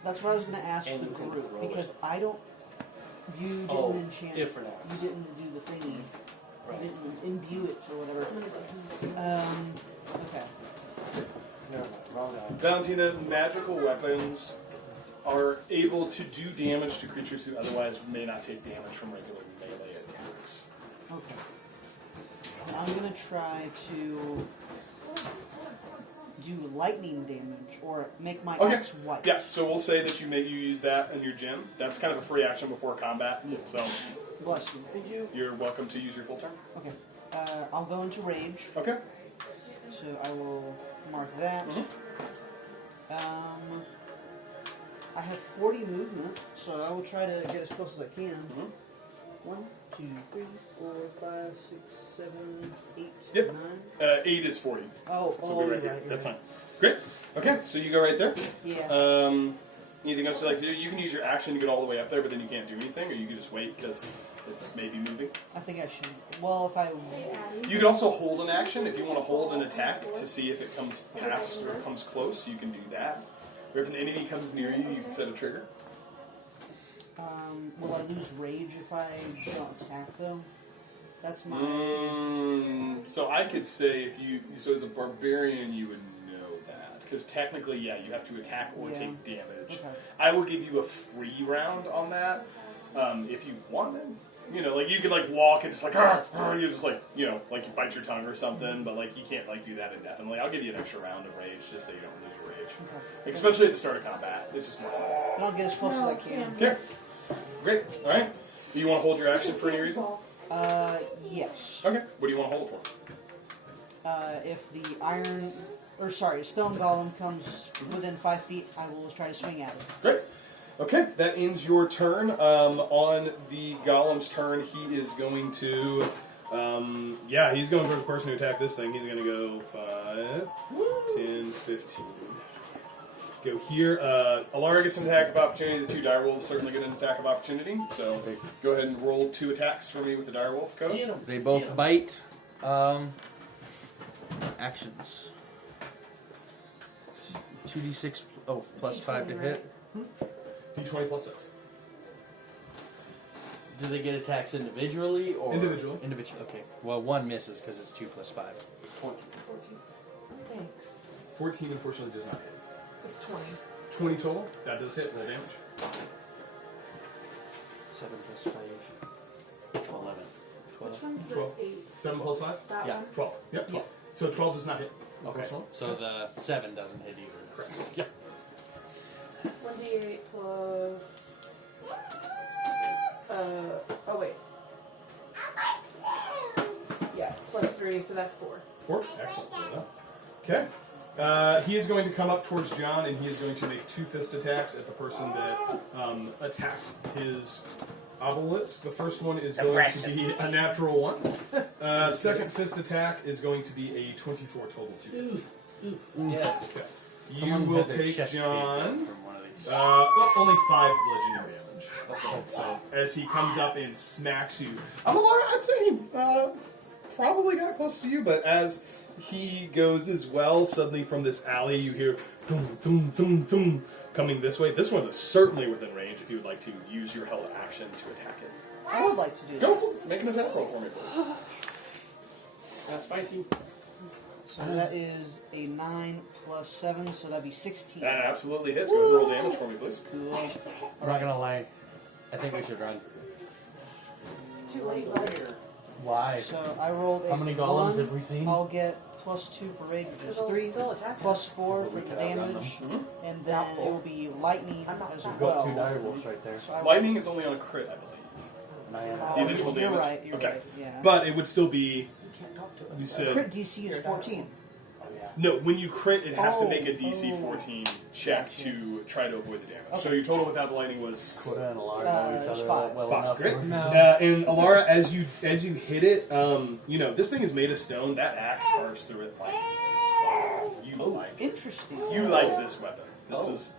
That's what I was going to ask And the you can group, throw because it. I don't... You didn't Oh, enchant different it. axe. You didn't do the thingy. Right. You didn't imbue it or whatever. Okay. Never mind. Wrong guy. Valentina, magical weapons are able to do damage to creatures who otherwise may not take damage from regular melee attacks. Okay. I'm going to try to do lightning damage or make my Okay. axe white. Yeah, so we'll say that you use that in your gym. That's kind of a free action before combat. Yeah. So Bless you. Thank you. you're welcome to use your full turn. Okay. I'll go into rage. Okay. So I will mark that. I have 40 movement, so I will try to get as close as I can. 1, 2, 3, 4, 5, 6, 7, 8, Yep. 9. 8 is 40. Oh, So we'll be right here. right. That's fine. Great. Okay, so you go right there. Yeah. Anything else you'd like to do? You can use your action to get all the way up there, but then you can't do anything, or you can just wait because it's maybe moving. I think I should. Well, if I. You can also hold an action if you want to hold an attack to see if it comes past or comes close. You can do that. Or if an enemy comes near you, you can set a trigger. Will I lose rage if I don't attack though? That's my. So I could say so as a barbarian, you would know that because technically, yeah, you have to attack or Yeah. take damage. Okay. I will give you a free round on that if you wanted. You know, like you could like walk and just like you just like like you bite your tongue or something, but like you can't like do that indefinitely. I'll give you an extra round of rage just so you don't lose your rage, Okay. especially at the start of combat. It's just more fun. Then I'll get as close as I can. Okay, great. All right. Do you want to hold your action for any reason? Yes. Okay. What do you want to hold it for? If the stone golem comes within 5 feet, I will try to swing at it. Great. Okay, that ends your turn. On the golem's turn, he is going to, he's going for the person who attacked this thing. He's going to go 5, 10, 15. Go here. Alara gets an attack of opportunity. The 2 direwolves certainly get an attack of opportunity. So go ahead and roll 2 attacks for me with the direwolf code. They both bite. Actions. 2d6. Oh, plus 5 to hit. D20 plus 6. Do they get attacks individually or Individually. Individual. Okay. Well, one misses because it's 2 plus 5. 20. Thanks. 14 unfortunately does not hit. It's 20. 20 total. That does hit. Full damage. 7 plus 5. 11. Which one's the 12. 8? 7 plus 5? That Yeah. one? 12. Yep, 12. So 12 does not hit. The Okay. first one. So the 7 doesn't hit either. Correct. Yep. 1d8 plus. Oh wait. Yeah, plus 3, so that's 4. 4. Excellent. Well done. Okay. He is going to come up towards John, and he is going to make 2 fist attacks at the person that attacked his obelisk. The first one is going to be a natural 1. Second fist attack is going to be a 24 total to hit. Yeah. Okay. You Someone will had their take chest John. caved from one of these. Only 5 bludgeoning damage. Okay. So as he comes up and smacks you, Alara, I'd say he probably got close to you, but as he goes as well, suddenly from this alley you hear thum thum thum thum coming this way. This one is certainly within range. If you would like to use your held action to attack it, I would like to do that. go make an attack roll for me, please. Spicy. So that is a 9 plus 7, so that'd be 16. That absolutely hits. Go ahead and roll damage for me, please. Cool. I'm not gonna lie. I think we should run. Too late, bud. Why? So I rolled a How many golems 1. have we seen? I'll get plus 2 for rage, which is It'll 3, still attack plus 4 for We the could outrun damage, them. and then Doubtful. it'll be lightning I'm not as fast. Got 2 well. dire wolves right there. So I Lightning is only on a crit, I believe. And I am Oh, The additional You're damage. right, you're okay. right, yeah. But it would still be. You can't talk to us. You so- said Crit DC is 14. Oh, yeah. no. When you crit, it has to make a Oh, DC oh. 14 check Gotcha. to try to avoid the damage. So Okay. your total without the lightning was Coda and Alara Uh, know each it's other 5. well 5. enough. Great. to- No. And Alara, as you hit it, you know this thing is made of stone. That axe carves through it like you like. Interesting. You like this weapon. This Oh. is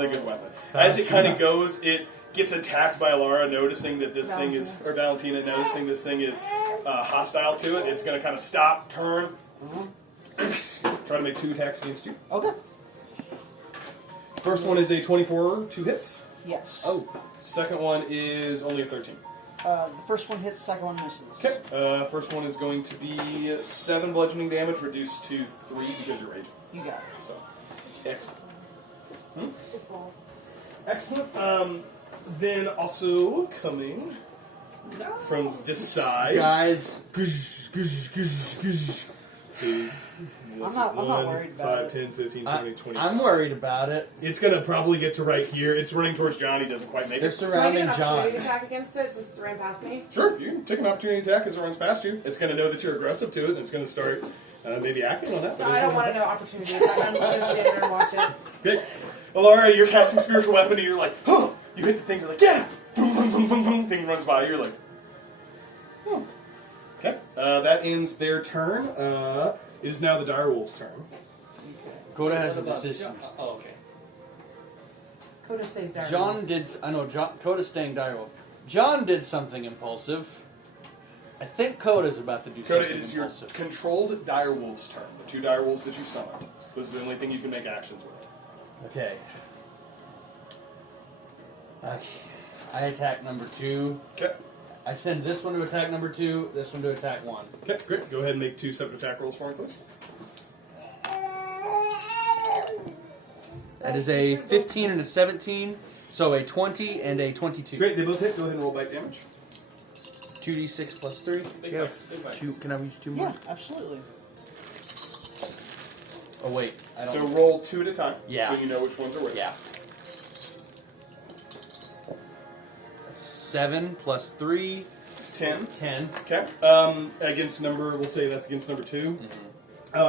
a good weapon. As it kind of goes, it gets attacked by Alara, noticing that this thing is, or Valentina, noticing this thing is hostile to it. It's going to kind of stop, turn, try to make 2 attacks against you. Okay. First one is a 24 to hit. Yes. Oh. Second one is only a 13. The first one hits, second one misses. Okay. First one is going to be 7 bludgeoning damage, reduced to 3 because you're raging. You got it. So, excellent. It's ball. Excellent. Then also coming from this side. Guys, Two. I'm not worried about 5, 10, 15, 20, 20. I'm worried about it. It's gonna probably get to right here. It's running towards John. He doesn't quite make They're it. Do I get surrounding an opportunity John. attack against it since it's ran past me? Sure, you can take an opportunity attack as it runs past you. It's gonna know that you're aggressive to it, and it's gonna start maybe acting on that. No, I don't want to know opportunity attack. I'm just going to stand there and watch it. Okay. Alara, you're casting spiritual weapon, and you're like, oh! You hit the thing, you're like, yeah! Boom, boom, boom, boom, boom. Thing runs by, you're like, hmm. Okay. That ends their turn. It is now the direwolf's turn. Coda has a What about- decision. Oh, okay. Coda stays down. John did. I know. Coda's staying direwolf. John did something impulsive. I think Coda's about to do Coda, something it is your impulsive. controlled direwolf's turn. The 2 direwolves that you summoned. Those are the only thing you can make actions with. Okay. Okay. I attack number 2. Okay. I send this one to attack number 2. This one to attack 1. Okay, great. Go ahead and make 2 separate attack rolls for me, please. That is a 15 and a 17. So a 20 and a 22. Great, they both hit. Go ahead and roll bite damage. 2d6 plus 3. Big You have bite, big bite. 2. Can I use 2 more? Yeah, absolutely. Oh wait, I don't. So roll 2 at a time. Yeah. So you know which ones are which. Yeah. 7 plus 3. It's 10. 10. Okay. Against number, we'll say that's against number 2. The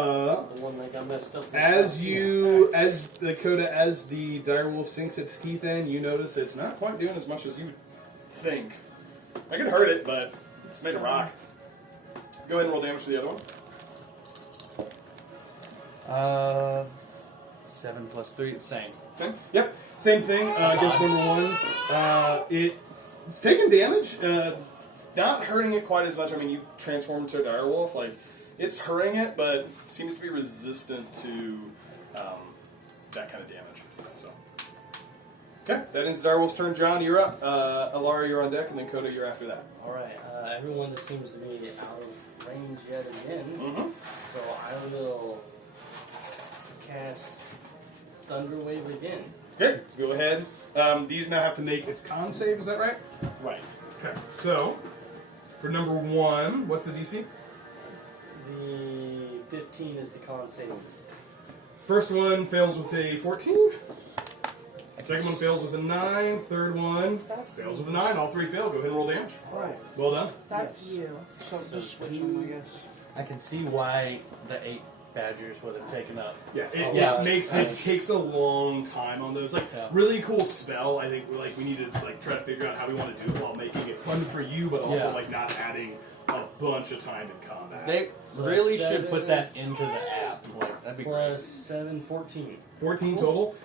one that got messed up. As the Coda, as the direwolf sinks its teeth in, you notice it's not quite doing as much as you think. I could hurt it, but it's made of rock. Go ahead and roll damage for the other one. 7 plus 3. It's same. Same. Yep. Same thing. Against number 1, it's taking damage. It's not hurting it quite as much. I mean, you transform into a direwolf, like it's hurting it, but seems to be resistant to that kind of damage. So, okay, that ends the direwolf's turn. John, you're up. Alara, you're on deck, and then Coda, you're after that. Alright, everyone just seems to be out of range yet again. Mm-hmm. So I will cast Thunder Wave again. Okay, go ahead. These now have to make its con save, is that right? Right. Okay, so for number 1, what's the DC? The 15 is the con save. First one fails with a 14. Second one fails with a 9. Third one fails with a 9. All 3 fail. Go ahead and roll damage. Alright, Well done. That's you. so just switch them, I guess. I can see why the 8 badgers would have taken up. Yeah, it, Yeah. it takes a long time on those. Like Yeah. really cool spell. I think like we need to like try to figure out how we want to do it while making it fun for you, but also Yeah. like not adding a bunch of time in combat. They So really that's should put 7 that into the app. Like that'd be Plus 7, 14. 14 total.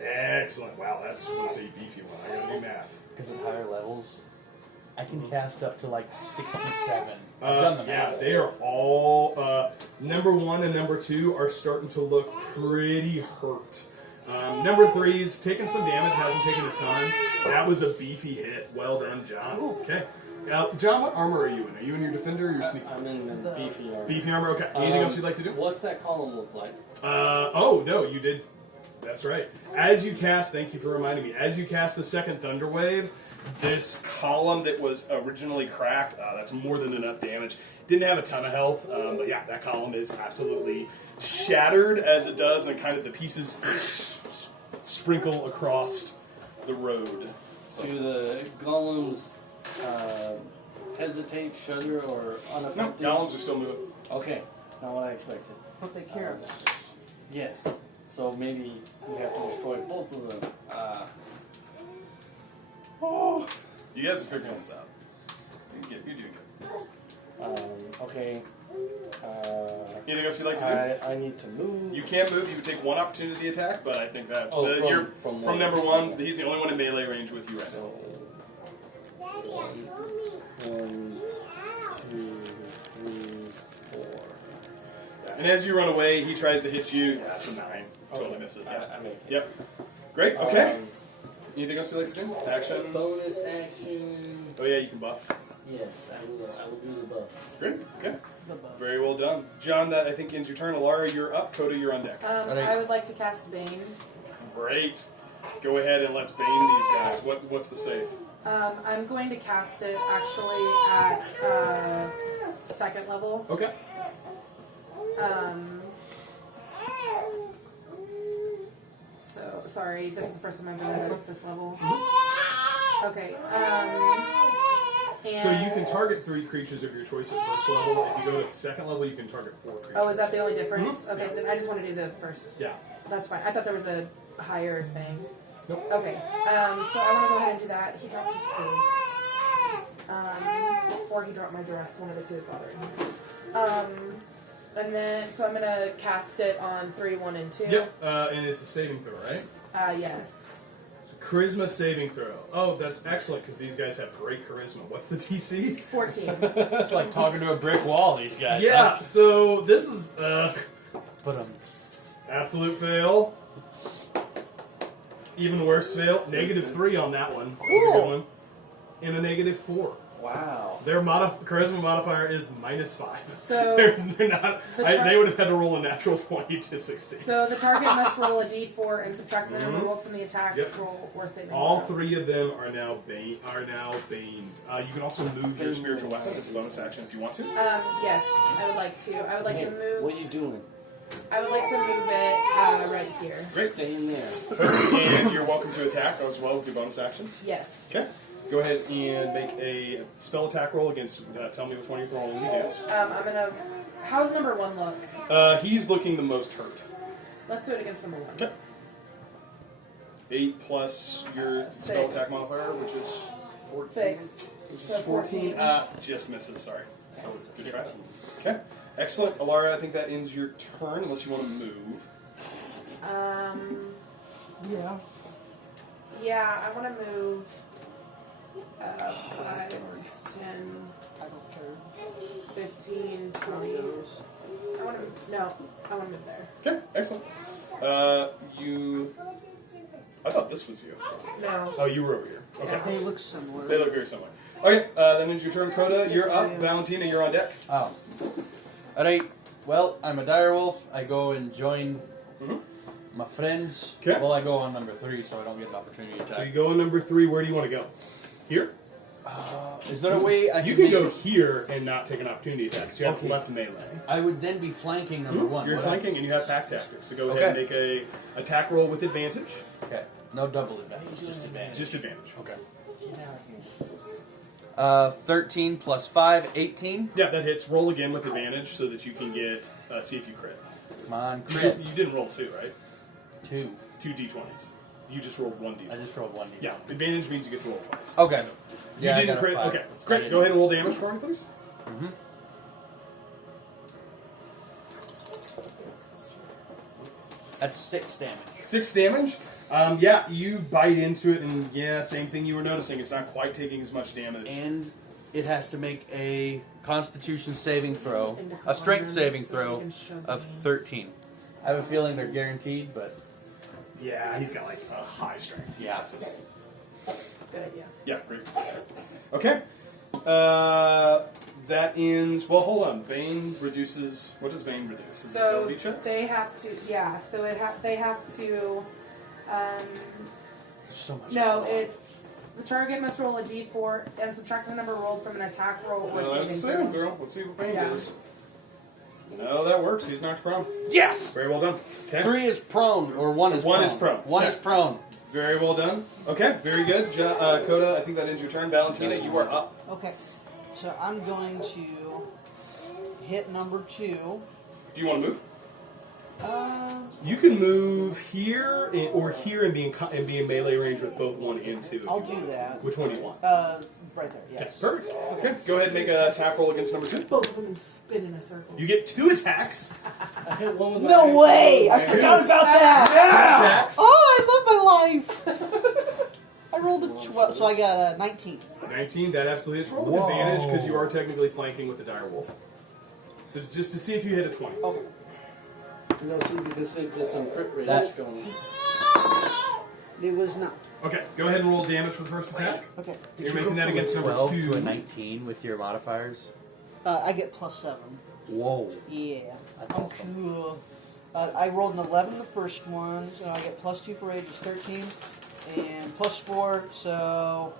Excellent. Wow, that's a beefy one. I gotta do math. Because at higher levels, I can cast up to like 67. I've done the Yeah, math. they are all number 1 and number 2 are starting to look pretty hurt. Number 3's taking some damage, hasn't taken a ton. That was a beefy hit. Well done, John. Okay. John, what armor are you in? Are you in your defender or your sneaker? I'm in the beefy armor. Beefy armor. Okay. Anything else you'd like to do? What's that column look like? Oh no, you did. That's right. As you cast, thank you for reminding me. As you cast the second Thunder Wave, this column that was originally cracked, that's more than enough damage. Didn't have a ton of health, but yeah, that column is absolutely shattered as it does, and kind of the pieces sprinkle across the road. Do the golems hesitate, shudder, or No, unaffected? golems are still moving. Okay, not what I expected. But they care. Yes. So maybe we have to destroy both of them. Oh, you guys are figuring this out. You're doing good. Okay. Anything else you'd like to do? I need to move. You can't move. You would take 1 opportunity attack, but I think that Oh, you're from from number 1. He's the only one in melee range with you right now. So, 1, 2, 3, 4. And as you run away, he tries to hit you. Yeah, that's a 9. Totally misses. Yeah. I make it. Yep. Great. Okay. Anything else you'd like to do? Action. Bonus action. Oh yeah, you can buff. Yes, I will do the buff. Great. Okay. The buff. Very well done, John. That I think ends your turn. Alara, you're up. Coda, you're on deck. I would like to cast Bane. Great. Go ahead and let's bane these guys. What's the save? I'm going to cast it actually at 2nd level. Okay. So, sorry, this is the first time I've been at this level. Okay, So you can target 3 creatures of your choice at first level. If you go to 2nd level, you can target 4 creatures. oh, is that the only difference? Mhm. Okay, then I just want to do the first. Yeah. That's fine. I thought there was a higher thing. Nope. Okay, so I want to go ahead and do that. He dropped his face. Or he dropped my dress. One of the two is bothering me. And then, so I'm going to cast it on 3, 1, and 2. Yep. And it's a saving throw, right? Yes. It's a charisma saving throw. Oh, that's excellent because these guys have great charisma. What's the TC? 14. It's like talking to a brick wall. These guys. Yeah. So this is But absolute fail. Even worse fail. -3 on that one. That was a good one. And a -4. Wow. Their charisma modifier is -5. So, They're not. They would have had to roll a natural 20 to succeed. so the target must roll a d4 and subtract the number rolled from the attack Yep. roll or saving All throw. 3 of them are now bane. You can also move your spiritual weapon as a bonus action if you want to. Yes, I would like to. I would like to move. What are you doing? I would like to move it right here. Great. Stay in there. And you're welcome to attack as well with your bonus action. Yes. Okay. Go ahead and make a spell attack roll against. Tell me which one you're rolling against. I'm gonna. How's number 1 look? He's looking the most hurt. Let's do it against number 1. Okay. 8 plus your spell 6. attack modifier, which is 14. 6. Which So is 14. 14. Just misses. Sorry. So it's Good try. 15. Okay. Excellent. Alara, I think that ends your turn unless you want to move. Yeah. Yeah, I want to move 5, 10, I don't care. 15, 20. I want to move. No, I want to move there. Okay. Excellent. I thought this was you. No. Oh, you were over here. Okay. They look similar. They look very similar. Okay, then it's your turn, Coda. You're Yes, up. I do. Valentina, you're on deck. Alright. Well, I'm a direwolf. I go and join Mhm. My friends. 'Kay. Well, I go on number 3, so I don't get an opportunity So you attack. go on number 3. Where do you want to go? Here? Is there a way I You can can make go here and not take an opportunity attack. So you have Okay. left melee. I would then be flanking number 1. You're would I? flanking and you have pack tactics. So go ahead and make a attack roll with advantage. Okay. No double advantage, just advantage. Just advantage. Okay. 13 plus 5, 18. Yeah, that hits. Roll again with advantage so that you can get see if you crit. Come on, You crit. didn't roll 2, right? 2. 2 d20s. You just rolled 1 I d20. just rolled 1. Yeah, advantage means you get to roll twice. Okay. You Yeah, I didn't got a crit. 5. Okay, great. Go ahead and roll damage for me, please. Mm-hmm. That's 6 damage. 6 damage. Yeah, you bite into it, and yeah, same thing you were noticing. It's not quite taking as much damage. And it has to make a Constitution saving throw, a Strength saving throw of 13. I have a feeling they're guaranteed, but Yeah, he's got like a high strength. yeah. Good idea. Yeah, great. Okay. That ends. Well, hold on. Bane reduces. What does Bane reduce? Is it So ability checks? they have to, yeah. So they have to. So much. No, it's the target must roll a d4 and subtract the number rolled from an attack roll or Well, there's a saving saving throw. throw. Let's see what Bane Yeah. does. No, that works. He's knocked prone. Yes! Very well done. Okay. 3 is prone, or 1 is One prone. is prone. 1 Okay. is prone. Very well done. Okay, very good. Coda, I think that ends your turn. Valentina, you are up. Okay. So I'm going to hit number 2. Do you want to move? Uh, You can move here or here and be in melee range with both 1 and 2. if I'll you do want. that. Which one do you want? Right there, Okay, yes. perfect. Okay, go ahead and make a attack roll against number 2. Both of them and spin in a circle. You get 2 attacks. I hit one with my No axe. way! I forgot about that! Attacks. Oh, I love my life! I rolled a 12, so I got a 19. 19, that absolutely is. Roll with advantage because you are technically flanking with the dire wolf. So just to see if you hit a 20. Okay. Let's see if you can see if there's some crit rage That- going. It was not. Okay, go ahead and roll damage for the first attack. Okay. You're making that against number 12 2. to a 19 with your modifiers. I get +7. Whoa. Yeah. That's I'm awesome. cool. I rolled an 11 the first one, so I get +2 for rage, is 13. And +4, so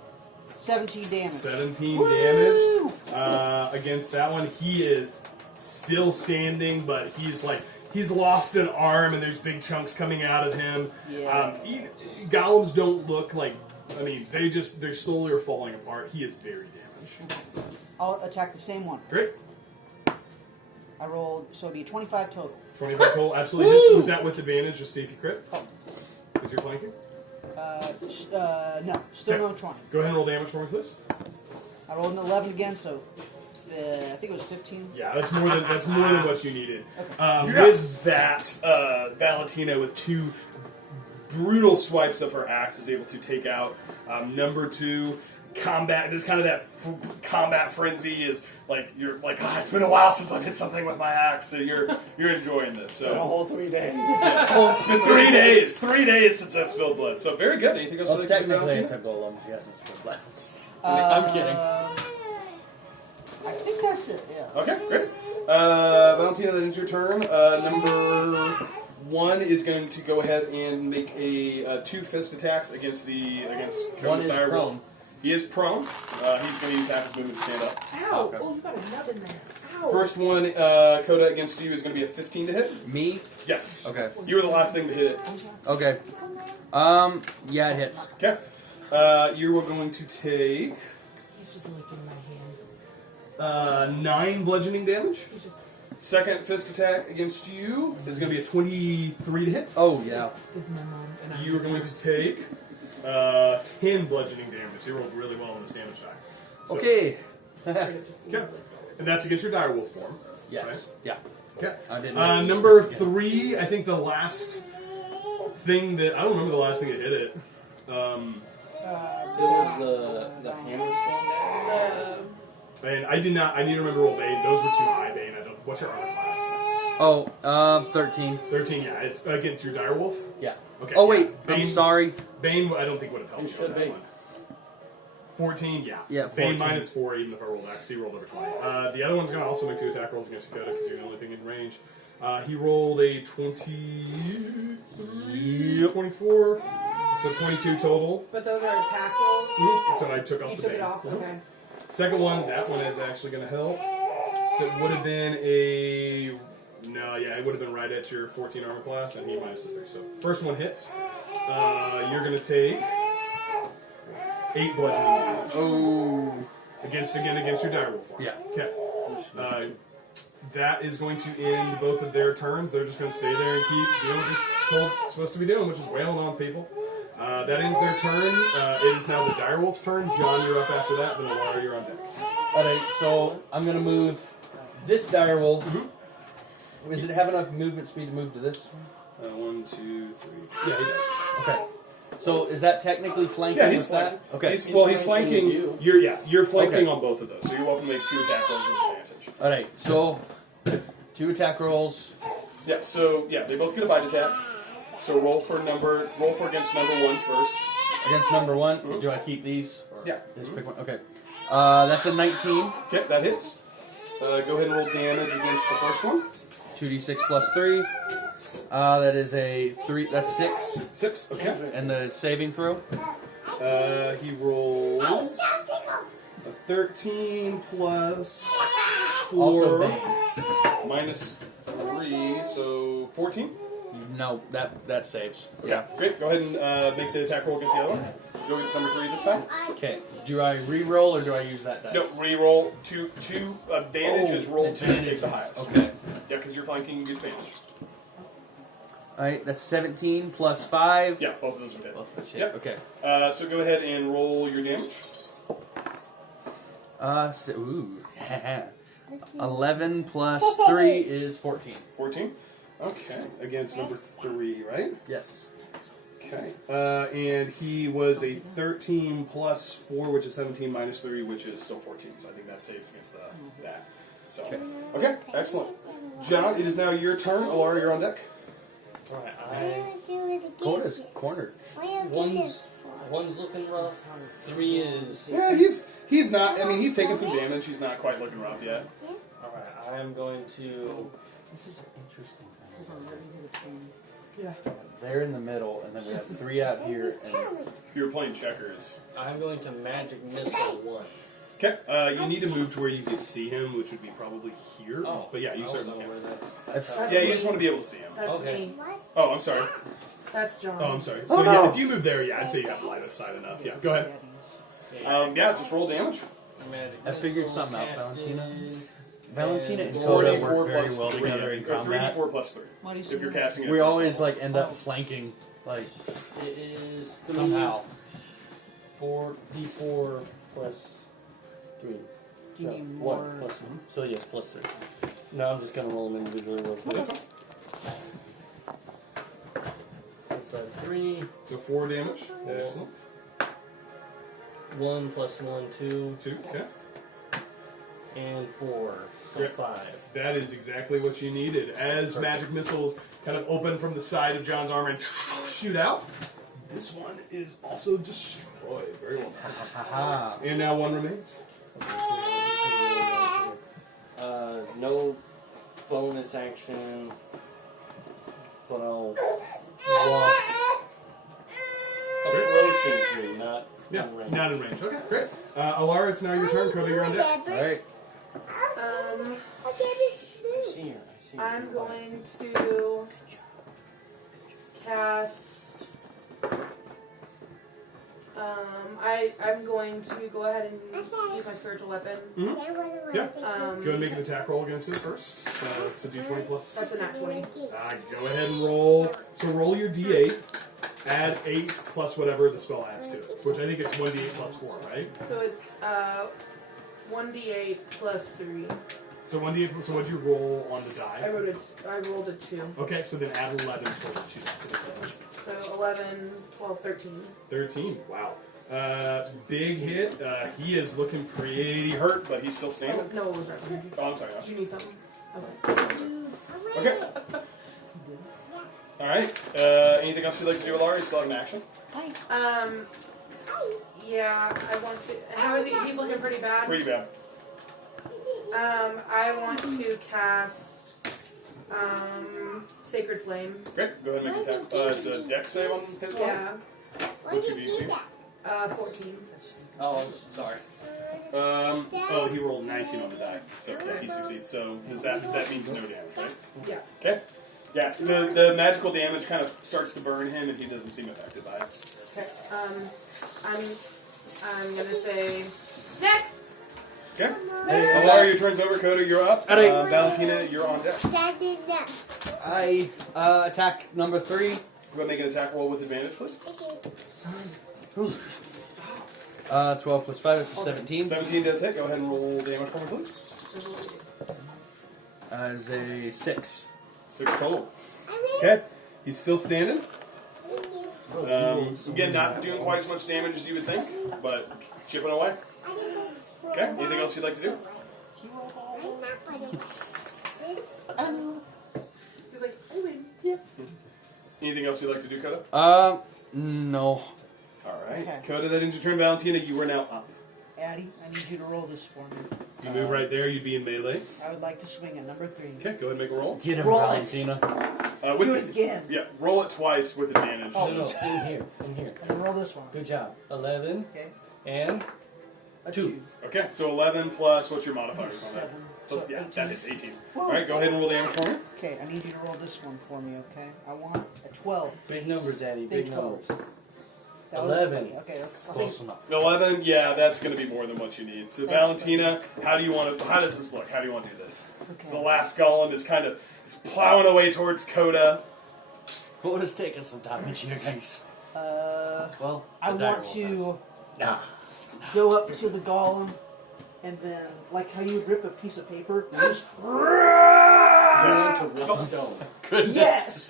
17 damage. 17 Woo! damage against that one. He is still standing, but he's lost an arm, and there's big chunks coming out of him. Yeah. Golems don't look like. I mean, they slowly are falling apart. He is very damaged. I'll attack the same one. Great. I rolled, so it'd be 25 total. 25 total, absolutely hits. Was that with advantage? Just see if you crit. Oh. Is your flanking? No, still Okay. no 20. Go ahead and roll damage for me, please. I rolled an 11 again, so I think it was 15. Yeah, that's more than what you needed. With that, Valentina with 2 brutal swipes of her axe is able to take out number 2. Combat, just kind of that combat frenzy is like you're like, it's been a while since I've hit something with my axe, so you're enjoying this. A So whole 3 days. it's been 3 days since I've spilled blood. So very good. Anything else? Well, you'd like to do, technically it's Valentina? a golem. She hasn't split levels. I'm kidding. I think that's it, yeah. Okay, great. Valentina, that is your turn. Number 1 is going to go ahead and make a 2 fist attacks against One is Dire Wolf. prone. He is prone. He's going to use half his movement to stand up. Ow! Okay. Oh, you got a nub in there. Ow! First one, Coda, against you is going to be a 15 to hit. Me? Yes. Okay. You were the last thing to hit it. Okay. Yeah, it hits. Okay. You are going to take He's just licking my hand. 9 bludgeoning damage. He's just Second fist attack against you is going to be a 23 to hit. Oh, yeah. this is my mom and I. You are going to take 10 bludgeoning damage. You rolled really well on this damage die. So- Okay. Okay. And that's against your direwolf form. Yes. Yeah. Okay. I didn't know you Number said it. 3, I think the last thing that... I don't remember the last thing that hit it. It was the hammer slam there. And I did not... I need to remember roll Bane. Those were too high, Bane. I don't... What's your armor class? Oh, 13. 13, yeah. It's against your direwolf. Yeah. Okay. Oh, wait. Bane, I'm sorry. Bane, I don't think would have helped You you on should that be. one. 14, yeah. Yeah, Bane 14. minus 4, even if I rolled X. He rolled over 20. The other one's going to also make 2 attack rolls against Dakota because you're the only thing in range. He rolled a 23. 24. So 22 total. But those are attack rolls. So I took off You the took bane. it off? Okay. Second one, that one is actually going to help. So it would have been a... No, yeah, it would have been right at your 14 armor class, and he minus the 3. So first one hits. You're going to take 8 bludgeoning damage. Oh. Against your direwolf form. Yeah. Okay. That is going to end both of their turns. They're just going to stay there and keep doing what they're supposed to be doing, which is wailing on people. That ends their turn. It is now the direwolf's turn. John, you're up after that. Then Alara, you're on deck. Alright, so I'm gonna move this direwolf. Does it have enough movement speed to move to this? 1, 2, 3. Yeah, he does. Okay. So is that technically flanking Yeah, he's with flanking. that? Okay. He's flanking flanking. you. You're flanking Okay. on both of those. So you're welcome to make 2 attack rolls with advantage. Alright, so 2 attack rolls. Yeah. So yeah, they both get a bite attack. So roll for against number 1 first. Against number 1. Do I keep these? Or Yeah. Just pick one. Okay. That's a 19. Okay, that hits. Go ahead and roll damage against the first one. 2d6 plus 3. That is a 3. That's 6. 6. Okay. And the saving throw? He rolls a 13 plus 4 Also bane. minus 3, so 14. No, that saves. Okay, great. Go ahead and make the attack roll against the other one. Let's go against number 3 this time. Okay. Do I re-roll or do I use that dice? No, re-roll. Two advantages. Roll 2 and take the highest. Okay. Yeah, because you're flanking, you get advantage. Alright, that's 17 plus 5. Yeah, both of those are hit. Both of us hit. Yep. Okay. So go ahead and roll your damage. Ooh. 11 plus 3 is 14. 14. Okay, against number 3, right? Yes. Okay. And he was a 13 plus 4, which is 17, minus 3, which is still 14. So I think that saves against that. So, okay, excellent. John, it is now your turn. Alara, you're on deck. Alright, Coda's cornered. one's looking rough. 3 is... Yeah, he's not. I mean, he's taking some damage. He's not quite looking rough yet. Alright, I am going to... This is interesting. Yeah. They're in the middle, and then we have 3 out here. And If you were playing checkers. I'm going to magic missile 1. Okay. You need to move to where you can see him, which would be probably here. Oh, But yeah, you I certainly don't know can. where that's... Yeah, you just want to be able to see him. That's Okay. me. Oh, I'm sorry. That's John. Oh, I'm sorry. So yeah, if you move there, yeah, I'd say you have line of sight enough. Yeah, go ahead. Yeah, just roll damage. Magic I figured missile something out, casted. Valentina. Valentina and And Coda 4d4 work very plus well 3, together in or combat. 3d4 plus 3. Why do you If you're casting it. We at first always level. like end up flanking, like It is 3, somehow. 4d4 plus 3. Do you need One more? plus 1. So yeah, plus 3. No, I'm just going to roll them individually real quick. So 3, So 4 damage. Excellent. 1 plus 1, 2, 2. Okay. and 4. So Great. 5. That is exactly what you needed. As magic missiles kind of open from the side of John's armor and shoot out, this one is also destroyed. Very well done. Haha. And now 1 remains. No bonus action, but I'll walk approaching 3, not Yeah, in range. not in range. Okay, great. Alara, it's now your turn. Kobe, you're on deck. Alright. I see her. I'm going to cast. I'm going to go ahead and use my spiritual weapon. Yeah. Go ahead and make an attack roll against it first. It's a d20 plus. That's a nat 20. Go ahead and roll. So roll your d8. Add 8 plus whatever the spell adds to it, which I think it's 1d8 plus 4, right? So it's 1d8 plus 3. So 1d8. So what'd you roll on the I die? rolled a 2. Okay, so then add 11 total to that. So 11, 12, 13. 13. Wow. Big hit. He is looking pretty hurt, but he's still standing. No, it was right. Oh, I'm sorry. Did you need something? Okay. Okay. All right. Anything else you'd like to do, Alara? You still have an action? Yeah, I want to. How is he? He's looking pretty bad. Pretty bad. I want to cast Sacred Flame. Okay, go ahead and make an attack. It's a dex save on his one. Yeah. What's your DC? 14. Oh, sorry. Oh, he rolled 19 on the die, so he succeeds. So that means no damage, right? Yeah. Okay. Yeah, the magical damage kind of starts to burn him, and he doesn't seem affected by it. Okay. I'm gonna say next. Okay. Alara, your turn's over. Coda, you're up. Valentina, you're on deck. I attack number 3. Go ahead and make an attack roll with advantage, please. 12 plus 5 is 17. 17 does hit. Go ahead and roll damage for me, please. Is a 6. 6 total. Okay. He's still standing. Again, not doing quite as much damage as you would think, but chipping away. Okay. Anything else you'd like to do? He's like, I win. Yeah. Anything else you'd like to do, Coda? No. All right. Okay. Coda, that ends your turn. Valentina, you are now up. Addie, I need you to roll this for me. You move right there. You'd be in melee. I would like to swing at number 3. Okay. Go ahead and make a roll. Get him, Roll. Valentina. With Do it again. Yeah. Roll it twice with advantage. Oh. No, in here. And roll this one. Good job. 11 Okay. and A 2. Okay. So 11 plus what's your modifiers on that? 7. Plus, So yeah, 18. that hits 18. Whoa. All right. Go ahead and roll damage for me. Okay, I need you to roll this one for me, okay? I want a 12. Big numbers, Daddy. Big Big 12. numbers. That was 11. funny. Okay, that's Close enough. 11. Yeah, that's going to be more than what you need. So Thanks, Valentina, how do you want to? How does this look? How do you want to do this? Okay. So the last golem is kind of plowing away towards Coda. Coda's taking some damage here, guys. Well, I the dagger want will to pass. go up to the golem and then, like how you rip a piece of paper, you just You want to rip stone. yes!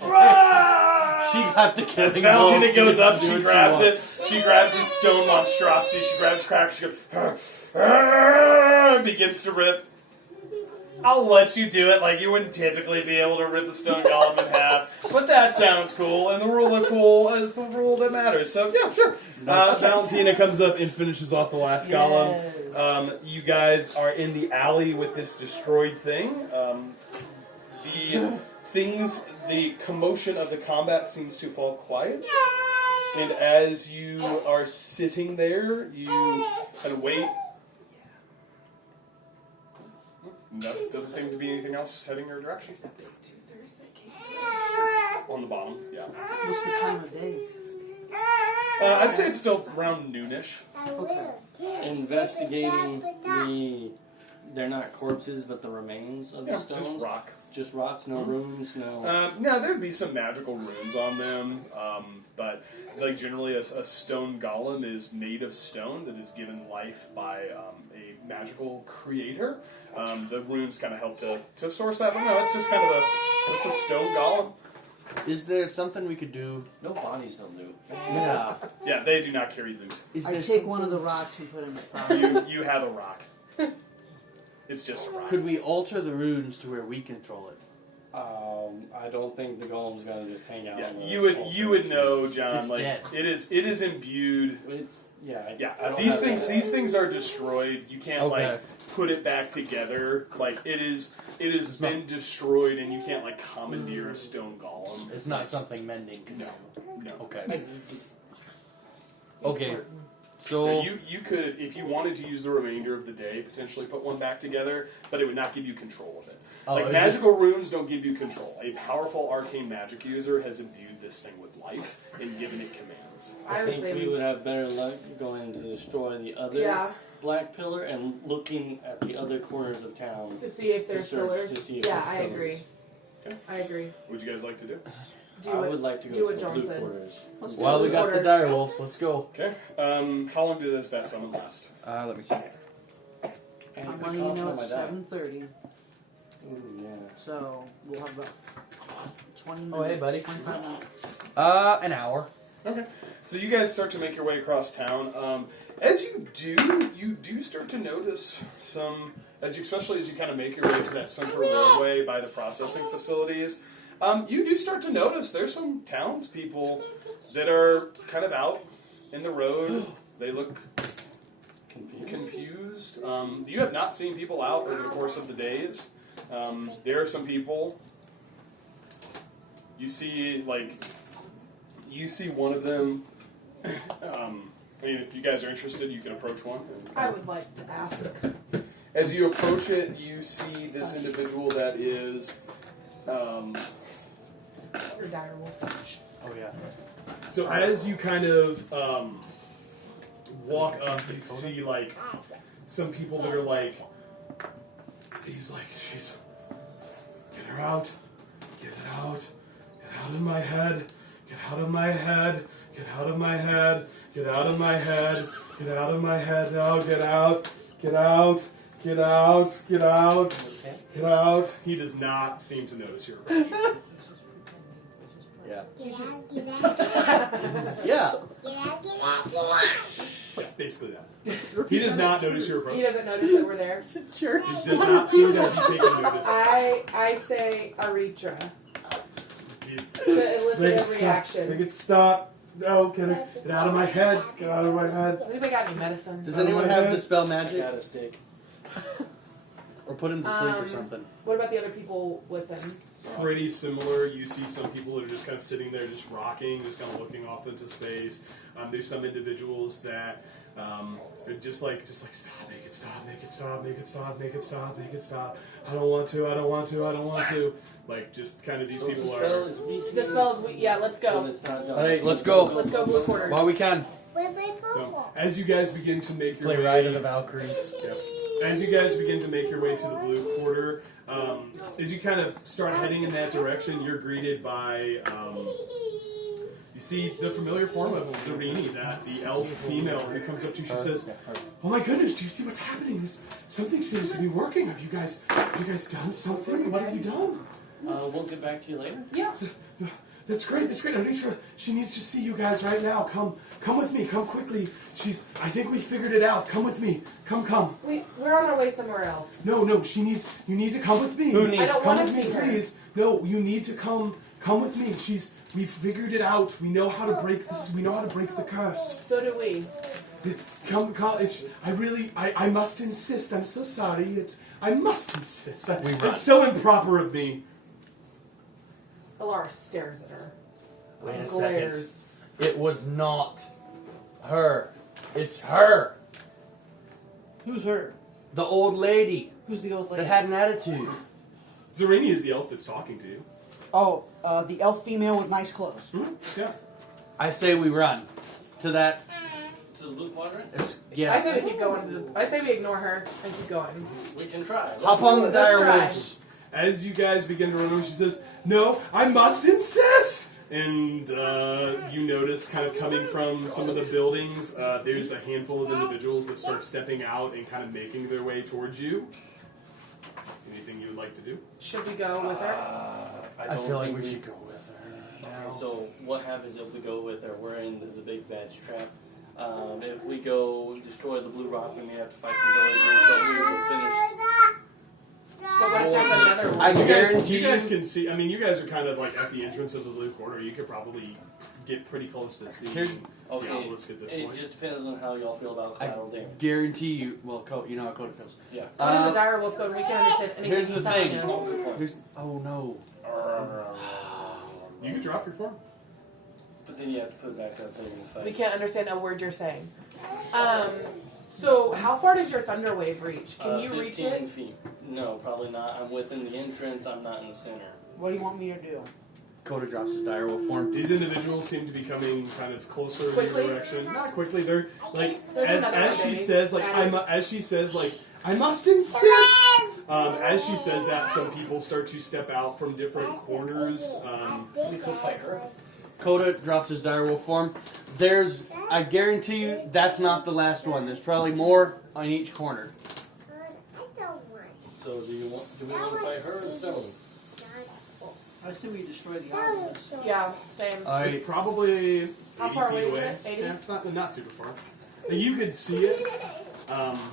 She got the As killing Valentina blow. goes up, She she does what grabs wants. it. She grabs this stone monstrosity. She grabs crack. She goes, begins to rip. I'll let you do it. Like you wouldn't typically be able to rip the stone golem in half, but that sounds cool. And the rule of cool is the rule that matters. So yeah, sure. Valentina comes up and finishes off the last golem. You guys are in the alley with this destroyed thing. The commotion of the combat seems to fall quiet. And as you are sitting there, you kind of wait. No, doesn't seem to be anything else heading your direction. On the bottom, yeah. What's the time of day? I'd say it's still around noonish. Okay. Investigating they're not corpses, but the remains of the Yeah, stones. just rock. Just rocks, no runes, no. No, there'd be some magical runes on them, but like generally a stone golem is made of stone that is given life by a magical creator. The runes kind of help to source that, but no, it's just kind of just a stone golem. Is there something we could do? No bodies don't do. Yeah. Yeah, they do not carry loot. Is I there take some- one of the rocks and put it in my pocket. You have a rock. It's just a rock. Could we alter the runes to where we control it? I don't think the golem's gonna just hang out. Yeah, on you would know, John. It's like dead. it is imbued. It's I don't These have things these are destroyed. You can't Okay. like put it back together. Like it has been destroyed, and you can't like commandeer a stone golem. It's not something mending can No, do. no. Okay. Okay. So You could, if you wanted to use the remainder of the day, potentially put one back together, but it would not give you control of it. Oh, Like it magical runes don't give you control. A powerful arcane magic user has imbued this thing with life and given it commands. I think we would have better luck going to destroy the other black pillar and looking at the other corners of town to see if there's search pillars. to see if Yeah, there's I pillars. agree. Okay. I agree. What would you guys like to do? I would like to do go what to the John blue said. quarters. while we got the dire wolves, let's go. Okay. How long does that summon last? Let me see. And I'm it's letting you off know on it's my die. 7:30, Ooh, yeah. so we'll have about 20 minutes. Oh, hey, buddy. 25 minutes. An hour. Okay. So you guys start to make your way across town. As you do start to notice some, especially as you kind of make your way to that central roadway by the processing facilities. You do start to notice there's some townspeople that are kind of out in the road. They look confused. You have not seen people out over the course of the days. There are some people you see one of them. I mean, if you guys are interested, you can approach one. I would like to ask. As you approach it, you see this individual that is. Your dire wolf. Oh yeah. So as you kind of walk up, you see like some people that are like. He's like, get her out, get it out, get out of my head, get out of my head, get out of my head, get out of my head, get out of my head now, get out, get out, get out, get out, get out. He does not seem to notice your approach. Yeah. Yeah. Yeah, basically that. He does not notice your approach. He doesn't notice that we're there. Sure. He does not seem to have taken notice. I say Aritra He- to elicit Make it a stop. reaction. Make it stop. No, get out of my head. Get out of my head. Anybody got any medicine? Does anyone have Dispel I Magic? got a steak. Or put him to sleep or something? What about the other people with him? Pretty similar. You see some people that are just kind of sitting there, just rocking, just kind of looking off into space. There's some individuals that are just like stop, make it stop, make it stop, make it stop, make it stop, make it stop. I don't want to. I don't want to. I don't want to. Like just kind of these So the people spell are. is weak. The spell's yeah. Let's When go. it's not done. Alright, let's go. Let's go blue quarters. While we can. So as you guys begin to make your Play way, Ride of the Valkyries. Yep. As you guys begin to make your way to the blue quarter, as you kind of start heading in that direction, you're greeted by, you see the familiar form of Zarini, that the elf female who comes up to you. She says, "Oh my goodness, do you see what's happening? Something seems to be working. Have you guys done something? What have you done?" We'll get back to you later. Yeah. That's great. That's great. Anisha, she needs to see you guys right now. Come with me. Come quickly. I think we figured it out. Come with me. Come. We're on our way somewhere else. No, you need to come with me. Who needs- I don't come want with to me, see her. please. No, you need to come with me. We figured it out. We know how to break this. We know how to break the curse. So do we. Come. I must insist. I'm so sorry. I must insist. It's so improper of me. Alara stares at her. Wait a Glares. second. It was not her. It's her. Who's her? The old lady Who's the old lady? that had an attitude. Zarini is the elf that's talking to you. Oh, the elf female with nice clothes. Yeah. I say we run to that. To the blue quadrant? Yeah. I say we keep going. I say we ignore her and keep going. We can try. Hop on the Let's dire try. wolves. As you guys begin to run over, she says, "No, I must insist!" And you notice, kind of coming from some of the buildings, there's a handful of individuals that start stepping out and kind of making their way towards you. Anything you would like to do? Should we go with her? I feel like think we should go with her. Okay, so what happens if we go with her? We're in the big badge trap. If we go destroy the blue rock, we may have to fight some villagers, but we will finish. But what if there's another one? I You guarantee guys can see. I mean, you guys are kind of like at the entrance of the blue quarter. You could probably get pretty close to see. Here's- Okay, Yeah, let's get this it point. just depends on how y'all feel about I collateral damage. guarantee you. Well, you know how Coda feels. Yeah. What is a dire wolf though? We can't understand anything Here's the he's telling thing. us. Here's, oh no. You can drop your form. But then you have to put it back up later in the fight. We can't understand a word you're saying. So how far does your thunder wave reach? Can you reach 15 it? feet. No, probably not. I'm within the entrance. I'm not in the center. What do you want me to do? Coda drops his dire wolf form. These individuals seem to be coming kind of closer in Quickly? your direction. Not quickly. They're like There's as another she baby. says like I must insist. As she says that, some people start to step out from different corners. We could fight her. Coda drops his dire wolf form. I guarantee you, that's not the last one. There's probably more on each corner. So do we want to fight her or the stone? I assume you destroy the islands. Yeah, same. It's probably 80 How far feet away is away. it? 80? Yeah, it's not super far. And you could see it.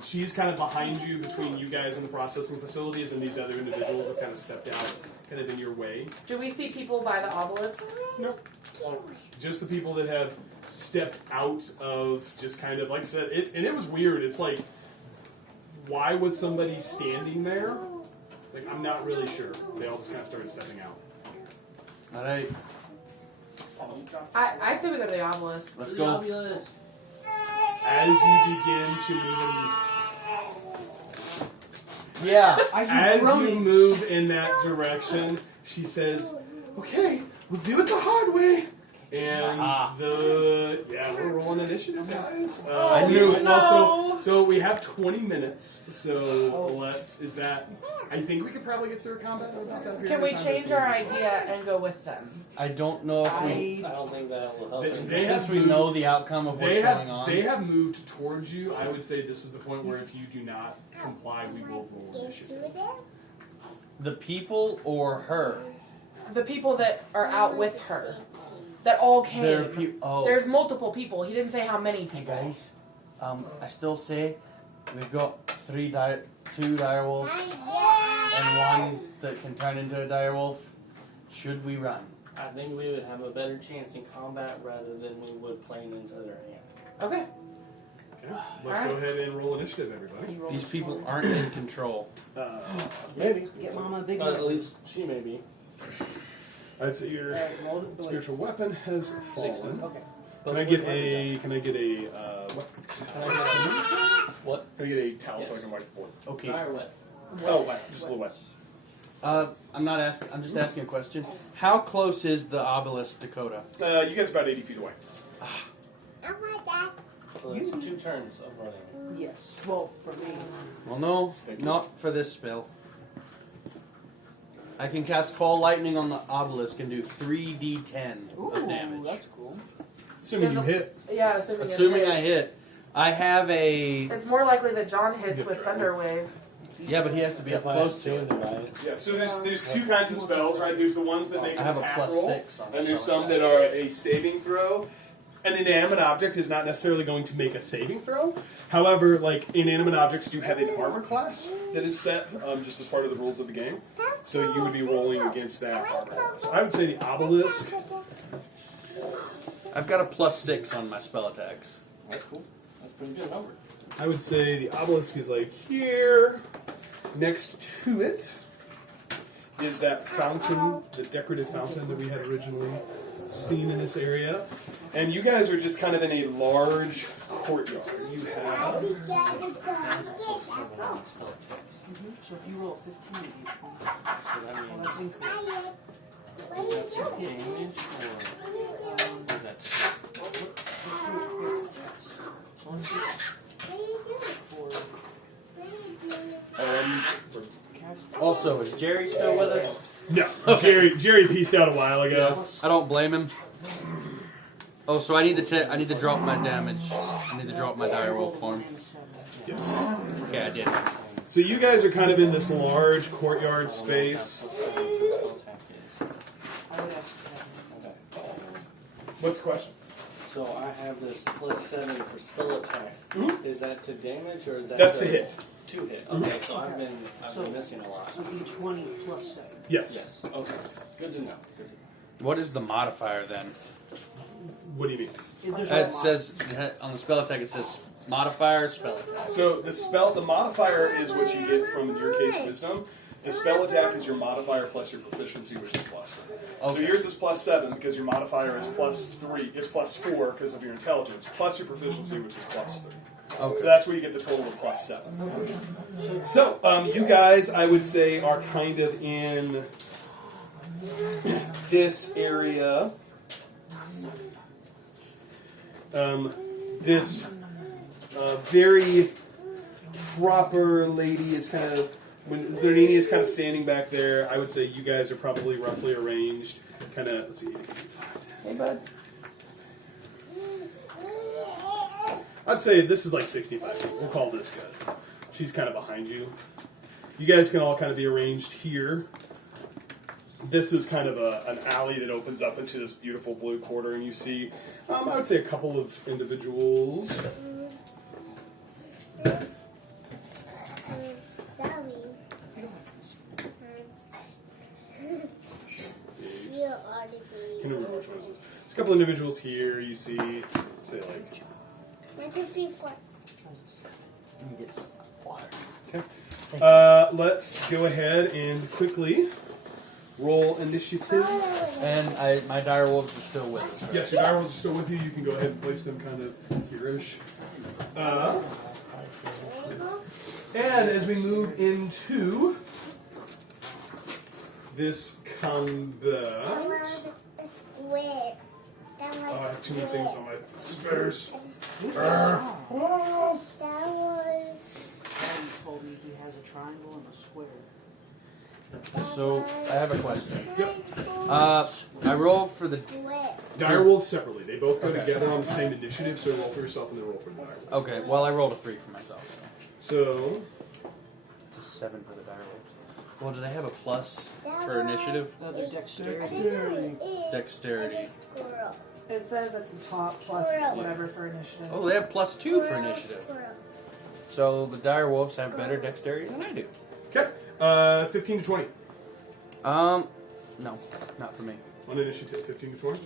She's kind of behind you, between you guys and the processing facilities, and these other individuals have kind of stepped out, kind of in your way. Do we see people by the obelisk? Nope. Just the people that have stepped out of just kind of, like I said, it was weird. It's like, why was somebody standing there? Like, I'm not really sure. They all just kind of started stepping out. All right, I say we go to the obelisk. let's go. As you begin to move, Yeah. as you move in that direction, she says, "Okay, we'll do it the hard way." And we're rolling initiative, guys. I knew it. So we have 20 minutes. So I think we could probably get through combat without that. Can we change our idea and go with them? I don't know if we, I don't think that will help. since we know the outcome of what's going on. They have moved towards you. I would say this is the point where if you do not comply, we will roll initiative. The people or her? The people that are out with her, that all came. There's multiple people. He didn't say how many Hey people. guys, I still say we've got two direwolves and one that can turn into a direwolf. Should we run? I think we would have a better chance in combat rather than we would playing into their hand. Okay. Okay, let's go ahead and roll initiative, everybody. These people aren't in control. Maybe. Get Mama a big But one. at least she may be. I'd say your Mold it the way- spiritual weapon has fallen. Okay. Can I get a What? Can I get a towel so I can wipe the board? Okay. Dry or wet? Oh, wet. Just a little wet. I'm not asking. I'm just asking a question. How close is the obelisk, Dakota? You guys about 80 feet away. So it's 2 turns of running. Yes. Well, for me. Well, no, not for this spell. I can cast Call Lightning on the obelisk and do 3d10 Ooh, of damage. that's cool. Assuming you hit. Yeah, assuming, it Assuming hits. I hit. I have a... It's more likely that John hits Good with try. Thunder Wave. Yeah, but he has to be up close to it. Yeah, so there's two kinds of spells, right? There's the ones that make I an have a attack plus roll, 6 on and there's spell some attack. that are a saving throw. An inanimate object is not necessarily going to make a saving throw. However, like inanimate objects do have an armor class that is set just as part of the rules of the game. So you would be rolling against that armor class. I would say the obelisk. I've got a plus 6 on my spell attacks. That's cool. That's a pretty good number. I would say the obelisk is like here. Next to it is that fountain, the decorative fountain that we had originally seen in this area. And you guys are just kind of in a large courtyard. You have So if you roll 15, you get 20. So that Well, means that's incorrect. is that to damage or is that Also, is Jerry still with us? no. Jerry pieced out a while ago. I don't blame him. Oh, so I need to drop my damage. I need to drop my direwolf form. Yes. Okay, I did. So you guys are kind of in this large courtyard space. What's the question? So I have this plus 7 for spell attack. Is that to damage or is that That's to hit. To hit. Okay, so I've been missing a lot. So D20 plus 7. Yes. Yes. Okay. Good to know. Good to know. What is the modifier then? What do you mean? It says on the spell attack. It says modifier spell attack. So the modifier is what you get from your case wisdom. The spell attack is your modifier plus your proficiency, which is plus 3. Okay. So yours is plus 7 because your modifier is plus 4 because of your intelligence, plus your proficiency, which is plus 3. Okay. So that's where you get the total of plus 7. So you guys, I would say, are kind of in this area. This very proper lady is kind of, when Zernini is kind of standing back there, I would say you guys are probably roughly arranged, kind of, let's see, Hey, bud. I'd say this is like 65 feet. We'll call this good. She's kind of behind you. You guys can all kind of be arranged here. This is kind of an alley that opens up into this beautiful blue quarter, and you see, I would say, a couple of individuals. Can't remember which one it is. There's a couple individuals here. You see, say like. Okay. Let's go ahead and quickly roll initiative. And my direwolves are still with us. Right? Yes, your direwolves are still with you. You can go ahead and place them kind of here-ish. And as we move into this combat... Oh, I have too many things on my spares. Daddy told me he has a triangle and a square. So I have a question. Yep. I roll for the. Direwolves separately. They both go Okay. together on the same initiative, so roll for yourself and then roll for the direwolves. Okay, well I rolled a 3 for myself. So, It's a 7 for the direwolves. Well, do they have a plus for initiative? Their dexterity. Dexterity. It says at the top plus whatever for initiative. Oh, they have plus 2 for initiative. So the direwolves have better dexterity than I do. okay. 15 to 20 No, not for me. on initiative. 15 to 20.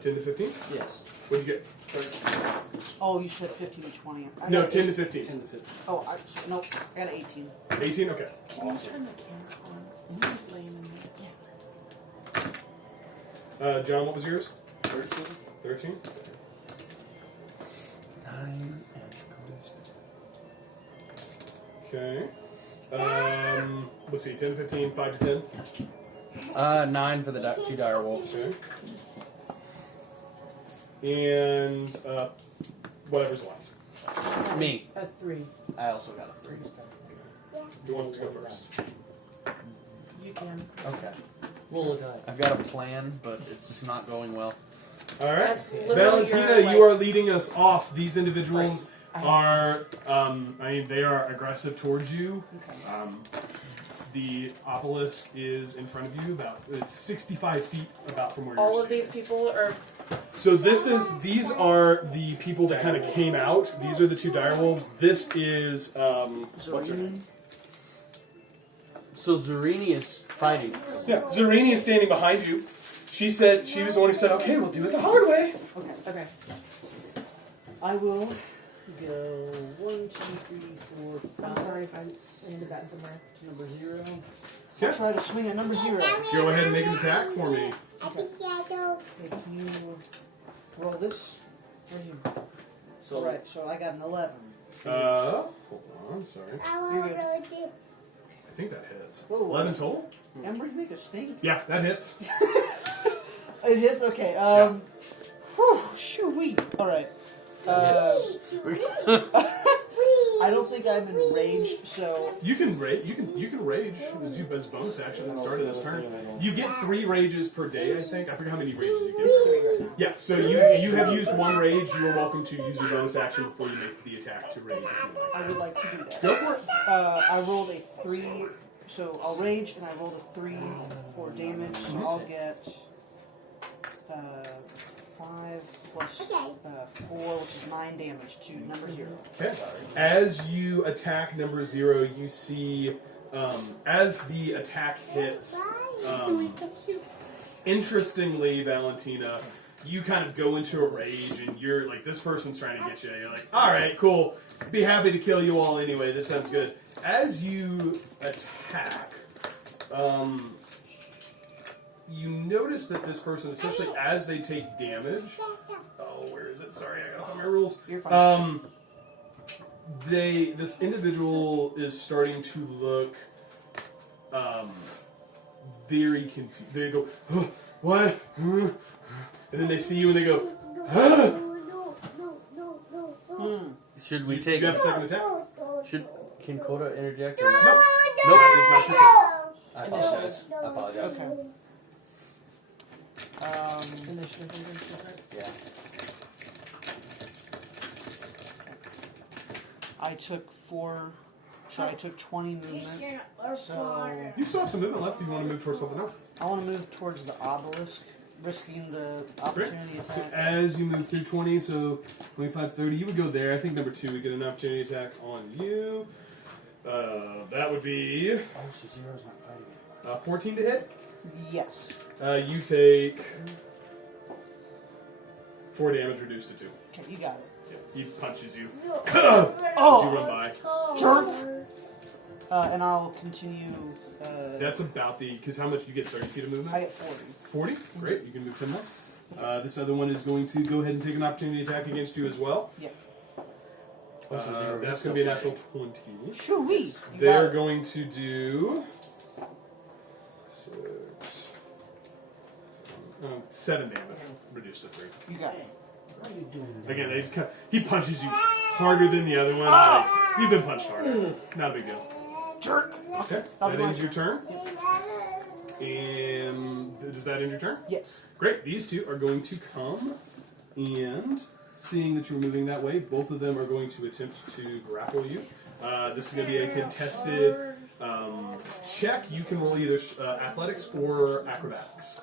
10 to 15. Yes. What do you get? Oh, you said 15 to 20. I No, got 10 to 8. 15. 10 to 15. Oh, nope. I got 18. 18. Okay. Can you turn the camera on? He's just laying in there. John, what was yours? 13. 13. 9 Okay. Let's see. 10 to 15. 5 to 10. and 9 for the 2 direwolves. Okay. And whatever's left. Me. A 3. I also got a 3. Who wants to go first? You can. Okay. Roll a die. I've got a plan, but it's not going well. All right. That's literally Valentina, your, you are leading us off. These individuals Right. are, they are aggressive towards you. Okay. The obelisk is in front of you, about it's 65 feet about from where All you're of these standing. people are. So these are the people that kind of came out. These are the 2 direwolves. This is, what's her name? So Zarini is fighting. Yeah, Zarini is standing behind you. She said, she was the one who said, okay, we'll do it the hard way. Okay. Okay. I will go 1, 2, 3, 4, 5. I'm sorry if I landed that somewhere. To number 0. Okay. I'll try to swing at number 0. Go ahead and make an attack for me. Okay, can you roll this? Or you? So, Alright, so I got an 11. Hold on, sorry. I think that hits. Whoa. 11 total? Ember, you make a stink. Yeah, that hits. It hits? Okay. Whew, shoo-wee. Alright. I don't think I'm enraged, so You can rage. You can rage as bonus action at the start of this turn. You get 3 rages per day, I think. I forget how many rages you get. right now. Yeah, so you have used 1 rage. You are welcome to use your bonus action before you make the attack to rage. If you like. I would like to do that. Go for it. I rolled a 3, so I'll rage, and I rolled a 3 for damage, so I'll get 5 plus 4, which is 9 damage to number 0. Okay. As you attack number 0, you see as the attack hits. Interestingly, Valentina, you kind of go into a rage, and you're like, this person's trying to get you. You're like, all right, cool. Be happy to kill you all anyway. This sounds good. As you attack, you notice that this person, especially as they take damage. Oh, where is it? Sorry, I gotta find my rules. You're fine. This individual is starting to look very confused. They go, huh, what? Huh? And then they see you and they go, huh? Should we You take? have a second attack? Can Coda interject? Or not? Nope, it's not your turn. I apologize. I apologize. Okay. Initiative is different. Yeah. I took 4, so I took 20 movement. So You still have some movement left if you want to move towards something else. I want to move towards the obelisk, risking the opportunity So attack. as you move through 20, so 25, 30, you would go there. I think number 2 would get an opportunity attack on you. That would be Oh, so Zero's not fighting anymore. 14 to hit. Yes. You take 4 damage reduced to 2. Okay, you got it. Yeah, he punches you. Oh! You run by. Jerk! And I'll continue. That's about because how much you get? 30 feet of movement. I get 40. 40. Great. You can move 10 more. This other one is going to go ahead and take an opportunity attack against you as well. Yep. That's going to be a natural 20. Shoo-wee. They're going to do 7 damage, reduced to 3. You got it. Again, he punches you harder than the other one. Like, you've been punched harder. Not a big deal. Jerk. Okay, that ends your turn. And does that end your turn? Yes. Great. These two are going to come, and seeing that you're moving that way, both of them are going to attempt to grapple you. This is going to be a contested check. You can roll either athletics or acrobatics.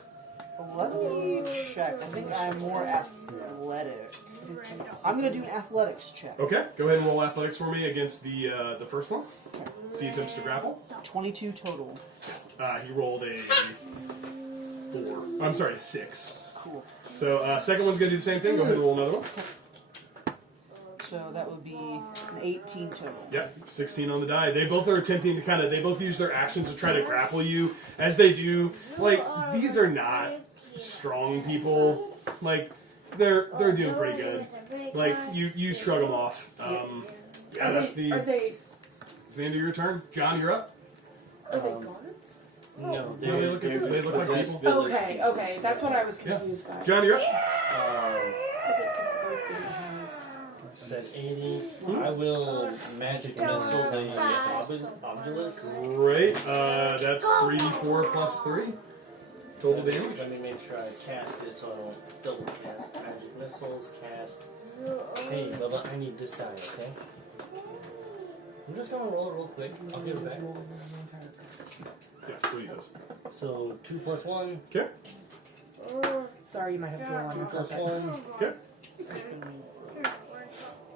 Let me check. I think I'm more athletic. I'm going to do an athletics check. Okay, go ahead and roll athletics for me against the first one. See, attempts to grapple. 22 total. He rolled a 4. I'm sorry, a 6. Cool. So second one's going to do the same thing. Go ahead and roll another one. So that would be an 18 total. Yep, 16 on the die. They both are attempting to they both use their actions to try to grapple you. As they do, like, these are not strong people. Like, they're doing pretty good. Like, you shrug them off. Yeah, that's the end of your turn. John, you're up. Are they guards? No, they look like possessed people. village. Okay, that's what I was confused by. John, you're up. Was it because the guards didn't have... Said 80. I will magic missile the obelisk. Great. That's 3d4 plus 3. Total damage. Let me make sure I cast it so I don't double cast. Magic missiles, cast. Hey, Bubba, I need this die, okay? I'm just gonna roll it real quick. I'll give it back. Yeah, what he does. So 2 plus 1. Okay. Sorry, you might have drawn on 2 your plus carpet. 1. Okay.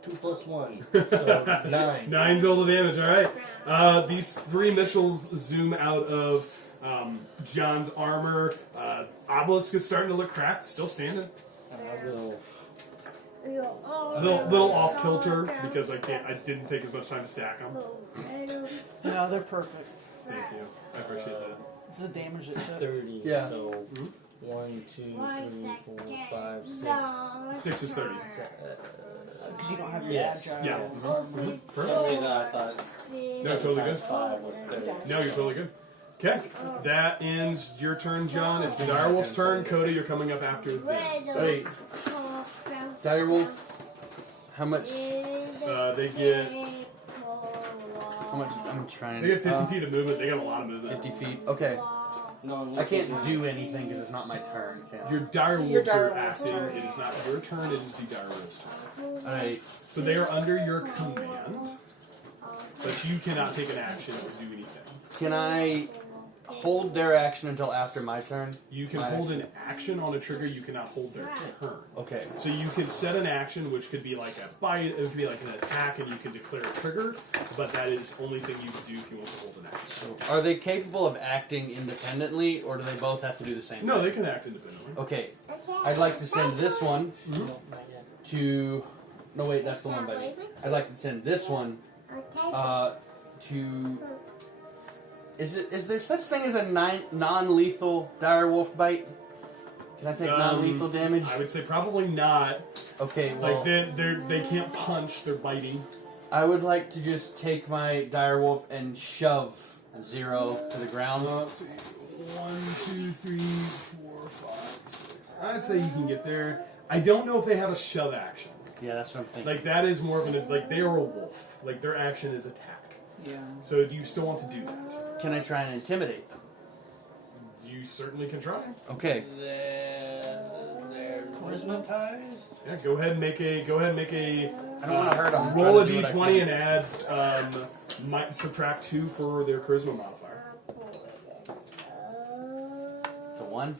2 plus 1. So 9. 9 total damage, alright. These 3 missiles zoom out of John's armor. Obelisk is starting to look cracked, still standing. I will. Little off kilter because I didn't take as much time to stack them. No, they're perfect. Thank you. I appreciate that. It's the damage it took. 30. Yeah. So 1, 2, 3, 4, 5, 6. 6 is 30. Because you don't have your Yes. agile. Yeah. armor. For some reason I thought No, totally good. 5 was 30. No, you're totally good. Okay, that ends your turn, John. It's the direwolf's turn. Coda, you're coming up after them. So, Wait, direwolf. How much? they get How much? I'm trying. 50 feet of movement. They got a lot of movement. 50 feet. Okay. No, I can't do anything because it's not my turn. Can I? Your direwolves Your are direwolf's acting. turn. It is not your turn. It is the direwolf's turn. Alright. So they are under your command, but you cannot take an action or do anything. Can I hold their action until after my turn? You can hold an action on a trigger. You cannot hold their turn. Okay. So you can set an action, which could be like a bite, it could be like an attack, and you can declare a trigger. But that is the only thing you can do if you want to hold an action. So are they capable of acting independently, or do they both have to do the same No, thing? they can act independently. Okay. I'd like to send this one to... No, wait, that's the one by me. I'd like to send this one to... Is there such thing as a non-lethal direwolf bite? Can I take non-lethal damage? I would say probably not. Okay, well... Like they can't punch; they're biting. I would like to just take my direwolf and shove 0 to the ground. 1, 2, 3, 4, 5, 6. I'd say you can get there. I don't know if they have a shove action. Yeah, that's what I'm thinking. Like that is more of an like they are a wolf. Like their action is attack. Yeah. So do you still want to do that? Can I try and intimidate them? You certainly can try. Okay. They're charismatized. Yeah, go ahead and make a. I don't want to hurt them. Roll a d20 and add. Might subtract 2 for their charisma modifier. It's a 1.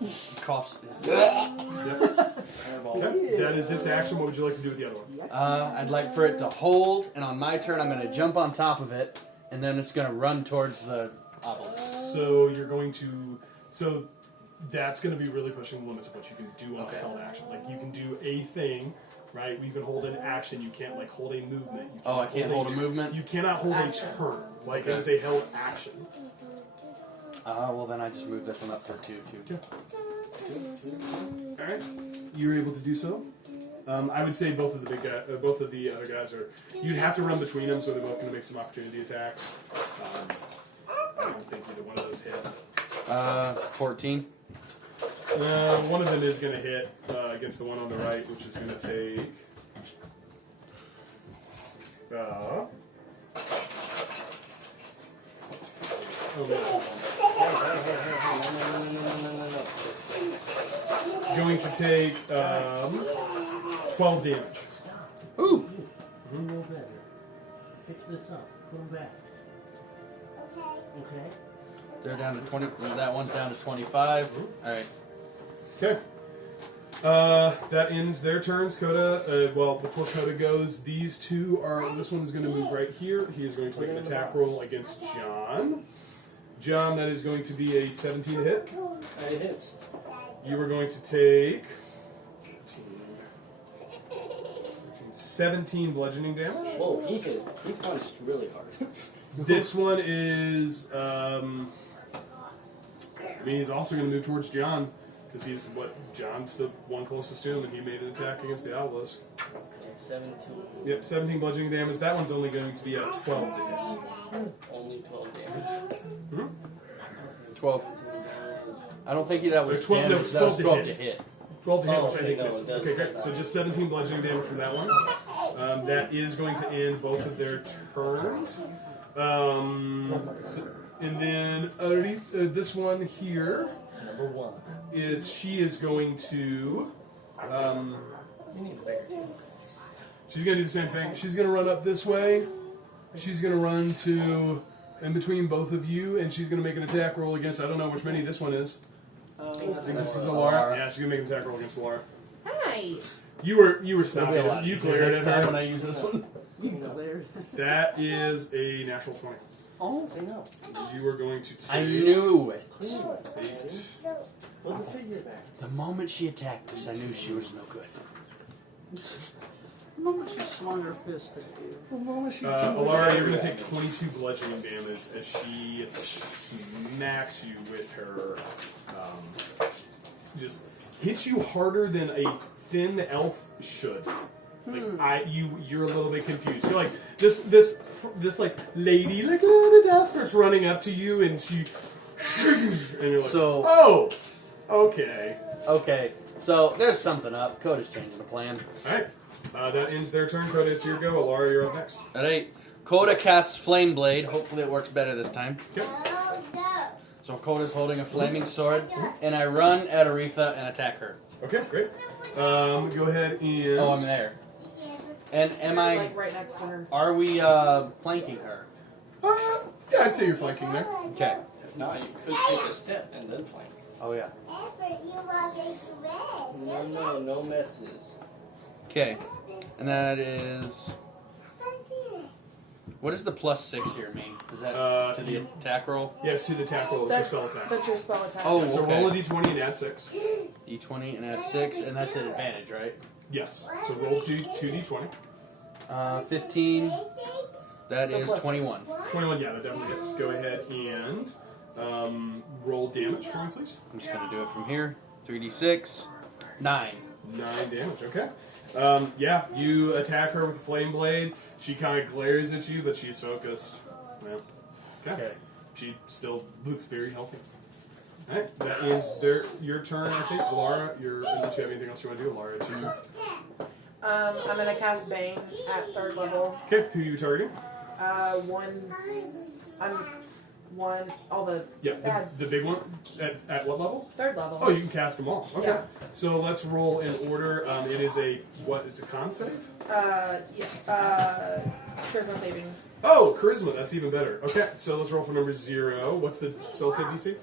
He coughs. Yep. Okay. That is its action. What would you like to do with the other one? I'd like for it to hold, and on my turn, I'm going to jump on top of it, and then it's going to run towards the obelisk. So you're going to. So that's going to be really pushing the limits of what you can do on Okay. a held action. Like you can do a thing, right? You can hold an action. You can't like hold a movement. You Oh, I can't hold a movement? You cannot hold Action. a turn. Like Okay. it is a held action. Well, then I just moved this one up to 2, too. All right, you're able to do so. I would say both of the both of the other guys are. You'd have to run between them, so they're both going to make some opportunity attacks. I don't think either one of those hit. 14. One of them is going to hit against the one on the right, which is going to take. Going to take 12 damage. Ooh! You know better. Pick this up. Put them back. Okay. They're down to 20. That one's down to 25. Alright. Okay. That ends their turns. Coda, well, before Coda goes, these two are. This one's going to move right here. He is going to make an attack roll against John. John, that is going to be a 17 to hit. It hits. You are going to take 17 bludgeoning damage. Whoa, he hit. He punched really hard. This one is. He's also going to move towards John because he's John's the one closest to him, and he made an attack against the obelisk. Okay, 17. Yep, 17 bludgeoning damage. That one's only going to be a 12 to hit. Only 12 damage. Mhm. 12. I don't think that was 12, no, damage. it's That was 12 to 12 to hit. hit. 12 to hit, Oh, which I okay, think no, misses. it doesn't. Okay, great. So just 17 bludgeoning damage from that one. That is going to end both of their turns. And then this one here Number 1. is she is going to. You need a bigger team. She's going to do the same thing. She's going to run up this way. She's going to run to in between both of you, and she's going to make an attack roll against. I don't know which many this one is. I think this is Alara. Yeah, she's going to make an attack roll against Alara. Hi. You were It'll be a stopping. lot You easier cleared next it. time when I use this one. You glared. That is a natural 20. Oh, I know. You are going to take. I knew it. 8. Put the figure back. The moment she attacked us, I knew she was no good. the moment she swung her fist at you. Alara, you're going to take 22 bludgeoning damage as she smacks you with her. Just hits you harder than a thin elf should. Like you're a little bit confused. You're like this like lady like la, da, da, starts running up to you and she and you're like, So- oh, okay, Okay, so there's something up. Coda's changing the plan. all right. That ends their turn. Coda, it's your go. Alara, you're up next. Alright, Coda casts Flame Blade. Hopefully it works better this time. Yep. So Coda's holding a flaming sword, and I run at Aretha and attack her. Okay, great. Go ahead and. Oh, I'm there. And am I? Like right next to her. Are we flanking her? Yeah, I'd say you're flanking there. Okay. If not, you could take a step and then flank. Oh yeah. No messes. Okay. And that is. What does the +6 here mean? Is that to the attack roll? Yeah, see the attack roll. It's your spell attack. That's your spell attack. Oh, So okay. roll a d20 and add 6. D20 and add 6, and that's an advantage, right? Yes. So roll 2 d20. 15. That So is plus 21. 21, yeah, that definitely hits. Go ahead and roll damage for me, please. I'm just gonna do it from here. 3d6. 9. 9 damage, okay. Yeah, you attack her with a flame blade. She kind of glares at you, but she's focused. Yeah. Okay. She still looks very healthy. Alright, that is your turn, I think. Alara, unless you have anything else you want to do, Alara, it's your turn. I'm gonna cast Bane at 3rd level. Okay, who are you targeting? All the Yeah, bad the big one. At what level? 3rd level. Oh, you can cast them all. Okay. Yeah. So let's roll in order. It is a it's a con save? Charisma saving. Oh, charisma. That's even better. Okay, so let's roll for number 0. What's the spell save DC?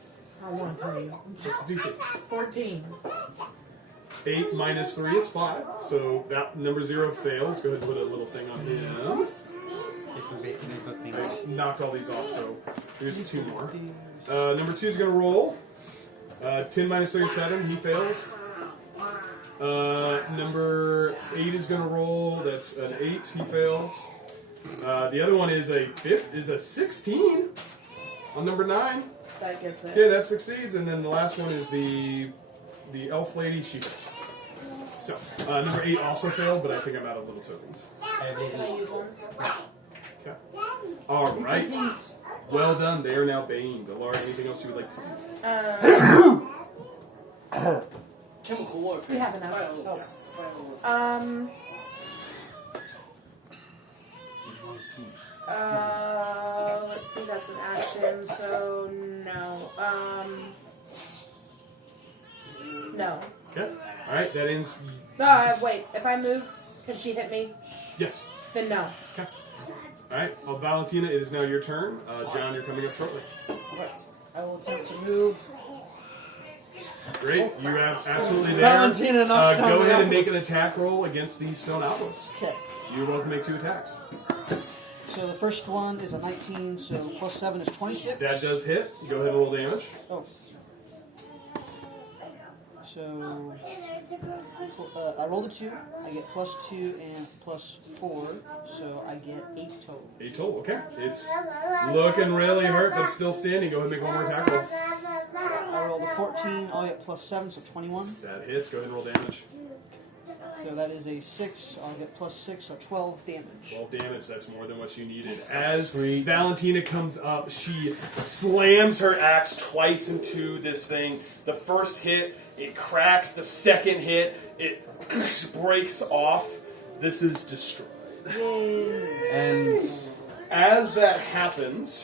I want to tell you. What's the DC? 14. 8 minus 3 is 5. So that number 0 fails. Go ahead and put a little thing on him. I knocked all these off, so here's 2 more. Number 2 is going to roll. 10 minus 3 is 7. He fails. Number 8 is going to roll. That's an 8. He fails. The other one is a 16 on number 9. That gets it. Okay, that succeeds. And then the last one is the elf lady. She fails. So number 8 also failed, but I think I'm out of little tokens. Can I use one? Okay. All right. Well done. They are now baned. Laura, anything else you would like to do? Chemical warfare. We have enough. Let's see, that's an action, so no. No. Okay. All right. That ends. Wait, if I move, can she hit me? Yes. Then no. Okay. All right. Well, Valentina, it is now your turn. John, you're coming up shortly. Okay. I will attempt to move. Great. You have absolutely there. Valentina knocks down Go the ahead and apple. make an attack roll against the stone outpost. Okay. You're welcome to make 2 attacks. So the first one is a 19, so plus 7 is 26. That does hit. Go ahead and roll damage. Oh. So I rolled a 2. I get plus 2 and plus 4, so I get 8 total. 8 total. Okay. It's looking really hurt, but still standing. Go ahead and make one more attack roll. I rolled a 14. I'll get plus 7, so 21. That hits. Go ahead and roll damage. So that is a 6. I'll get plus 6, so 12 damage. 12 damage. That's more than what you needed. As Valentina comes up, she slams her axe twice into this thing. The first hit, it cracks. The second hit, it breaks off. This is destroyed. Yay. And as that happens,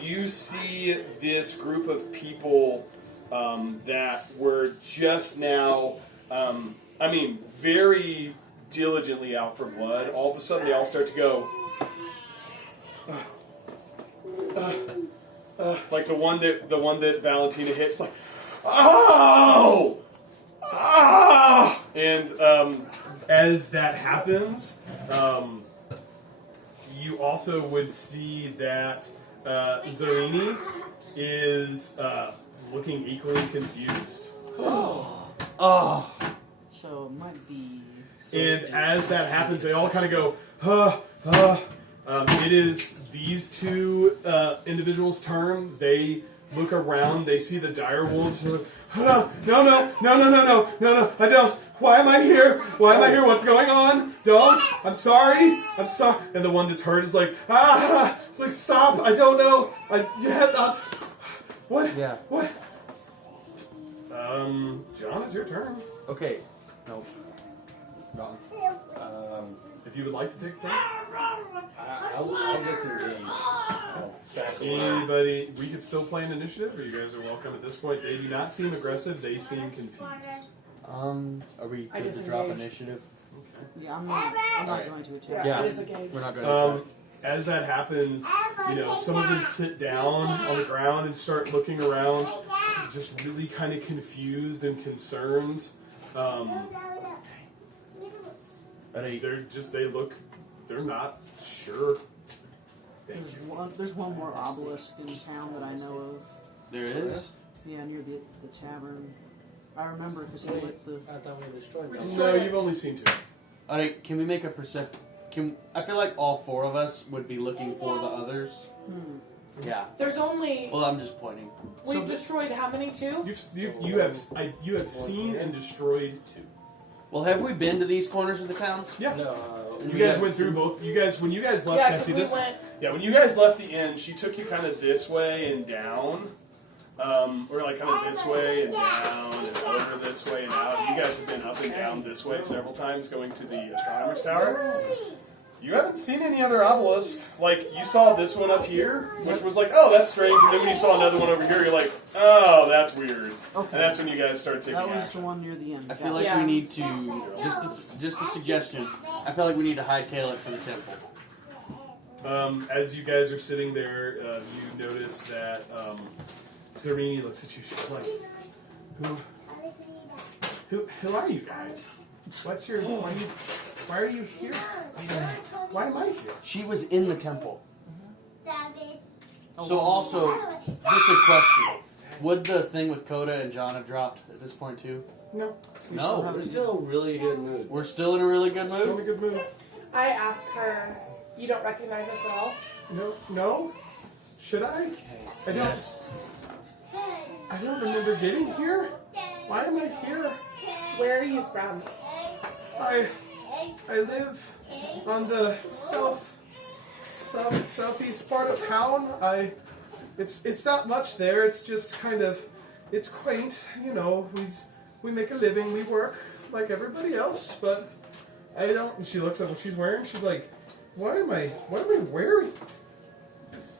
you see this group of people that were just now, very diligently out for blood. All of a sudden, they all start to go, like the one that Valentina hits, like, oh, ah! And as that happens, you also would see that Zarini is looking equally confused. Oh. So it might be... And as that happens, they all kind of go, it is these 2 individuals' turn. They look around, they see the dire wolves. No, I don't. Why am I here? What's going on? Don't. I'm sorry. And the one that's hurt is like, it's like, stop. I don't know. What? Yeah. What? John, it's your turn. Okay. Nope. Wrong. If you would like to take a turn. I'll disengage. Anybody, we could still play an initiative, or you guys are welcome at this point. They do not seem aggressive, they seem confused. Are we I good to drop disengage. initiative? Yeah, I'm not going to attack. Yeah. I disengage. We're not going to. As that happens, some of them sit down on the ground and start looking around, just really kind of confused and concerned. They're not sure. There's one more obelisk in town that I know of. There is? Yeah, near the tavern. I remember because he lit the... I thought we destroyed them. No, you've only seen 2. Alright, can we make a I feel like all 4 of us would be looking for the others. Yeah. There's only... Well, I'm just pointing. We've destroyed how many, 2? You have seen and destroyed 2. Well, have we been to these corners of the towns? Yeah. No. You guys went through both. When you guys left, Yeah, I because see we this. went... Yeah, when you guys left the inn, she took you kind of this way and down, or like kind of this way and down and over this way and out. You guys have been up and down this way several times, going to the astronomer's tower. You haven't seen any other obelisk. Like, you saw this one up here, which was like, oh, that's strange. And then when you saw another one over here, you're like, oh, that's weird. Okay. And that's when you guys start taking That was action. the one near the end. I feel like we need to, just a suggestion, I feel like we need to hightail it to the temple. As you guys are sitting there, you notice that Zarini looks at you. She's like, who are you guys? What's your... Why are you here? Why am I here? She was in the temple. So also, just a question. Would the thing with Coda and John have dropped at this point too? No. No. We're still in a really good mood. We're still in a really good Still in a mood. good mood. I asked her, "You don't recognize us at all?" No. Should I? I don't. Yes. I don't remember getting here. Why am I here? Where are you from? I live on the southeast part of town. It's not much there. It's just kind of, it's quaint. You know, we make a living. We work like everybody else. But I don't. And she looks at what she's wearing. She's like, what am I wearing?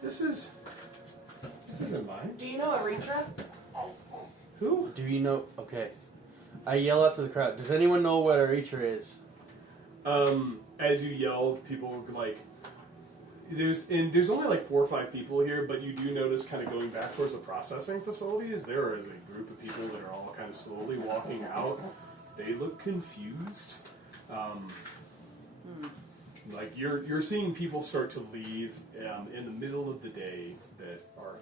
This isn't mine. Do you know Aritra? Who? Do you know? Okay. I yell out to the crowd. Does anyone know what a reacher is? As you yell, people like. There's only like 4 or 5 people here, but you do notice kind of going back towards the processing facility is there is a group of people that are all kind of slowly walking out. They look confused. Like you're seeing people start to leave in the middle of the day that are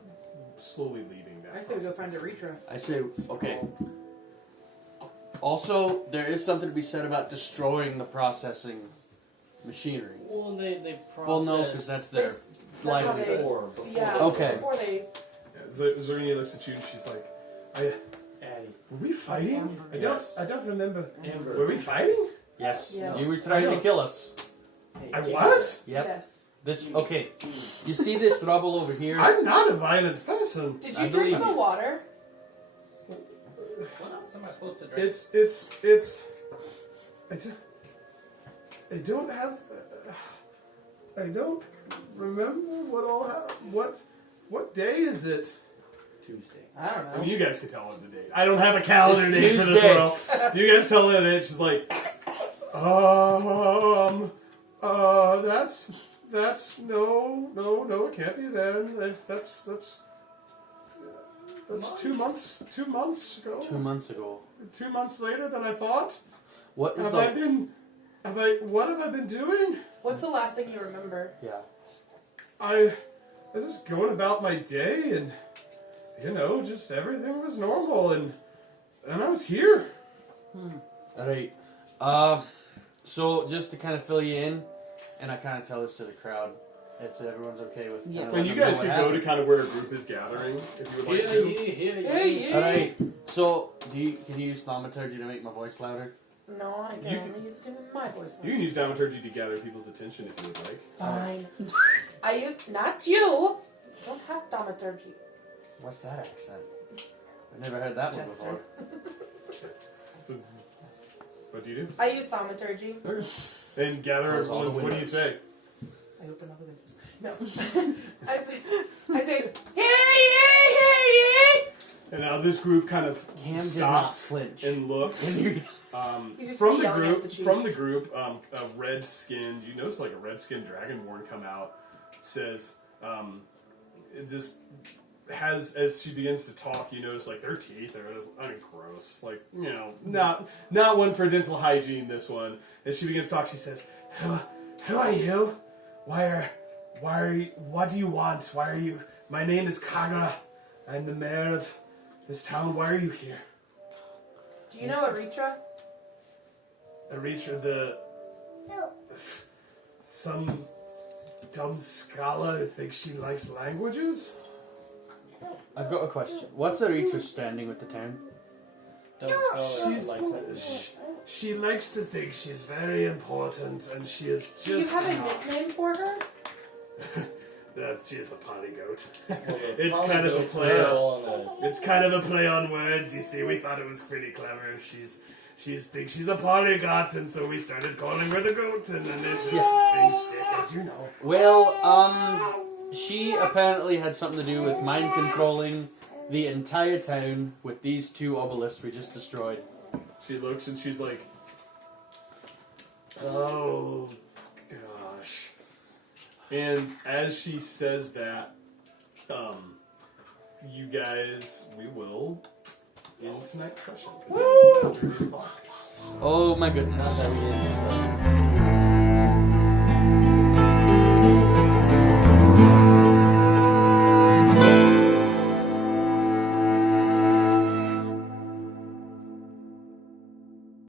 slowly leaving that. I say we go find processing. Aritra. I say, okay. Also, there is something to be said about destroying the processing machinery. Well, they process. Well, no, because that's their That's how livelihood. they- Before. Yeah. Okay. Before they. Yeah, Zorina looks at you and she's like, Addie. "Were we fighting? Amber. I don't remember. Amber. Were we fighting? Yes. Yeah. You were trying to kill us. Hey, I keep was? Yep. Yes. This. Okay. You see this rubble over here? I'm not a violent person. Did I you drink believe the you. water? What else am I supposed to drink? It's. I don't have. I don't remember what all happened. What day is it? Tuesday. I don't I mean, you guys can tell her the date. I don't have a calendar It's date for this Tuesday. world. You guys tell her the date. She's like, that's no, it can't be then. That's 2 months. 2 months ago. 2 months ago. 2 months later than I thought. What is What have I been doing? What's the last thing you remember? Yeah. I was just going about my day and, just everything was normal and I was here. All right. So just to kind of fill you in, and I kind of tell this to the crowd, if everyone's okay with. Yeah. kinda And letting you them know guys what can go to happened. kind of where a group is gathering if you would like to. Hey, All right. So can you use thaumaturgy to make my voice louder? No, I can You only use it in my voice. You can use dramaturgy to gather people's attention if you would like. Fine. I use not you. Don't have thaumaturgy. What's that accent? I've never heard that one before. So, what do you do? I use thaumaturgy. And gather Close all the everyone's. What do you windows. say? I open all the windows. No. I say, hey. And now this group kind of Cam did not stops flinch. and looks. You just From the yelling at group, the chief. a red-skinned. You notice like a red-skinned dragonborn come out. Says, it just has as she begins to talk. You notice like their teeth are just, gross. Like not one for dental hygiene. This one. As she begins to talk, she says, "Who are you? Why are you? What do you want? Why are you? My name is Kagura. I'm the mayor of this town. Why are you here?" Do you know Aritra? Aritra, some dumb scholar who thinks she likes languages? I've got a question. What's the reacher standing with the town? She likes to think she's very important, and she is just Do you have a not. nickname for her? She's the polygoat. It's It's kind of a play on. It's kind of a play on words. You see, we thought it was pretty clever. She thinks she's a polygot, and so we started calling her the goat, and then it just things stick, as you know. Well, she apparently had something to do with mind controlling the entire town with these 2 obelisks we just destroyed. She looks and she's like, "Oh gosh." And as she says that, you guys, we will end tonight's session. 'Cause it's after 8 o'clock. Oh my goodness.